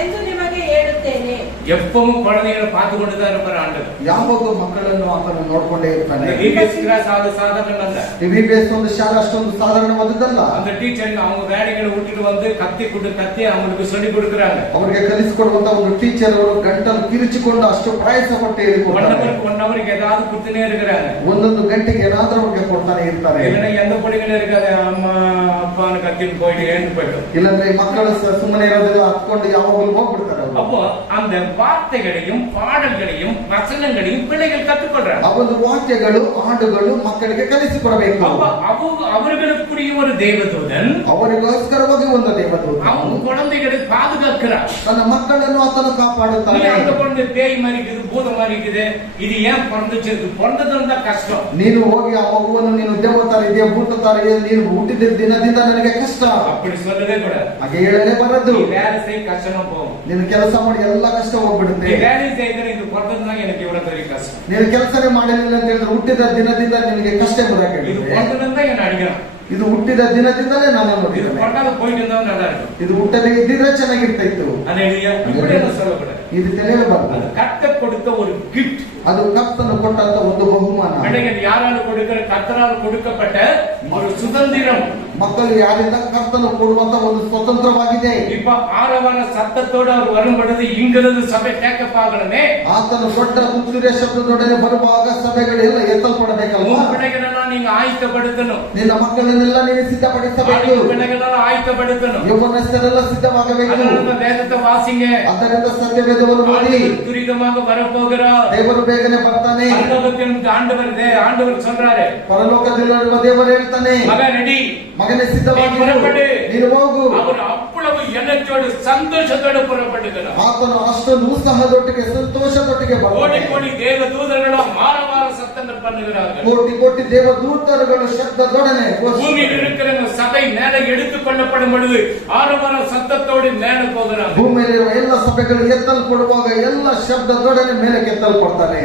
ಎಂದು ನಿಮಗೆ ಹೇಳುತ್ತೇನೆ. எப்பவும் குழந்தைகளை பார்த்து கொண்டுதான் இருப்பார் ஆண்டவர். ಯಾವಾಗ ಮಕ್ಕಳನ್ನು ಆತನು ನೋಡ್ಕೊಂಡೇ ಇರ್ತಾನೆ. விபிஎஸ் கிளாஸ் அது சாதாரணம் அல்ல. ವಿಬಿಎಸ್ ಒಂದು ಶಾಲಾ ಅಷ್ಟೊಂದು ಸಾಧಾರಣವಾದದ್ದಲ್ಲ. அந்த டீச்சர் அவங்க வேலைகளை விட்டுட்டு வந்து கத்தி அவங்களுக்கு சொல்லி கொடுக்கறாங்க. ಅವರಿಗೆ ಕಲಿಸಿಕೊಡುವಂತ ಒಂದು ಟೀಚರ್ ಅವರು ಗಂಟಲು ಕಿರಿಚಿಕೊಂಡು ಅಷ್ಟು ಪ್ರಯಾಸ ಪಟ್ಟು ಹೇಳಿಕೊಡ್ತಾರೆ. 1 ಅವರಿಗೆ ஏதாவது கொடுத்துனே இருக்காங்க. ಒಂದೊಂದು ಗಂಟೆಗೆ ಏನಾದರೂ ಅವರಿಗೆ ಕೊಡ್ತಾನೆ ಇರ್ತಾರೆ. இல்லனா எந்த பிள்ளைகளே இருக்காது, அம்மா அப்பான்னு கத்தின்னு போயிட்டு ஏன்னு போயிட்டு. ಇಲ್ಲಂದ್ರೆ ಮಕ್ಕಳು ಸುಮ್ಮನೆ ಇರೋದಿಲ್ಲ, ಹತ್ಕೊಂಡು ಯಾವಾಗಲೂ ಹೋಗ್ಬಿಡ್ತಾರೆ. அப்போ அந்த வார்த்தைகளையும் பாடல்களையும் வசனங்களையும் பிள்ளைகள் கற்றுக்கொள்றாங்க. ಆ ಒಂದು ವಾಕ್ಯಗಳು ಹಾಡುಗಳು ಮಕ್ಕಳಿಗೆ ಕಲಿಸಿಕೊಡಬೇಕು. அவர்களுக்குரிய ஒரு தேவதூதன் ಅವರಿಗೋಸ್ಕರವಾಗಿ ಒಂದು ದೇವದೂತ அவங்க குழந்தைகளை பாதுகாக்கிறார். ತನ್ನ ಮಕ್ಕಳನ್ನು ಆತನು ಕಾಪಾಡುತ್ತಾನೆ. அந்த குழந்தை பேய் மாதிரி இருக்குது, பூதம் மாதிரி இருக்குது, இது ஏன் பிறந்துச்சு? பிறந்ததும் தான் கஷ்டம். ನೀನು ಹೋಗಿ ಆ ಮಗುವನ್ನು ನೀನು ದೇವತಾರ ಇದೆಯಾ ಭೂತ ತರ ನೀನು ಹುಟ್ಟಿದ ದಿನದಿಂದ ನನಗೆ ಕಷ್ಟ அப்படி சொல்லவே கூடாது. ಹಾಗೆ ಹೇಳಲೇ ಬರದು. வேலை செய்ய கஷ்டமா போகும். ನೀನು ಕೆಲಸ ಮಾಡಿ ಎಲ್ಲ ಕಷ್ಟ ಹೋಗ್ಬಿಡುತ್ತೆ. வேலை செய்யறது இது பிறந்ததுதான் எனக்கு இவ்வளவு பெரிய கஷ்டம். ನೀನು ಕೆಲಸನೇ ಮಾಡಲಿಲ್ಲ ಅಂತ ಹೇಳಿದ್ರೆ ಹುಟ್ಟಿದ ದಿನದಿಂದ ನಿನಗೆ ಕಷ್ಟ ಬರಕ್ಕೆ இது பிறந்ததுதான் என்ன அடிக்கணும். ಇದು ಹುಟ್ಟಿದ ದಿನದಿಂದಲೇ ನಾನು இது பிறக்காத போயிட்டு இருந்தா நல்லா இருக்கும். ಇದು ಹುಟ್ಟದೇ ಇದ್ದಿದ್ರೆ ಚೆನ್ನಾಗಿರ್ತಾ ಇತ್ತು. அல்லேலூயா. இப்படி என்ன சொல்லக்கூடாது. ಇದು ತಿಳಿಯಬಾರದು. அது கர்த்தர் கொடுத்த ஒரு கிஃப்ட். ಅದು ಕರ್ತನು ಕೊಟ್ಟಂತ ಒಂದು ಬಹುಮಾನ. பிள்ளைகள் யாரால கொடுக்கிற கர்த்தரால் கொடுக்கப்பட்ட ஒரு சுதந்திரம். ಮಕ್ಕಳು ಯಾರಿಂದ ಕರ್ತನು ಕೊಡುವಂತ ಒಂದು ಸ್ವತಂತ್ರವಾಗಿದೆ. இப்ப ஆரவார சத்தத்தோடு அவர் வரும் பொழுது இங்கிருந்து சபை கேட்க பார்க்கணுமே. ಆತನು ದೊಡ್ಡ ತುತ್ತೂರಿಯ ಶಬ್ದದೊಡನೆ ಬರುವಾಗ ಸಭೆಗಳೆಲ್ಲ ಎತ್ತಲ್ಪಡಬೇಕಲ್ವ. பிள்ளைகளெல்லாம் நீங்க ஆயத்தப்படுத்தணும். ನಿನ್ನ ಮಕ್ಕಳನ್ನೆಲ್ಲ ನೀನು ಸಿದ್ಧಪಡಿಸಬೇಕು. பிள்ளைகளெல்லாம் ஆயத்தப்படுத்தணும். ಯೌವನಸ್ಥರೆಲ್ಲ ಸಿದ್ಧವಾಗಬೇಕು. அதனால வேதத்தை வாசிங்க. ಅದರಿಂದ ಸತ್ಯವೇದವನ್ನು ಓದಿ. துரிதமாக வரப்போகிறார். ದೇವರು ಬೇಗನೆ ಬರ್ತಾನೆ. ஆண்டவர் சொல்றாரு, ಪರಲೋಕದಲ್ಲಿರುವ ದೇವರು ಹೇಳ್ತಾನೆ, மக ரெடி, ಮಗನೇ ಸಿದ್ಧವಾಗಿರು, ನೀನು ಹೋಗು. அவர் ಅவ்வளவு ಎನರ್ಜಿயோடு ಸಂತೋಷத்தோடு புறப்படுகிறார். ಆತನು ಅಷ್ಟೊಂದು ಉತ್ಸಾಹದೊಟ್ಟಿಗೆ ಸಂತೋಷದೊಟ್ಟಿಗೆ கோடி ಬರ್ತಾನೆ. கோடி தேவதூதர்களும் மாற சத்தங்கள் பண்ணுகிறார்கள். ಕೋಟಿ ಕೋಟಿ ದೇವದೂತರುಗಳು ಶಬ್ದದೊಡನೆ பூமியில் இருக்கிற சபை மேலே எடுத்துக் கொள்ளப்படும் பொழுது ஆரவார சத்தத்தோடு மேலே போகிறார்கள். ಭೂಮಿಯಲ್ಲಿರುವ ಎಲ್ಲ ಸಭೆಗಳು ಎತ್ತಲ್ಪಡುವಾಗ ಎಲ್ಲ ಶಬ್ದದೊಡನೆ ಮೇಲೆ ಕೆತ್ತಲ್ಪಡ್ತಾರೆ.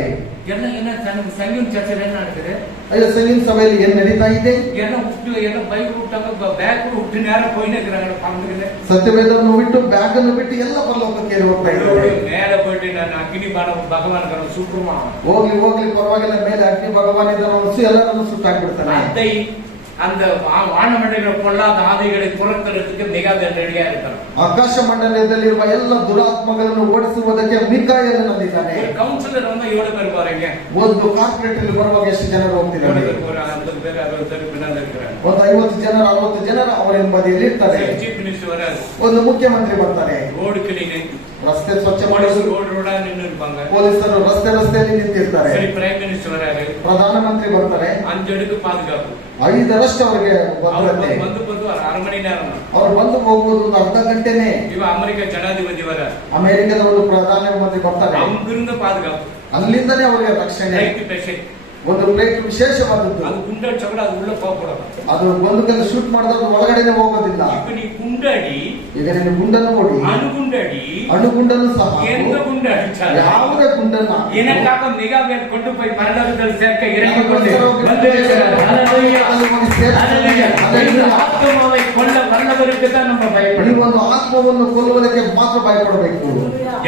என்ன சங்கீம் சர்ச்சில் என்ன நடக்குது? ಅಯ್ಯೋ, ಸಂಗೀತ ಸಭೆಯಲ್ಲಿ ಏನ್ ನಡೀತಾ ಇದೆ? என்ன பைக் விட்டாங்க, பேக் விட்டு நேரம் போயின்னு இருக்கிறாங்க. பறந்துக்கிட்டு ಸತ್ಯವೇದವನ್ನು ಬಿಟ್ಟು ಬ್ಯಾಗ್ ಅನ್ನು ಬಿಟ್ಟು ಎಲ್ಲ ಪರಲೋಕಕ್ಕೆ ಹೋಗ್ತಾ ಇದ್ದಾರೆ. மேல போயிட்டு நான் அக்னி பகவான் சுற்றுமா ಹೋಗ್ಲಿ ಹೋಗ್ಲಿ ಪರವಾಗಿಲ್ಲ, ಮೇಲೆ ಅಗ್ನಿ ಭಗವಾನ್ ಇದ್ದಾನೆ, ಎಲ್ಲರನ್ನು ಸುಟ್ಟಾಕ್ಬಿಡ್ತಾನೆ. அந்த வானமண்டல பொல்லாத ஆவிகளை துரத்துறதுக்கு மிகாவேல் ரெடியா இருக்கான். ಆಕಾಶ ಮಂಡಲದಲ್ಲಿರುವ ಎಲ್ಲ ದುರಾತ್ಮಗಳನ್ನು ಓಡಿಸುವುದಕ್ಕೆ ಮಿಕಾಯೇಲ್ ನಂದಿದ್ದಾನೆ. ಕೌನ್ಸಿಲರ್ வந்து எவ்வளவு பேர் பாருங்க, ಒಂದು ಕಾರ್ಪೊರೇಟ್ ಅಲ್ಲಿ ಬರುವಾಗ ಎಷ್ಟು ಜನರು ಹೋಗ್ತಿದ್ದಾರೆ? ஒரு 50 பேர் 60 பேர் பின்னால இருக்காங்க. ಒಂದು 50 ಜನರು 60 ಜನರು ಅವರ ಹಿಂಬದಿಯಲ್ಲಿ ಇರ್ತಾರೆ. ಚೀಫ್ ಮಿನಿಸ್ಟರ್ ವರಾರು, ಒಂದು ಮುಖ್ಯಮಂತ್ರಿ ಬರ್ತಾರೆ. ರೋಡ್ ಕ್ಲೀನಿಂಗ್, ರಸ್ತೆ ಸ್ವಚ್ಛ ಮಾಡೋದು, ರೋಡ್ ನಿன்று இருப்பாங்க. ಪೊಲೀಸರು ರಸ್ತೆಯಲ್ಲಿ ನಿಂತಿರ್ತಾರೆ. ಸರಿ, ಪ್ರೈಮ್ ಮಿನಿಸ್ಟರ್ ವರಾರು, ಪ್ರಧಾನಮಂತ್ರಿ ಬರ್ತಾರೆ. 5 அடுக்கு பாதுகாப்பு, 5ರಷ್ಟು ಅವರಿಗೆ ಭದ್ರತೆ. ಬಂದು 1/2 ಮಣಿ ನೇರ ಅವರು ಬಂದು ಹೋಗುವುದು ಒಂದು ಅರ್ಧ ಗಂಟೆನೆ. ಇವ ಅಮೆರಿಕ ಜನಾಧಿಪತಿ ವರ, ಅಮೆರಿಕದ ಒಂದು ಪ್ರಧಾನಮಂತ್ರಿ ಬರ್ತಾರೆ. ಅಲ್ಲಿಂದ ಪಾದುಗಾಪು, ಅಲ್ಲಿಂದನೇ ಅವರಿಗೆ ರಕ್ಷಣೆ. ಒಂದು ಪ್ಲೇಟ್ ವಿಶೇಷವಾದದ್ದು. ಅದು ಗುಂಡಾಡಿ ಚಗಡ, ಅದು ಉள்ள ಹೋಗ್ಬಿಡೋದು. ಅದು ಒಂದು ಕಲ್ಲು ಶೂಟ್ ಮಾಡಿದ್ರೆ ಒಳಗಡೆನೆ ಹೋಗೋದಿಲ್ಲ. ನೀ ಗುಂಡಾಡಿ, ಈಗ ನೀನು ಗುಂಡನ್ನು ನೋಡಿ, ಅಣುಗುಂಡಾಡಿ, ಅಣುಗುಂಡನ್ನು ಸಹ ಎಂತ ಗುಂಡಾಡಿ, ಯಾವುದೇ ಗುಂಡನ್ನ ಏನಕ್ಕಾಗ ಮಿಗಾವೇಲ್ ಕೊಂಡು ಹೋಗಿ ಪರಲೋಕದಲ್ಲಿ ಸೇರ್ಕ ಇರಕಿಕೊಂಡು ಆತ್ಮವೈ ಕೊಂಡ ಬರಲವರಿಗೆ ನಮ್ಮ ಭಯಪಡ. ಈ ಒಂದು ಆತ್ಮವನ್ನು ಕೊಲ್ಲುವುದಕ್ಕೆ ಮಾತ್ರ ಭಯಪಡಬೇಕು.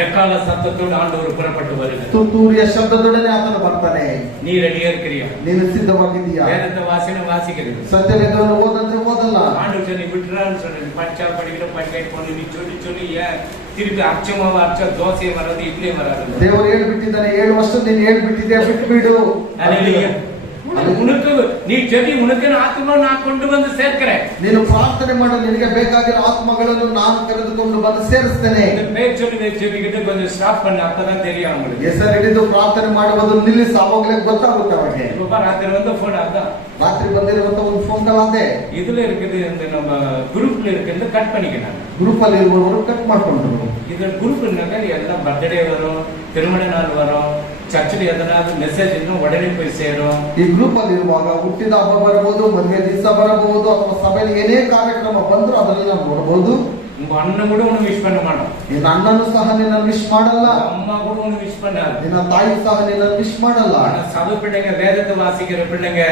ಎಕ್ಕಾಲ ಸತ್ತೋடு ಆಂಡವರು ಪುರಪಟ್ಟು ಬರುತ್ತಾರೆ. ತುತ್ತೂರಿಯ ಶಬ್ದದೊಡನೆ ಆತನು ಬರ್ತಾನೆ. ನೀ ರೆಡಿಯಾ? ரெடியா இருக்கிறியா? ನೀನು ಸಿದ್ಧವಾಗಿದ್ದೀಯಾ? வேதத்தை வாசிக்கிறது. ಸತ್ಯವೇದವನ್ನು ಓದಂದ್ರೆ ಓದಲ್ಲ. ஆண்டவர் சொல்லி விட்டுறான்னு சொன்னது. பச்சா படிக்கிற பஞ்சாயத்து பொண்ணு நீ சொல்லி ஏன் திருப்பி அச்சமாவ அச்ச தோசை வராது இட்லி வராது. ದೇವರು ಹೇಳ್ಬಿಟ್ಟಿದ್ದಾನೆ 7 ವರ್ಷ ನೀನು ಹೇಳ್ಬಿಟ್ಟಿದ್ದೆ ಬಿಟ್ಬಿಡು. அல்லேலூயா. உனக்கு நீ ஜெபி உனக்கு ஆத்மா நான் கொண்டு வந்து சேர்க்கிறேன். ನೀನು ಪ್ರಾರ್ಥನೆ ಮಾಡು, ನಿನಗೆ ಬೇಕಾಗಿರೋ ಆತ್ಮಗಳನ್ನು ನಾನು ಕರೆದುಕೊಂಡು ಬಂದು ಸೇರಿಸ್ತೇನೆ. இந்த பேர் சொல்லி ஜெபிக்கிட்டு கொஞ்சம் ஸ்டாப் பண்ணு, அப்பதான் தெரியும் உங்களுக்கு. ಹೆಸರು ಹಿಡಿದು ಪ್ರಾರ್ಥನೆ ಮಾಡುವುದು ನಿಲ್ಲಿಸಿ, ಅವಾಗಲೇ ಗೊತ್ತಾಗುತ್ತೆ ಅವರಿಗೆ. இப்ப ராத்திரி வந்து போன் அதான் ರಾತ್ರಿ ಬಂದಿರುವಂತ ಒಂದು ಫೋನ್ ಕಾಲ್ ಅದೇ இதுல இருக்குது. இந்த நம்ம குரூப்ல இருக்கிறது கட் பண்ணிக்கிறாங்க. ಗ್ರೂಪ್ ಅಲ್ಲಿ ಇರುವವರು ಕಟ್ ಮಾಡ್ಕೊಂಡ್ರು. இது குரூப்னாக்க எல்லாம் பர்த்டே வரும், திருமண நாள் வரும், ಚರ್ಚಲ್ಲಿ ಎದನಾದ್ರು ಮೆಸೇಜ್ ಇನ್ನು ಒಡನೆ போய் ಸೇரும். ಈ ಗ್ರೂಪ್ ಅಲ್ಲಿ ಇರುವಾಗ ಹುಟ್ಟಿದ ಹಬ್ಬ ಬರಬಹುದು, ಮದುವೆ ದಿವಸ ಬರಬಹುದು, ಅಥವಾ ಸಭೆಯಲ್ಲಿ ಏನೇ ಕಾರ್ಯಕ್ರಮ ಬಂದ್ರು ಅದರಲ್ಲಿ ನಾವು ನೋಡಬಹುದು. உங்க அண்ணன் கூட ஒண்ணு விஷ் பண்ண மாட்டோம். ನಿನ್ನ ಅಣ್ಣನು ಸಹ ನಿನ್ನ ವಿಶ್ ಮಾಡಲ್ಲ. அம்மா கூட ஒண்ணு விஷ் பண்ணாது. ನಿನ್ನ ತಾಯಿ ಸಹ ನಿನ್ನ ವಿಶ್ ಮಾಡಲ್ಲ. சபை பிள்ளைங்க வேதத்தை வாசிக்கிற பிள்ளைங்க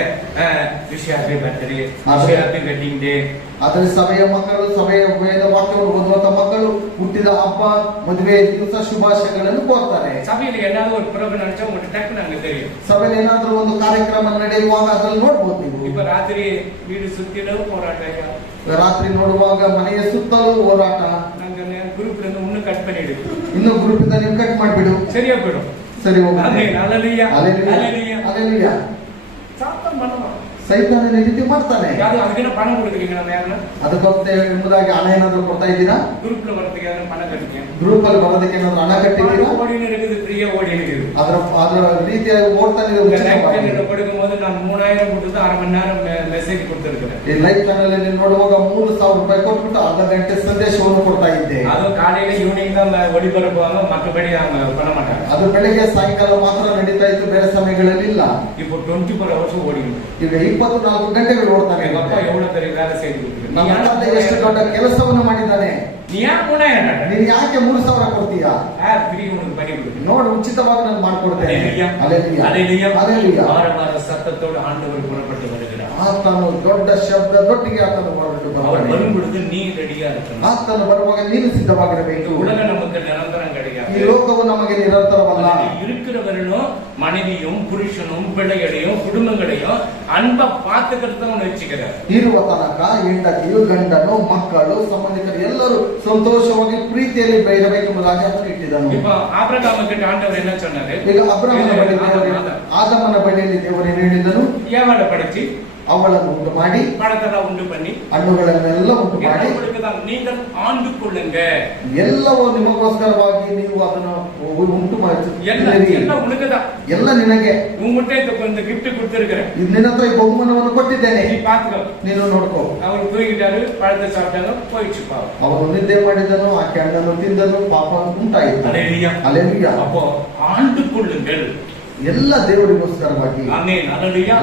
wish happy birthday, wish happy wedding day. ಆದರೆ ಸಭೆಯ ಮಕ್ಕಳು, ಸಭೆಯ ವೇದ ವಾಕ್ಯವನ್ನು ಓದುವಂತ ಮಕ್ಕಳು ಹುಟ್ಟಿದ ಹಬ್ಬ, ಮದುವೆ ದಿವಸ ಶುಭಾಶಯಗಳನ್ನು ಕೋರ್ತಾರೆ. சபையில ಏನಾದ್ರು ஒரு ಪ್ರೋಗ್ರಾಮ್ ನಡೆಸೋ ಒಂದು ಟಕ್ ನಂಗೆ தெரியும். ಸಭೆಯಲ್ಲಿ ಏನಾದ್ರೂ ಒಂದು ಕಾರ್ಯಕ್ರಮ ನಡೆಯುವಾಗ ಅದ್ರಲ್ಲಿ ನೋಡ್ಬೋದು ನೀವು. இப்ப ರಾತ್ರಿ வீடு ಸುತ್ತಿலும் போராಟ. ರಾತ್ರಿ ನೋಡುವಾಗ ಮನೆಯ ಸುತ್ತಲೂ ಹೋರಾಟ. ನಂಗೆ ಗ್ರೂಪ್ ಇನ್ನು ಕಟ್ பண்ணிடு. ಇನ್ನು ಗ್ರೂಪ್ ಇಂದ ನೀವು ಕಟ್ ಮಾಡ್ಬಿಡು, சரியா போயிடும். ಸರಿ ಹೋಗುತ್ತೆ. அல்லேலூயா அல்லேலூயா ಅಲ್ಲೆಲೂಯಾ. சாத்தம் பண்ணுவான். ಸೈತಾನ ರೀತಿ ಮಾಡ್ತಾನೆ. ಯಾರು ಅದಕ್ಕೆ ಪಣ ಕೊಡ್ತೀವಿ ನಾವು ಯಾರನ್ನ? ಅದಕ್ಕೊಂದು ಎಂಬುದಾಗಿ ಹಣ ಏನಾದ್ರು ಕೊಡ್ತಾ ಇದ್ದೀರಾ? ಗ್ರೂಪ್ ಬರೋದಕ್ಕೆ ಪಣ ಕಟ್ಟಿದ್ದೆ. ಗ್ರೂಪ್ ಅಲ್ಲಿ ಬರೋದಕ್ಕೆ ಏನಾದ್ರು ಹಣ ಕಟ್ಟಿದ್ದೀರಾ? ಓಡಿ இருக்குது, ಫ್ರೀயா ಓಡಿ இருக்குது. ಅದರ ರೀತಿಯಾಗಿ ಓಡ್ತಾನೆ. கொடுக்கும்போது நான் 3000 கொடுத்து அரை மணி நேரம் மெசேಜ್ ಕೊಡ್ತಿರ್ತಾರೆ. ಈ ಲೈವ್ ಚಾನೆಲ್ ಅಲ್ಲಿ ನೋಡುವಾಗ 3000 ರೂಪಾಯಿ ಕೊಟ್ಬಿಟ್ಟು ಅರ್ಧ ಗಂಟೆ ಸಂದೇಶವನ್ನು ಕೊಡ್ತಾ ಇದ್ದೆ. ಅದು ಕಾலையில ஈவினிங் தான் ஒளிபரப்புவாங்க, மற்றபடி அவங்க பண்ண மாட்டாங்க. ಅದು ಬೆಳಿಗ್ಗೆ ಸಾಯಂಕಾಲ ಮಾತ್ರ ನಡೀತಾ ಇತ್ತು, ಬೇರೆ ಸಮಯಗಳಲ್ಲಿ ಇಲ್ಲ. இப்போ 24 hours ಓಡಿದ್ರು. ಈಗ 24 ಗಂಟೆಗಳು ಓಡ್ತಾನೆ. ಅಪ್ಪ ಎவ்வளவு பெரிய வேலை செய்து கொடுத்திருக்காரு. ನಮ್ಮ ತಂದೆ ಎಷ್ಟು ದೊಡ್ಡ ಕೆಲಸವನ್ನು ಮಾಡಿದ್ದಾನೆ. ನೀ ಯಾಕೆ 3000 ನೀನು ಯಾಕೆ 3000 ಕೊಡ್ತೀಯಾ? ಫ್ರೀ ಉನக்கு பண்ணி கொடுக்கிறேன். ನೋಡು, ಉಚಿತವಾಗಿ ನಾನು ಮಾಡ್ಕೊಡ್ತೇನೆ. அல்லேலூயா அல்லேலூயா அல்லேலூயா. ஆரவார சத்தத்தோடு ஆண்டவர் புறப்பட்டு வருகிறார். ಆತನು ದೊಡ್ಡ ಶಬ್ದದೊಟ್ಟಿಗೆ ಆತನು ಹೊರಟು அவர் ಬರ್ತಾನೆ. வரும்பொழுது நீ ரெடியா இருக்கணும். ಆತನು ಬರುವಾಗ ನೀನು ಸಿದ್ಧವಾಗಿರಬೇಕು. உலக நமக்கு நிரந்தரம் ಈ கிடையாது. ಲೋಕವು ನಮಗೆ ನಿರಂತರವಲ್ಲ. இருக்கிறவர்களும் மனைவியும் புருஷனும் பிள்ளைகளையும் குடும்பங்களையும் அன்பை பார்த்துக்கிறத ஒண்ணு வச்சுக்கிறார். ಇರುವ ತನಕ ಹೆಂಡತಿಯು, ಗಂಡನು, ಮಕ್ಕಳು, ಸಂಬಂಧಿಕರು ಎಲ್ಲರೂ ಸಂತೋಷವಾಗಿ ಪ್ರೀತಿಯಲ್ಲಿ ಇರಬೇಕೆಂಬುದಾಗಿ ಆತನು ಇಟ್ಟಿದ್ದನು. இப்ப ஆபிரகாம் கிட்ட ஆண்டவர் என்ன சொன்னாரு? ಈಗ ಅಬ್ರಹಾಮನ ಬಳಿ ಆದಮನ ಬಳಿಯಲ್ಲಿ ದೇವರು ಏನು ಹೇಳಿದನು? ஏவாள படிச்சு ಅವಳನ್ನು ಉಂಟು ಮಾಡಿ, பழத்தெல்லாம் ಉಂಟು பண்ணி, ಹಣ್ಣುಗಳನ್ನೆಲ್ಲ ಉಂಟು ಮಾಡಿ, நீங்கள் ஆண்டு கொள்ளுங்க, ಎಲ್ಲವೂ ನಿಮಗೋಸ್ಕರವಾಗಿ ನೀವು ಅದನ್ನು ಉಂಟು ಮಾಡಿ, எல்லாம் உனக்குதான், ಎಲ್ಲ ನಿನಗೆ. உங்ககிட்ட இந்த gift கொடுத்திருக்கிறேன், ನಿನ್ನ ಹತ್ರ ಈ ಬಹುಮಾನವನ್ನು ಕೊಟ್ಟಿದ್ದೇನೆ, நீ பாத்துக்கோ, ನೀನು ನೋಡ್ಕೋ. ಅವರು ತೂಗಿட்டாரு, ಪழத்தை சாப்பிட்டாங்க, போயிடுச்சு ಪಾಪ. ಅವನು ನಿದ್ದೆ ಮಾಡಿದನು, ಆಕೆ ಹಣ್ಣನ್ನು ತಿಂದನು, ಪಾಪ ಉಂಟಾಯಿತು. அல்லேலூயா அல்லேலೂಯಾ. அப்போ ஆண்டு கொள்ளுங்கள், ಎಲ್ಲ ದೇವರಿಗೋಸ್ಕರವಾಗಿ. ಆಮೆನ್ அல்லேலூயா.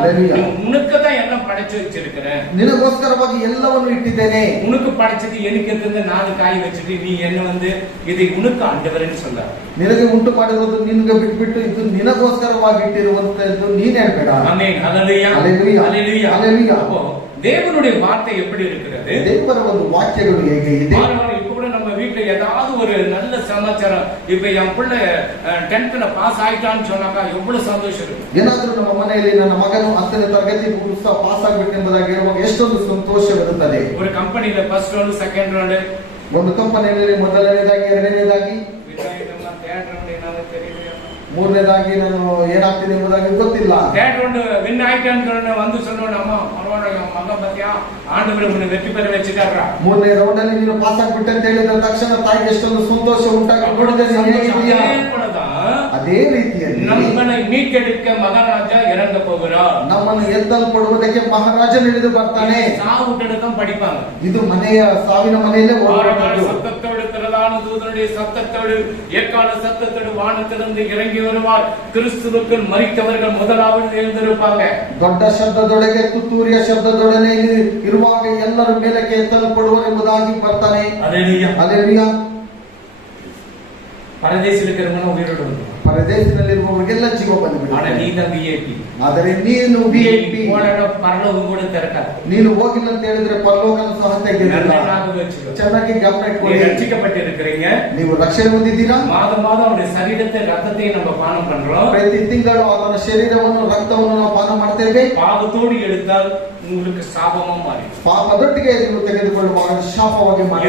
உனக்கு தான் எல்லாம் படைச்சு வச்சிருக்கிறேன், ನಿನಗೋಸ್ಕರವಾಗಿ ಎಲ್ಲವನ್ನು ಇಟ್ಟಿದ್ದೇನೆ. உனக்கு படைச்சது எனக்கு இருந்து 4 ಕಾಯಿ வச்சிட்டு நீ என்ன இதை உனக்கு ஆண்டவர்னு சொல்ற. ನಿನಗೆ ಉಂಟು ಮಾಡಿರೋದು ನಿನಗೆ ಬಿಟ್ಬಿಟ್ಟು ಇದು ನಿನಗೋಸ್ಕರವಾಗಿ ಇಟ್ಟಿರುವಂತದ್ದು ನೀನ್ ಹೇಳ್ಬೇಡ. ಆಮೆನ್ அல்லேலூயா அல்லேலூயா அல்லேலூயா அல்லேலூயா. அப்போ தேவனுடைய வார்த்தை எப்படி இருக்கிறது? ದೇವರ ಒಂದು ವಾಕ್ಯಗಳು ಹೇಗೆ ಇದೆ? இப்ப கூட நம்ம வீட்டுல ஏதாவது ஒரு நல்ல சமாச்சாரம், இப்ப என் பிள்ளை 10th பாஸ் ஆயிட்டான்னு சொன்னாக்கா எவ்வளவு சந்தோஷம் இருக்கு. ಏನಾದ್ರೂ ನಮ್ಮ ಮನೆಯಲ್ಲಿ ನನ್ನ ಮಗನು 10ನೇ ತರಗತಿ ಪುಸ್ತಕ ಪಾಸ್ ಆಗ್ಬಿಟ್ಟು ಎಂಬುದಾಗಿ ಹೇಳುವಾಗ ಎಷ್ಟೊಂದು ಸಂತೋಷವಿರುತ್ತದೆ. ஒரு கம்பெனில ஃபர்ஸ்ட் ரவுண்ட், செகண்ட் ரவுண்ட், ಒಂದು ಕಂಪನಿಯಲ್ಲಿ ಮೊದಲನೇದಾಗಿ, ಎರಡನೇದಾಗಿ, ಥರ್ಡ್ ರೌಂಡ್ ಏನಾದ್ರು தெரியல, ಮೂರನೇದಾಗಿ ನಾನು ಏನಾಗ್ತೀನಿ ಎಂಬುದಾಗಿ ಗೊತ್ತಿಲ್ಲ. ಥರ್ಡ್ ರೌಂಡ್ ವಿನ್ ಆಯ್ತಾன்னு வந்து சொன்னோம், அம்மா பரவாயில்ல என் மகன் பத்தியா ஆண்டவர் உன்னை வெற்றி பெற வச்சுட்டாரா. 3ನೇ ರೌಂಡ್ ಅಲ್ಲಿ ನೀನು ಪಾಸ್ ಆಗ್ಬಿಟ್ಟೆ ಅಂತ ಹೇಳಿದ ತಕ್ಷಣ ತಾಯಿಗೆ ಎಷ್ಟೊಂದು ಸಂತೋಷ ಉಂಟಾಗಿ ನೋಡಿದ್ರೆ ಅದೇ ರೀತಿಯಲ್ಲಿ ನಮ್ಮನ್ನು மீட்டெடுக்க மகாராஜா இறங்க போகிறார். ನಮ್ಮನ್ನು ಎತ್ತಲ್ಪಡುವುದಕ್ಕೆ ಮಹಾರಾಜ ಇಳಿದು ಬರ್ತಾನೆ. சாவுட்டெடுக்கும் படிப்பாங்க. ಇದು ಮನೆಯ ಸಾವಿನ ಮನೆಯಲ್ಲೇ சத்தத்தோடு, பிரதான தூதனுடைய சத்தத்தோடு, எக்கால சத்தத்தோடு வானத்திலிருந்து இறங்கி வருவார். கிறிஸ்துவுக்குள் மரித்தவர்கள் முதலாவது எழுந்திருப்பாங்க. ದೊಡ್ಡ ಶಬ್ದದೊಳಗೆ, ತುತ್ತೂರಿಯ ಶಬ್ದದೊಡನೆ ಇರುವಾಗ ಎಲ್ಲರೂ ಮೇಲಕ್ಕೆ ಎತ್ತಲ್ಪಡುವರು ಎಂಬುದಾಗಿ ಬರ್ತಾನೆ. அல்லேலூயா அல்லேಲೂಯಾ. பரதேசில இருக்கிறவங்க உயிரோடு ಪರದೇಶದಲ್ಲಿರುವವರಿಗೆಲ್ಲ ಜೀವ ஆனா ಬಂದ್ಬಿಡುತ್ತೆ. நீ தான் விஐபி. ಆದರೆ ನೀನು VIP. பரலோகம் கூட திறக்காது. ನೀನು ಹೋಗಿಲ್ಲ ಅಂತ ಹೇಳಿದ್ರೆ ಪರಲೋಕನ ಸಹ ತೆಗೆದಿಲ್ಲ. ಚೆನ್ನಾಗಿ ಗಮನ ಇಟ್ಕೊಳ್ಳಿ. ரட்சிக்கப்பட்டிருக்கிறீங்க. ನೀವು ರಕ್ಷಣೆ ಹೊಂದಿದ್ದೀರಾ. மாதம் மாதம் அவருடைய சரீரத்தை ரத்தத்தை நம்ம பானம் பண்றோம். ಪ್ರತಿ ತಿಂಗಳು ಅವನ ಶರೀರವನ್ನು ರಕ್ತವನ್ನು ನಾವು ಪಾನ ಮಾಡ್ತೇವೆ. பாவத்தோடு எடுத்தால் உங்களுக்கு சாபமா மாறி. ಪಾಪದೊಟ್ಟಿಗೆ ನೀವು ತೆಗೆದುಕೊಳ್ಳುವಾಗ ಶಾಪವಾಗಿ ಮಾಡಿ.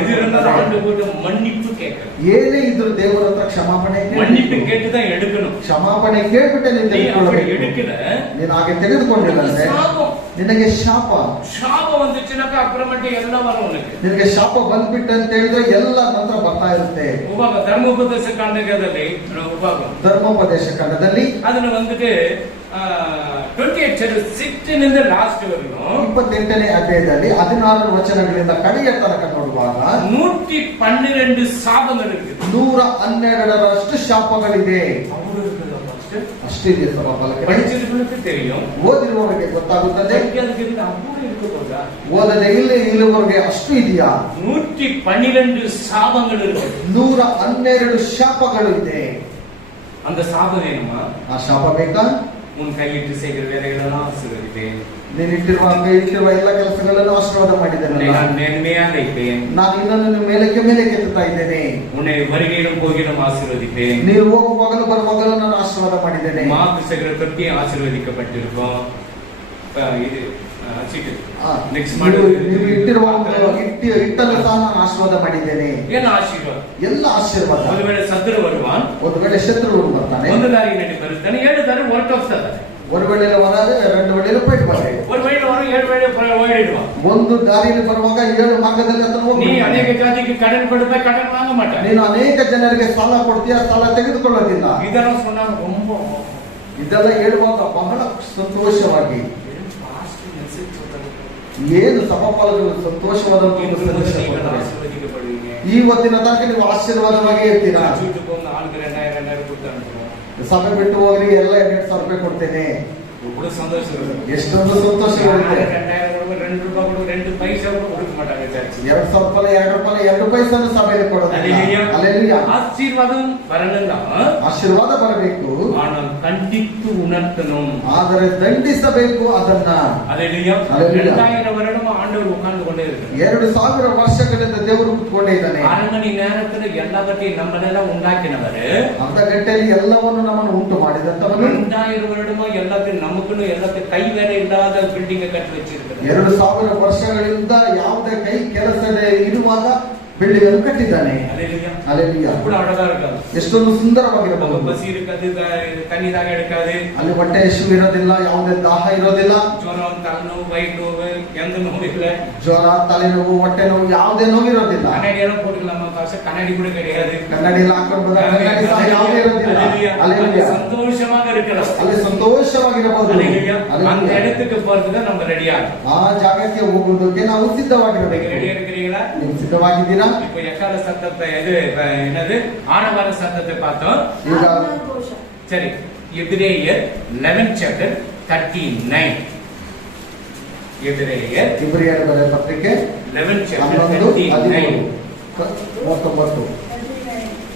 மன்னிப்பு கேட்கணும். ಏನೇ ಇದ್ರು ದೇವರ ಹತ್ರ ಕ್ಷಮಾಪಣೆ மன்னிப்பு கேட்டுதான் எடுக்கணும். ಕ್ಷಮಾಪಣೆ ಕೇಳ್ಬಿಟ್ಟೆ ನೀನು ತೆಗೆದುಕೊಳ್ಳಬೇಕು. எடுக்கல ನೀನು ಹಾಗೆ ತೆಗೆದುಕೊಂಡಿಲ್ಲ ಅಂದ್ರೆ ನಿನಗೆ ಶಾಪ. ಶಾಪ வந்துச்சுனாக்க ಅப்புறமேட்டு ಎಲ್ಲ வரும் உனக்கு. ನಿನಗೆ ಶಾಪ ಬಂದ್ಬಿಟ್ಟು ಅಂತ ಹೇಳಿದ್ರೆ ಎಲ್ಲ ನಂತರ ಬರ್ತಾ ಇರುತ್ತೆ. ಉಪಭಾಗ ಧರ್ಮೋಪದೇಶ ಕಾಂಡದಲ್ಲಿ ಧರ್ಮೋಪದೇಶ ಕಾಂಡದಲ್ಲಿ ಅದನ್ನ வந்துட்டு 28 ಲಾಸ್ಟ್ ವರೆಗೂ 28ನೇ ಅಧ್ಯಾಯದಲ್ಲಿ 16 ವಚನಗಳಿಂದ ಕಡೆಯ ತನಕ ನೋಡುವಾಗ 112 ಶಾಪಗಳು ಇருக்கு. 112ರಷ್ಟು ಶಾಪಗಳಿದೆ. ಅಷ್ಟಿದೆ ಸಭಾಪಾಲಕರೇ. படிச்சவங்களுக்கு தெரியும், ಓದಿರುವವರಿಗೆ ಗೊತ್ತಾಗುತ್ತದೆ. ಅದಕ್ಕೆ ಅಪ್ಪೂರು ಇರ್ಕೋದಾ ಓದದೆ ಇಲ್ಲಿವರೆಗೆ ಅಷ್ಟು ಇದೆಯಾ? 112 ಶಾಪಗಳು ಇருக்கு. 112 ಶಾಪಗಳು ಇದೆ. அந்த சாபம் வேணுமா? ಆ ಶಾಪ ಬೇಕಾ? உன் கையிட்டு செய்கிற வேலைகளெல்லாம் ஆசீர்வதிப்பேன். ನೀನಿಟ್ಟಿರುವ ಎಲ್ಲ ಕೆಲಸಗಳನ್ನು ಆಶೀರ್ವಾದ ಮಾಡಿದ್ದೇನೆ. நான் மேன்மையாக வைப்பேன். ನಾನು ಇನ್ನೊಂದು ಮೇಲಕ್ಕೆ ಮೇಲಕ್ಕೆ ಎತ್ತುತ್ತಾ ಇದ್ದೇನೆ. உன்னை வருகையிலும் போகிலும் ஆசீர்வதிப்பேன். ನೀವು ಹೋಗುವಾಗಲೂ ಬರುವಾಗಲೂ ನಾನು ಆಶೀರ್ವಾದ ಮಾಡಿದ್ದೇನೆ. மாக்கு செய்கிற தொட்டியும் ஆசீர்வதிக்கப்பட்டிருக்கும். இது ನೆಕ್ಸ್ಟ್ ಮಾಡಿ ನೀವು ಇಟ್ಟಿರುವ ಇಟ್ಟಲು ಸಹ ನಾನು ಆಶೀರ್ವಾದ ಮಾಡಿದ್ದೇನೆ. ಏನು ಆಶೀರ್ವಾದ? ಎಲ್ಲ ಆಶೀರ್ವಾದ. ಒಂದು ವೇಳೆ ಶತ್ರು வருவான், ಒಂದು ವೇಳೆ ಶತ್ರುವು ಬರ್ತಾನೆ. ಒಂದು ದಾರಿಯಲ್ಲಿ ಬರುತ್ತಾನೆ, 7 ದಾರಿ ಹೊರಟೋಗ್ತಾನೆ. ಒಂದು ವೇಳೆ ವರಾದೆ 2 ವೇಳೆ ಪೇಟ್ ಬರ್ತದೆ. ಒಂದು ವೇಳೆ ಅವರು 7 ವೇಳೆ ಓಡಿಡುವ. ಒಂದು ದಾರಿಯಲ್ಲಿ ಬರುವಾಗ 7 ಮಾರ್ಗದಲ್ಲಿ ಆತನು ಹೋಗ್ತಾನೆ. ನೀ ಅನೇಕ ಜಾತಿಗೆ ಕடன் ಕೊಡುತ್ತಾ ಕடன் ವಾಂಗ ಮಾಟ. ನೀನು ಅನೇಕ ಜನರಿಗೆ ಸಾಲ ಕೊಡ್ತೀಯ, ಸಾಲ ತೆಗೆದುಕೊಳ್ಳೋದಿಲ್ಲ. ಇದನ್ನು சொன்னா ரொம்ப ಇದೆಲ್ಲ ಹೇಳುವಾಗ ಬಹಳ ಸಂತೋಷವಾಗಿ ಏನು ಸಭಾಪಾಲಕರು ಸಂತೋಷವಾದಂತ ಇವತ್ತಿನ ತನಕ ನೀವು ಆಶೀರ್ವಾದವಾಗಿ ಇರ್ತೀರಾ. ಸಭೆ ಬಿಟ್ಟು ಹೋಗ್ರಿ, ಎಲ್ಲ 2,000 ರೂಪಾಯಿ ಕೊಡ್ತೇನೆ. ಎಷ್ಟೊಂದು ಸಂತೋಷಗಳಿದೆ. 2 ರೂಪಾಯಿ 2 ಪೈಸನ್ನು ಸಭೆಯಲ್ಲಿ ಕೊಡೋದಿಲ್ಲ. ಆಶೀರ್ವಾದ ಬರಬೇಕು, ಖಂಡಿತು ಉಣರ್ತನು, ಆದರೆ ದಂಡಿಸಬೇಕು ಅದನ್ನ. 2000 வருடம் ஆண்டவர் உட்கார்ந்து கொண்டே இருக்கிறார். 2000 ವರ್ಷಗಳಿಂದ ದೇವರು ಕೂತ್ಕೊಂಡೇ ಇದ್ದಾನೆ. 6 மணி நேரத்துல எல்லாவற்றையும் நம்மளெಲ್ಲ ಉಂಟಾಕಿನವರು, ಅರ್ಧ ಗಂಟೆಯಲ್ಲಿ ಎಲ್ಲವನ್ನು ನಮ್ಮನ್ನು ಉಂಟು ಮಾಡಿದಂತವನು. 2000 வருடமா எல்லாத்தையும் நமக்குன்னு எல்லாத்தையும் ಕೈ வேலை ಇಲ್ಲದ ಬಿಲ್ಡಿಂಗ್ ಕಟ್ಟಿ வச்சிருக்கிறார். 2000 ವರ್ಷಗಳಿಂದ ಯಾವುದೇ ಕೈ ಕೆಲಸದೇ ಇರುವಾಗ ಬಿಲ್ಡಿಂಗ್ ಅನ್ನು ಕಟ್ಟಿದ್ದಾನೆ. ಎಷ್ಟೊಂದು ಸುಂದರವಾಗಿರಬಹುದು. ಬಸಿ ಇರುತ್ತದೆ, ತಣ್ಣೀರಾಗ ಇಡಕಾದೆ, ಅಲ್ಲಿ ಹೊಟ್ಟೆ ಹಸಿವು ಇರೋದಿಲ್ಲ, ಯಾವುದೇ ದಾಹ ಇರೋದಿಲ್ಲ. ಜ್ವರ, ತಲೆನೋವು, ವೈಟ್ ನೋವು, ಎಂದ ನೋವಿಲ್ಲ. ಜ್ವರ, ತಲೆನೋವು, ಹೊಟ್ಟೆ ನೋವು, ಯಾವುದೇ ನೋವು ಇರೋದಿಲ್ಲ. ಕನ್ನಡಿ ಎಲ್ಲ போட்டுக்கலாம், ಕನ್ನಡಿ ಕೂಡ கிடையாது. ಕನ್ನಡಿ ಎಲ್ಲ ಹಾಕೊಂಡು ಕನ್ನಡಿ ಸಹ ಯಾವುದೇ ಇರೋದಿಲ್ಲ. ಸಂತೋಷವಾಗಿ ಇರக்கலாம், ಅಲ್ಲಿ ಸಂತೋಷವಾಗಿರಬಹುದು. அந்த இடத்துக்கு போறதுக்கு நம்ம ரெடியா, ಆ ಜಾಗಕ್ಕೆ ಹೋಗುವುದಕ್ಕೆ ನಾವು ಸಿದ್ಧವಾಗಿರಬೇಕು. ரெடியா இருக்கிறீங்களா? ನೀವು ಸಿದ್ಧವಾಗಿದ್ದೀರಾ? இப்போ எக்கால சத்தத்தை இது என்னது ஆரவார சத்தத்தை பார்த்தோம். ಈಗ சரி, எபிரேயர் 11 chapter 39. எபிரேயர் ಇಬ್ರಿಯರ ಬರೆದ ಪತ್ರಿಕೆ 11 chapter 39.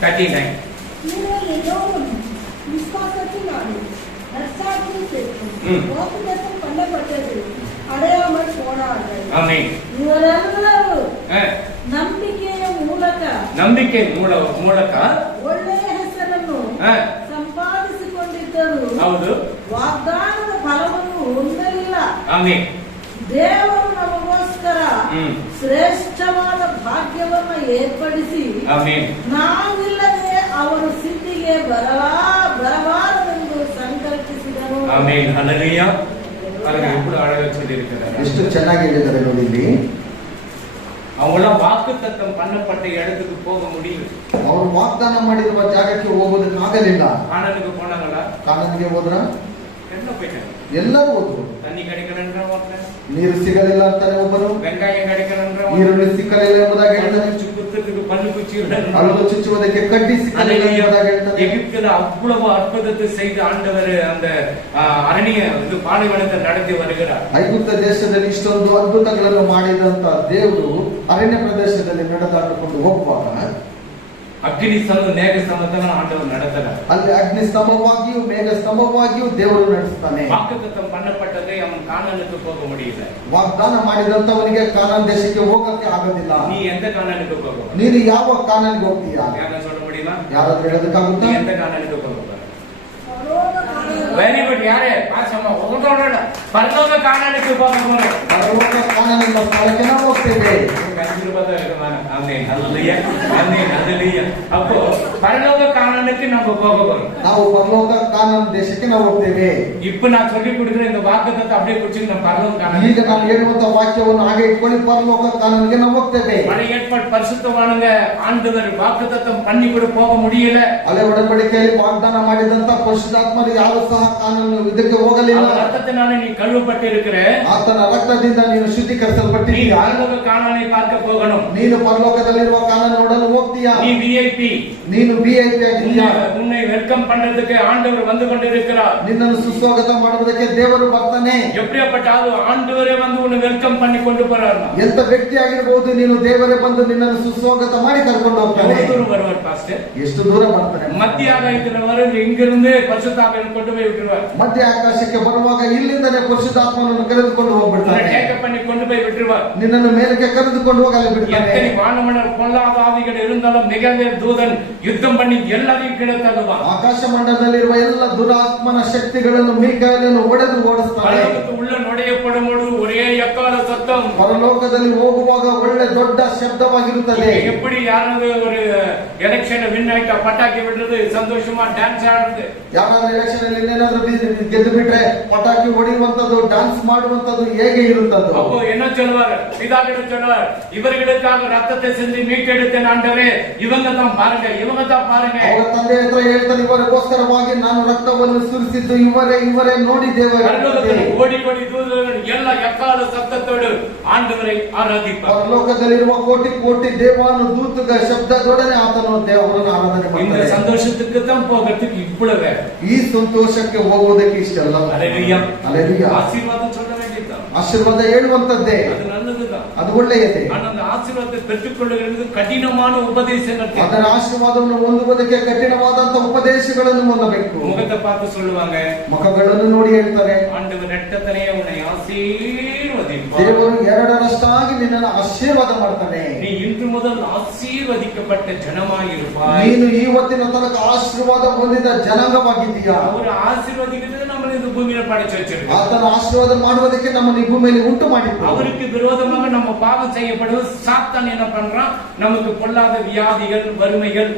39. அடையாமல் போனார்கள். ஆமென். ನಂಬಿಕೆ ಮೂಲಕ ಒಳ್ಳೆಯ ಹೆಸರನ್ನು ಸಂಪಾದಿಸಿಕೊಂಡಿದ್ದರು. ಹೌದು, ವಾಗ್ದಾನದ ಫಲವನ್ನು ಹೊಂದಲಿಲ್ಲ. ಆಮೆನ್. ದೇವರು ನಮಗೋಸ್ಕರ ಶ್ರೇಷ್ಠವಾದ ಭಾಗ್ಯವನ್ನು ಏರ್ಪಡಿಸಿ, ಆಮೆನ್, ನಾವಿಲ್ಲದೆ ಅವರು ಸಿದ್ಧಿಗೆ ಬರಬಾರದೆಂದು ಸಂಕಲ್ಪಿಸಿದರು. ಆಮೆನ್. ಹಲ್ಲೆಲೂಯಾ. ಎప్పుడు அழகா சொல்லியிருக்கிறார். ಎಷ್ಟು ಚೆನ್ನಾಗಿ ಹೇಳಿದ್ದಾರೆ ನೋಡಿ ಇಲ್ಲಿ. அவங்கள வாக்குத்தத்தம் பண்ணப்பட்ட இடத்துக்கு போக முடியும். ಅವರು ವಾಗ್ದಾನ ಮಾಡಿರುವ ಜಾಗಕ್ಕೆ ಹೋಗೋದಕ್ಕೆ ಆಗಲಿಲ್ಲ. ಕಾನಾನಿಗೆ போனாங்களா? ಕಾನಾನಿಗೆ ಹೋದ್ರ? ಎಲ್ಲ போயிட்டாங்க. ಎಲ್ಲರೂ ಹೋದ್ರು. தண்ணி கிடைக்கலன்ற ಒಬ್ಬನೇ, ನೀರು ಸಿಗಲಿಲ್ಲ ಅಂತಾನೆ ಒಬ್ಬನು, வெங்காயம் கிடைக்கலன்ற ಈರುಳ್ಳಿ ಸಿಕ್ಕಲಿಲ್ಲ ಎಂಬುದಾಗಿ ಹೇಳ್ತಾನೆ, குத்துறதுக்கு பல்லு குச்சி ಹಲ್ಲು ಚುಚ್ಚುವುದಕ್ಕೆ ಕಡ್ಡಿ ಸಿಕ್ಕಲಿಲ್ಲ ಎಂಬುದಾಗಿ ಹೇಳ್ತಾನೆ. எகிப்துல அவ்வளவு அற்புதத்தை செய்து ஆண்டவர் அந்த அரணிய இது பாலைவனத்தை நடத்தி வருகிறார். ಐಗುಪ್ತ ದೇಶದಲ್ಲಿ ಇಷ್ಟೊಂದು ಅದ್ಭುತಗಳನ್ನು ಮಾಡಿದಂತ ದೇವರು ಅರಣ್ಯ ಪ್ರದೇಶದಲ್ಲಿ ನಡೆದಾಡಿಕೊಂಡು ಹೋಗುವಾಗ அக்னி ஸ்தம்பம் மேக ஸ்தம்பத்தை ஆண்டவர் நடத்துறார். ಅಲ್ಲಿ ಅಗ್ನಿ ಸ್ತಂಭವಾಗಿಯೂ ಮೇಘ ಸ್ತಂಭವಾಗಿಯೂ ದೇವರು ನಡೆಸ್ತಾನೆ. வாக்குத்தத்தம் பண்ணப்பட்டதை அவன் கானானுக்கு போக முடியல. ವಾಗ್ದಾನ ಮಾಡಿದಂತವನಿಗೆ ಕಾನಾನ್ ದೇಶಕ್ಕೆ ಹೋಗಕ್ಕೆ ಆಗೋದಿಲ್ಲ. நீ எந்த கானானுக்கு போக போற? ನೀನು ಯಾವ ಕಾನಾನ್ಗೆ ಹೋಗ್ತೀಯಾ? யாரா சொல்ல முடியுமா? ಯಾರಾದ್ರೂ ಹೇಳೋದಕ್ಕಾಗುತ್ತಾ? நீ எந்த கானானுக்கு போக போற? Very good. யாரே பாசமா உங்களோட பரலோக கானானுக்கு போக போறோம். ಪರಲೋಕ ಕಾನಾನಿನ ಸ್ಥಳಕ್ಕೆ ನಾವು ಹೋಗ್ತೇವೆ. அப்போ பரலோக கானானுக்கு நம்ம போக போறோம். ನಾವು ಪರಲೋಕ ಕಾನಾನ್ ದೇಶಕ್ಕೆ ನಾವು ಹೋಗ್ತೇವೆ. இப்ப நான் சொல்லி கொடுக்குற இந்த வாக்குத்தத்தை அப்படியே குடிச்சு நம்ம பரலோக கானான். ಈಗ ನಾನು ಹೇಳುವಂತ ವಾಕ್ಯವನ್ನು ಹಾಗೆ ಇಟ್ಕೊಳ್ಳಿ ಪರಲೋಕ ಕಾನಾನ್ಗೆ ನಾವು ಹೋಗ್ತೇವೆ. பழைய ஏற்பாடு பரிசுத்தவானுங்க ஆண்டவர் வாக்குத்தத்தம் பண்ணி கூட போக முடியல. ಹಳೆ ಒಡಂಬಡಿಕೆಯಲ್ಲಿ ವಾಗ್ದಾನ ಮಾಡಿದಂತ ಪರಿಶುದ್ಧಾತ್ಮರು ಯಾರು ಸಹ ಕಾನೂನು ಇದಕ್ಕೆ ಹೋಗಲಿಲ್ಲ. அவன் ரத்தத்தினால நீ கழுவப்பட்டு இருக்கிற. ಆತನ ರಕ್ತದಿಂದ ನೀನು ಶುದ್ಧೀಕರಿಸಲ್ಪಟ್ಟಿದ್ದೀಯ. நீ பரலோக கானானை பார்க்க போகணும். ನೀನು ಪರಲೋಕದಲ್ಲಿರುವ ಕಾನೂನು ನೋಡಲು ಹೋಗ್ತೀಯಾ? நீ விஐபி. ನೀನು VIP ಆಗಿದ್ದೀಯಾ? உன்னை வெல்கம் பண்றதுக்கு ஆண்டவர் வந்து கொண்டிருக்கிறார். ನಿನ್ನನ್ನು ಸುಸ್ವಾಗತ ಮಾಡುವುದಕ್ಕೆ ದೇವರು ಬರ್ತಾನೆ. எப்படிப்பட்ட ஆளு ஆண்டவரே வந்து உன்னை வெல்கம் பண்ணி கொண்டு போறார். ಎಂತ ವ್ಯಕ್ತಿ ಆಗಿರಬಹುದು, ನೀನು ದೇವರೇ ಬಂದು ನಿನ್ನನ್ನು ಸುಸ್ವಾಗತ ಮಾಡಿ ಕರ್ಕೊಂಡು ಹೋಗ್ತಾನೆ. எவ்வளவு தூரம் வருவார் பாஸ்டர்? ಎಷ್ಟು ದೂರ ಬರ್ತಾನೆ? மத்திய ஆகாயத்துல வர இங்கிருந்து பரிசுத்தாவியை கொண்டு போய் விட்டுருவார். ಮಧ್ಯ ಆಕಾಶಕ್ಕೆ ಬರುವಾಗ ಇಲ್ಲಿಂದಲೇ ಪರಿಶುದ್ಧಾತ್ಮನನ್ನು ಕರೆದುಕೊಂಡು ಹೋಗ್ಬಿಡ್ತಾನೆ. டேக்கப் பண்ணி கொண்டு போய் விட்டுருவார். ನಿನ್ನನ್ನು ಮೇಲಕ್ಕೆ ಕರೆದುಕೊಂಡು ಹೋಗಲಿ ಬಿಡ್ತಾನೆ. எத்தனை வானமண்டல பொல்லாத ஆவிகள் இருந்தாலும் மிகவேல் தூதன் யுத்தம் பண்ணி எல்லாரையும் கீழே தள்ளுவான். ಆಕಾಶ ಮಂಡಲದಲ್ಲಿರುವ ಎಲ್ಲ ದುರಾತ್ಮನ ಶಕ್ತಿಗಳನ್ನು ಮೀಕಾಯಲನ್ನು ಒಡೆದು ಓಡಿಸ್ತಾನೆ. பரலோகத்துக்கு உள்ள நுழையப்படும் பொழுது ஒரே எக்கால சத்தம். ಪರಲೋಕದಲ್ಲಿ ಹೋಗುವಾಗ ಒಳ್ಳೆ ದೊಡ್ಡ ಶಬ್ದವಾಗಿರುತ್ತದೆ. எப்படி யாராவது ஒரு எலெக்ஷன் வின் ஆயிட்டா பட்டாக்கி விடுறது, சந்தோஷமா டான்ஸ் ஆடுறது. ಯಾರಾದ್ರೂ ಎಲೆಕ್ಷನ್ ಅಲ್ಲಿ ಏನಾದ್ರೂ ಗೆದ್ದು ಬಿಟ್ರೆ ಪಟಾಕಿ ಹೊಡೆಯುವಂತದ್ದು, டான்ஸ் ಮಾಡುವಂತದ್ದು ಹೇಗೆ ಇರುತ್ತದೋ. அப்போ என்ன சொல்வார்? பிதாவிடம் சொல்வார், இவர்களுக்காக ரத்தத்தை சிந்தி மீட்டெடுத்தேன் ஆண்டவரே, இவங்க தான் பாருங்க, இவங்க தான் பாருங்க. ಅವರ ತಂದೆ ಹತ್ರ ಹೇಳ್ತಾನೆ, ಇವರಿಗೋಸ್ಕರವಾಗಿ ನಾನು ರಕ್ತವನ್ನು ಸುರಿಸಿದ್ದು ಇವರೇ ನೋಡಿ ದೇವರೇ. கோடி கோடி தூதர்கள் ಎಲ್ಲ எக்கால சத்தத்தோடு ஆண்டவரை ஆராதிப்பார். ಪರಲೋಕದಲ್ಲಿರುವ ಕೋಟಿ ಕೋಟಿ ದೇವಾನು ದೂತಗ ಶಬ್ದದೊಡನೆ ಆತನು ದೇವರನ್ನು ಆರಾಧನೆ இந்த ಮಾಡ್ತಾರೆ. சந்தோஷத்துக்கு தான் போகிறதுக்கு இவ்வளவு. ಈ ಸಂತೋಷಕ್ಕೆ ಹೋಗುವುದಕ್ಕೆ ಇಷ್ಟೆಲ್ಲ. அல்லேலூயா. அல்லேಲೂಯಾ. ஆசீர்வாதம் சொல்ல வேண்டியதுதான். ಆಶೀರ್ವಾದ ಹೇಳುವಂತದ್ದೇ, அது நல்லதுதான். ಅದು ಒಳ್ಳೆಯದೇ. ஆனா அந்த ஆசீர்வாதத்தை பெற்றுக்கொள்ளுகிறது கடினமான உபதேசங்கள். ಅದರ ಆಶೀರ್ವಾದವನ್ನು ಹೊಂದುವುದಕ್ಕೆ ಕಠಿಣವಾದಂತ ಉಪದೇಶಗಳನ್ನು ಹೊಂದಬೇಕು. முகத்தை பார்த்து சொல்லுவாங்க, ಮುಖಗಳನ್ನು ನೋಡಿ ಹೇಳ್ತಾರೆ, ஆண்டவர் இரட்டத்தனே உன்னை ஆசீர்வதிப்பார். ದೇವರು ಎರಡರಷ್ಟಾಗಿ ನಿನ್ನನ್ನು ಆಶೀರ್ವಾದ ಮಾಡ್ತಾನೆ. நீ இன்று முதல் ஆசீர்வதிக்கப்பட்ட ஜனமாயிருப்பாய். ನೀನು ಇವತ್ತಿನ ತನಕ ಆಶೀರ್ವಾದ ಹೊಂದಿದ ಜನಾಂಗವಾಗಿದ್ದೀಯಾ. அவர் ஆசீர்வதிக்கிறது நம்ம இந்த பூமியில படைச்சு வச்சிருக்கோம். ಆತನ ಆಶೀರ್ವಾದ ಮಾಡುವುದಕ್ಕೆ ನಮ್ಮನ್ನು ಈ ಭೂಮಿಯಲ್ಲಿ ಉಂಟು ಮಾಡಿದ್ದು. அவருக்கு விரோதமாக நம்ம பாவம் செய்யப்படுவது சாத்தான் என்ன பண்றான்? நமக்கு பொல்லாத வியாதிகள், வறுமைகள்,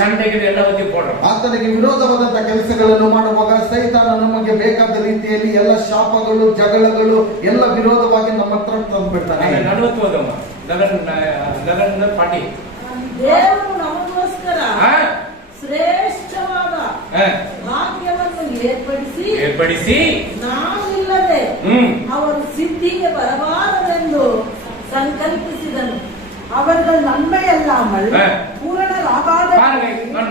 சண்டைகள் எல்லாத்தையும் போடுறான். ಆತನಿಗೆ ವಿರೋಧವಾದಂತ ಕೆಲಸಗಳನ್ನು ಮಾಡುವಾಗ ಸೈತಾನ ನಮಗೆ ಬೇಕಾದ ರೀತಿಯಲ್ಲಿ ಎಲ್ಲ ಶಾಪಗಳು, ಜಗಳಗಳು ಎಲ್ಲ ವಿರೋಧವಾಗಿ ನಮ್ಮ ಹತ್ರ ತಂದ್ಬಿಡ್ತಾನೆ. ನಲವತ್ತೋದಮ್ಮ ಗಗನ ಪಾಟಿ ದೇವರು ನಮಗೋಸ್ಕರ ಶ್ರೇಷ್ಠವಾದ ಭಾಗ್ಯವನ್ನು ಏರ್ಪಡಿಸಿ ನಾವಿಲ್ಲದೆ ಅವರು ಸಿದ್ಧಿಗೆ ಬರಬಾರದೆಂದು ಸಂಕಲ್ಪಿಸಿದನು. அவர்கள் நன்மை அல்லாமல் பூரணராகாத.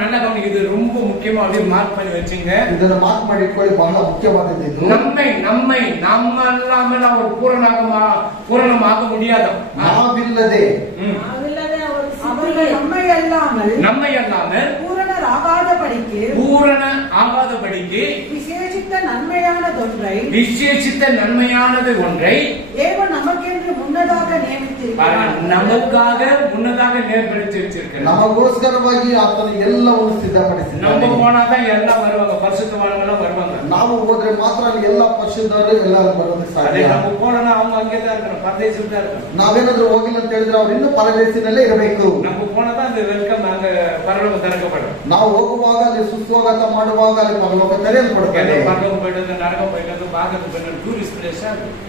நல்ல கவனிங்க, இது ரொம்ப முக்கியமா அப்படியே மார்க் பண்ணி வச்சுங்க. ಇದನ್ನು ಮಾರ್ಕ್ ಮಾಡಿ ಇಟ್ಕೊಳ್ಳಿ, ಬಹಳ ಮುಖ್ಯವಾದದ್ದು ಇದು. நம்ம அல்லாமல் அவர் பூரணமாக முடியாது. ನಾವಿಲ್ಲದೆ அவர்கள் நம்மை அல்லாமல் பூரண ஆகாதபடிக்கு விசேஷித்த நன்மையானது ஒன்றை தேவன் நமக்கென்று முன்னதாக நியமித்திருக்கிறார். நமக்காக முன்னதாக நேர்படுத்தி வச்சிருக்கிறார். ನಮಗೋಸ್ಕರವಾಗಿ ಆತನು ಎಲ್ಲವನ್ನು ಸಿದ್ಧಪಡಿಸಿದ್ದಾನೆ. நம்ம போனாதான் எல்லாம் வருவாங்க, பரிசுத்தவான்கள் வருவாங்க. ನಾವು ಹೋದ್ರೆ ಮಾತ್ರ ಅಲ್ಲಿ ಎಲ್ಲ ಪರಿಶುದ್ಧರು ಎಲ್ಲರೂ ಬರೋದಕ್ಕೆ ಸಾಧ್ಯ. நம்ம போனா அவங்க அங்கேதான் இருக்கணும், பரದೇಶದಲ್ಲಿ தான் இருக்கணும். ನಾವೇನಾದ್ರೂ ಹೋಗಿಲ್ಲ ಅಂತ ಹೇಳಿದ್ರೆ ಅವ್ರು ಇನ್ನೂ ಪರದೇಶದಲ್ಲೇ ಇರಬೇಕು. நம்ம போனாதான் அந்த வெல்கம் அங்க பரலோகம் திறக்கப்படும். ನಾವು ಹೋಗುವಾಗ ಅಲ್ಲಿ ಸುಸ್ವಾಗತ ಮಾಡುವಾಗ ಅಲ್ಲಿ ಪರಲೋಕ ತೆರೆಯಲ್ಪಡುತ್ತದೆ. பரலோகம் போயிட்டு நரகம் போயிட்டு பாகத்துக்கு போயிட்டு ಟೂರಿಸ್ಟ್ ಪ್ಲೇಸ್.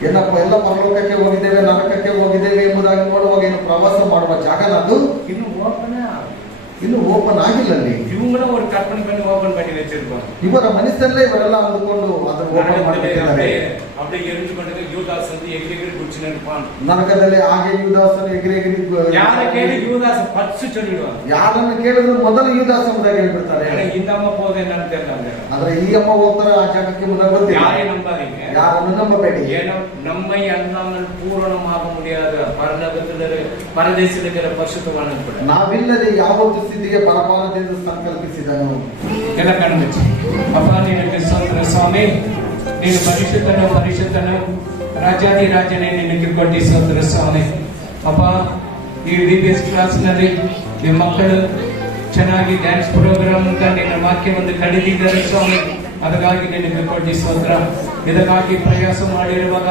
ಏನಪ್ಪ ಎಲ್ಲ ಪರಲೋಕಕ್ಕೆ ಹೋಗಿದ್ದೇವೆ, ನರಕಕ್ಕೆ ಹೋಗಿದ್ದೇವೆ ಎಂಬುದಾಗಿ ನೋಡುವಾಗ ಏನು ಪ್ರವಾಸ ಮಾಡುವ ಜಾಗನ ಅದು? ಇನ್ನು ಓಪನ್ ಆಗಿಲ್ಲ ಅಲ್ಲಿ. இவங்களும் ஒரு கற்பனை பண்ணி ஓபன் பண்ணி வச்சிருப்பாங்க. ಇವರ ಮನಸ್ಸಲ್ಲೇ ಇವರೆಲ್ಲ ಅಂದುಕೊಂಡು ಅದನ್ನು ಓಪನ್ ಮಾಡಿದ್ದಾರೆ. அப்படியே எரிஞ்சு கொண்டு யூதாஸ் வந்து எகிரி குடிச்சு நிற்பான். ನರಕದಲ್ಲಿ ಹಾಗೆ ಯೂದಾಸನು ಎಗರಿ யார கேளு யூதாஸ் பச்சு சொல்லிடுவான். ಯಾರನ್ನು ಕೇಳಿದ್ರು ಮೊದಲು ಯೂದಾಸ್ ಎಂಬುದಾಗಿ ಹೇಳ್ಬಿಡ್ತಾರೆ. இந்த அம்மா போகுது என்னன்னு தெரியல. ಆದ್ರೆ ಈ ಅಮ್ಮ ಹೋಗ್ತಾರೆ ಆ ಜಾಗಕ್ಕೆ ಮುಂದೆ ಗೊತ್ತಿಲ್ಲ. யாரை நம்பாதீங்க. ಯಾರನ್ನು ನಂಬಬೇಡಿ. ஏன்னா நம்மை அல்லாமல் பூரணமாக முடியாத பரலோகத்தில் பரದೇಶದಲ್ಲಿ இருக்கிற பரிசுத்தவான்கள் கூட ನಾವಿಲ್ಲದೆ ಯಾವತ್ತು ಸ್ಥಿತಿಗೆ ಬರಬಾರದೆಂದು ಸಂಕಲ್ಪಿಸಿದನು. ಎಲ್ಲ ಕಾಣಬೇಕು. ಅಪ್ಪ ನಿನಗೆ ಸ್ತೋತ್ರ ಸ್ವಾಮಿ, ನೀನು ಪರಿಶುದ್ಧನು ರಾಜಾದಿ ರಾಜನೇ, ನಿನಗೆ ಕೊಟ್ಟಿ ಸ್ತೋತ್ರ ಸ್ವಾಮಿ. ಅಪ್ಪ ಈ DBS ಕ್ಲಾಸ್ನಲ್ಲಿ ನಿಮ್ಮ ಮಕ್ಕಳು ಚೆನ್ನಾಗಿ ಡ್ಯಾನ್ಸ್ ಪ್ರೋಗ್ರಾಮ್ ಅಂತ ನಿನ್ನ ವಾಕ್ಯವನ್ನು ಕಡಿದಿದ್ದಾರೆ ಸ್ವಾಮಿ. ಅದಕ್ಕಾಗಿ ನಿನಗೆ ಕೊಟ್ಟಿ ಸ್ತೋತ್ರ. ಇದಕ್ಕಾಗಿ ಪ್ರಯಾಸ ಮಾಡಿರುವಾಗ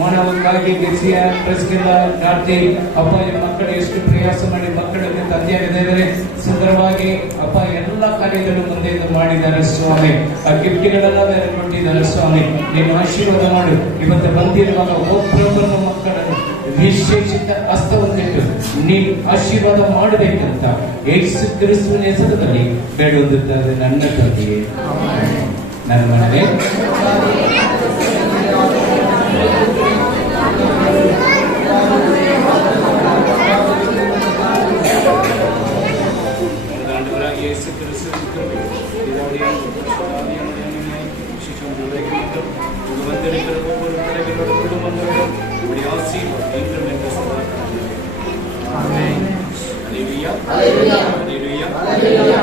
ಮಾನವಕ್ಕಾಗಿ ಬಿಸಿಯ ಪ್ರಸ್ಕಿಲ್ಲ ರಾತ್ರಿ ಅಪ್ಪ ನಿಮ್ಮ ಮಕ್ಕಳು ಎಷ್ಟು ಪ್ರಯಾಸ ಮಾಡಿ ಮಕ್ಕಳಿಗೆ ತಂದೆಯಾಗಿದ್ದಾರೆ. ಸುಂದರವಾಗಿ ಅಪ್ಪ ಎಲ್ಲ ಕಾರ್ಯಗಳು ಮುಂದೆ ಮಾಡಿದ್ದಾರೆ ಸ್ವಾಮಿ. ಆ ಗಿಫ್ಟ್ಗಳೆಲ್ಲ ಬೇರೆ ಕೊಟ್ಟಿದ್ದಾರೆ ಸ್ವಾಮಿ. ನಿನ್ನ ಆಶೀರ್ವಾದ ಮಾಡು. ಇವತ್ತು ಬಂದಿರುವಾಗ ಒಬ್ಬೊಬ್ಬರನ್ನು ಮಕ್ಕಳನ್ನು ವಿಶೇಷಿತ ಹಸ್ತವನ್ನಿಟ್ಟು ನೀನು ಆಶೀರ್ವಾದ ಮಾಡಬೇಕಂತ ಯೇಸು ಕ್ರಿಸ್ತನ ಹೆಸರಿನಲ್ಲಿ ಬೇಡುವುದುತ್ತದೆ ನನ್ನ ತಂದೆಯೇ. ನನ್ನ ಮನವೇ இயேசு கிறிஸ்துவின் கிருபை இதனுடைய வந்திருக்கிற ஒவ்வொரு தலைவரோட குடும்பங்களோடும் உடைய ஆசீர்வாதம் என்றும் என்று சொல்றாங்க. ஆமென். அல்லேலூயா. அல்லேலூயா. அல்லேலூயா.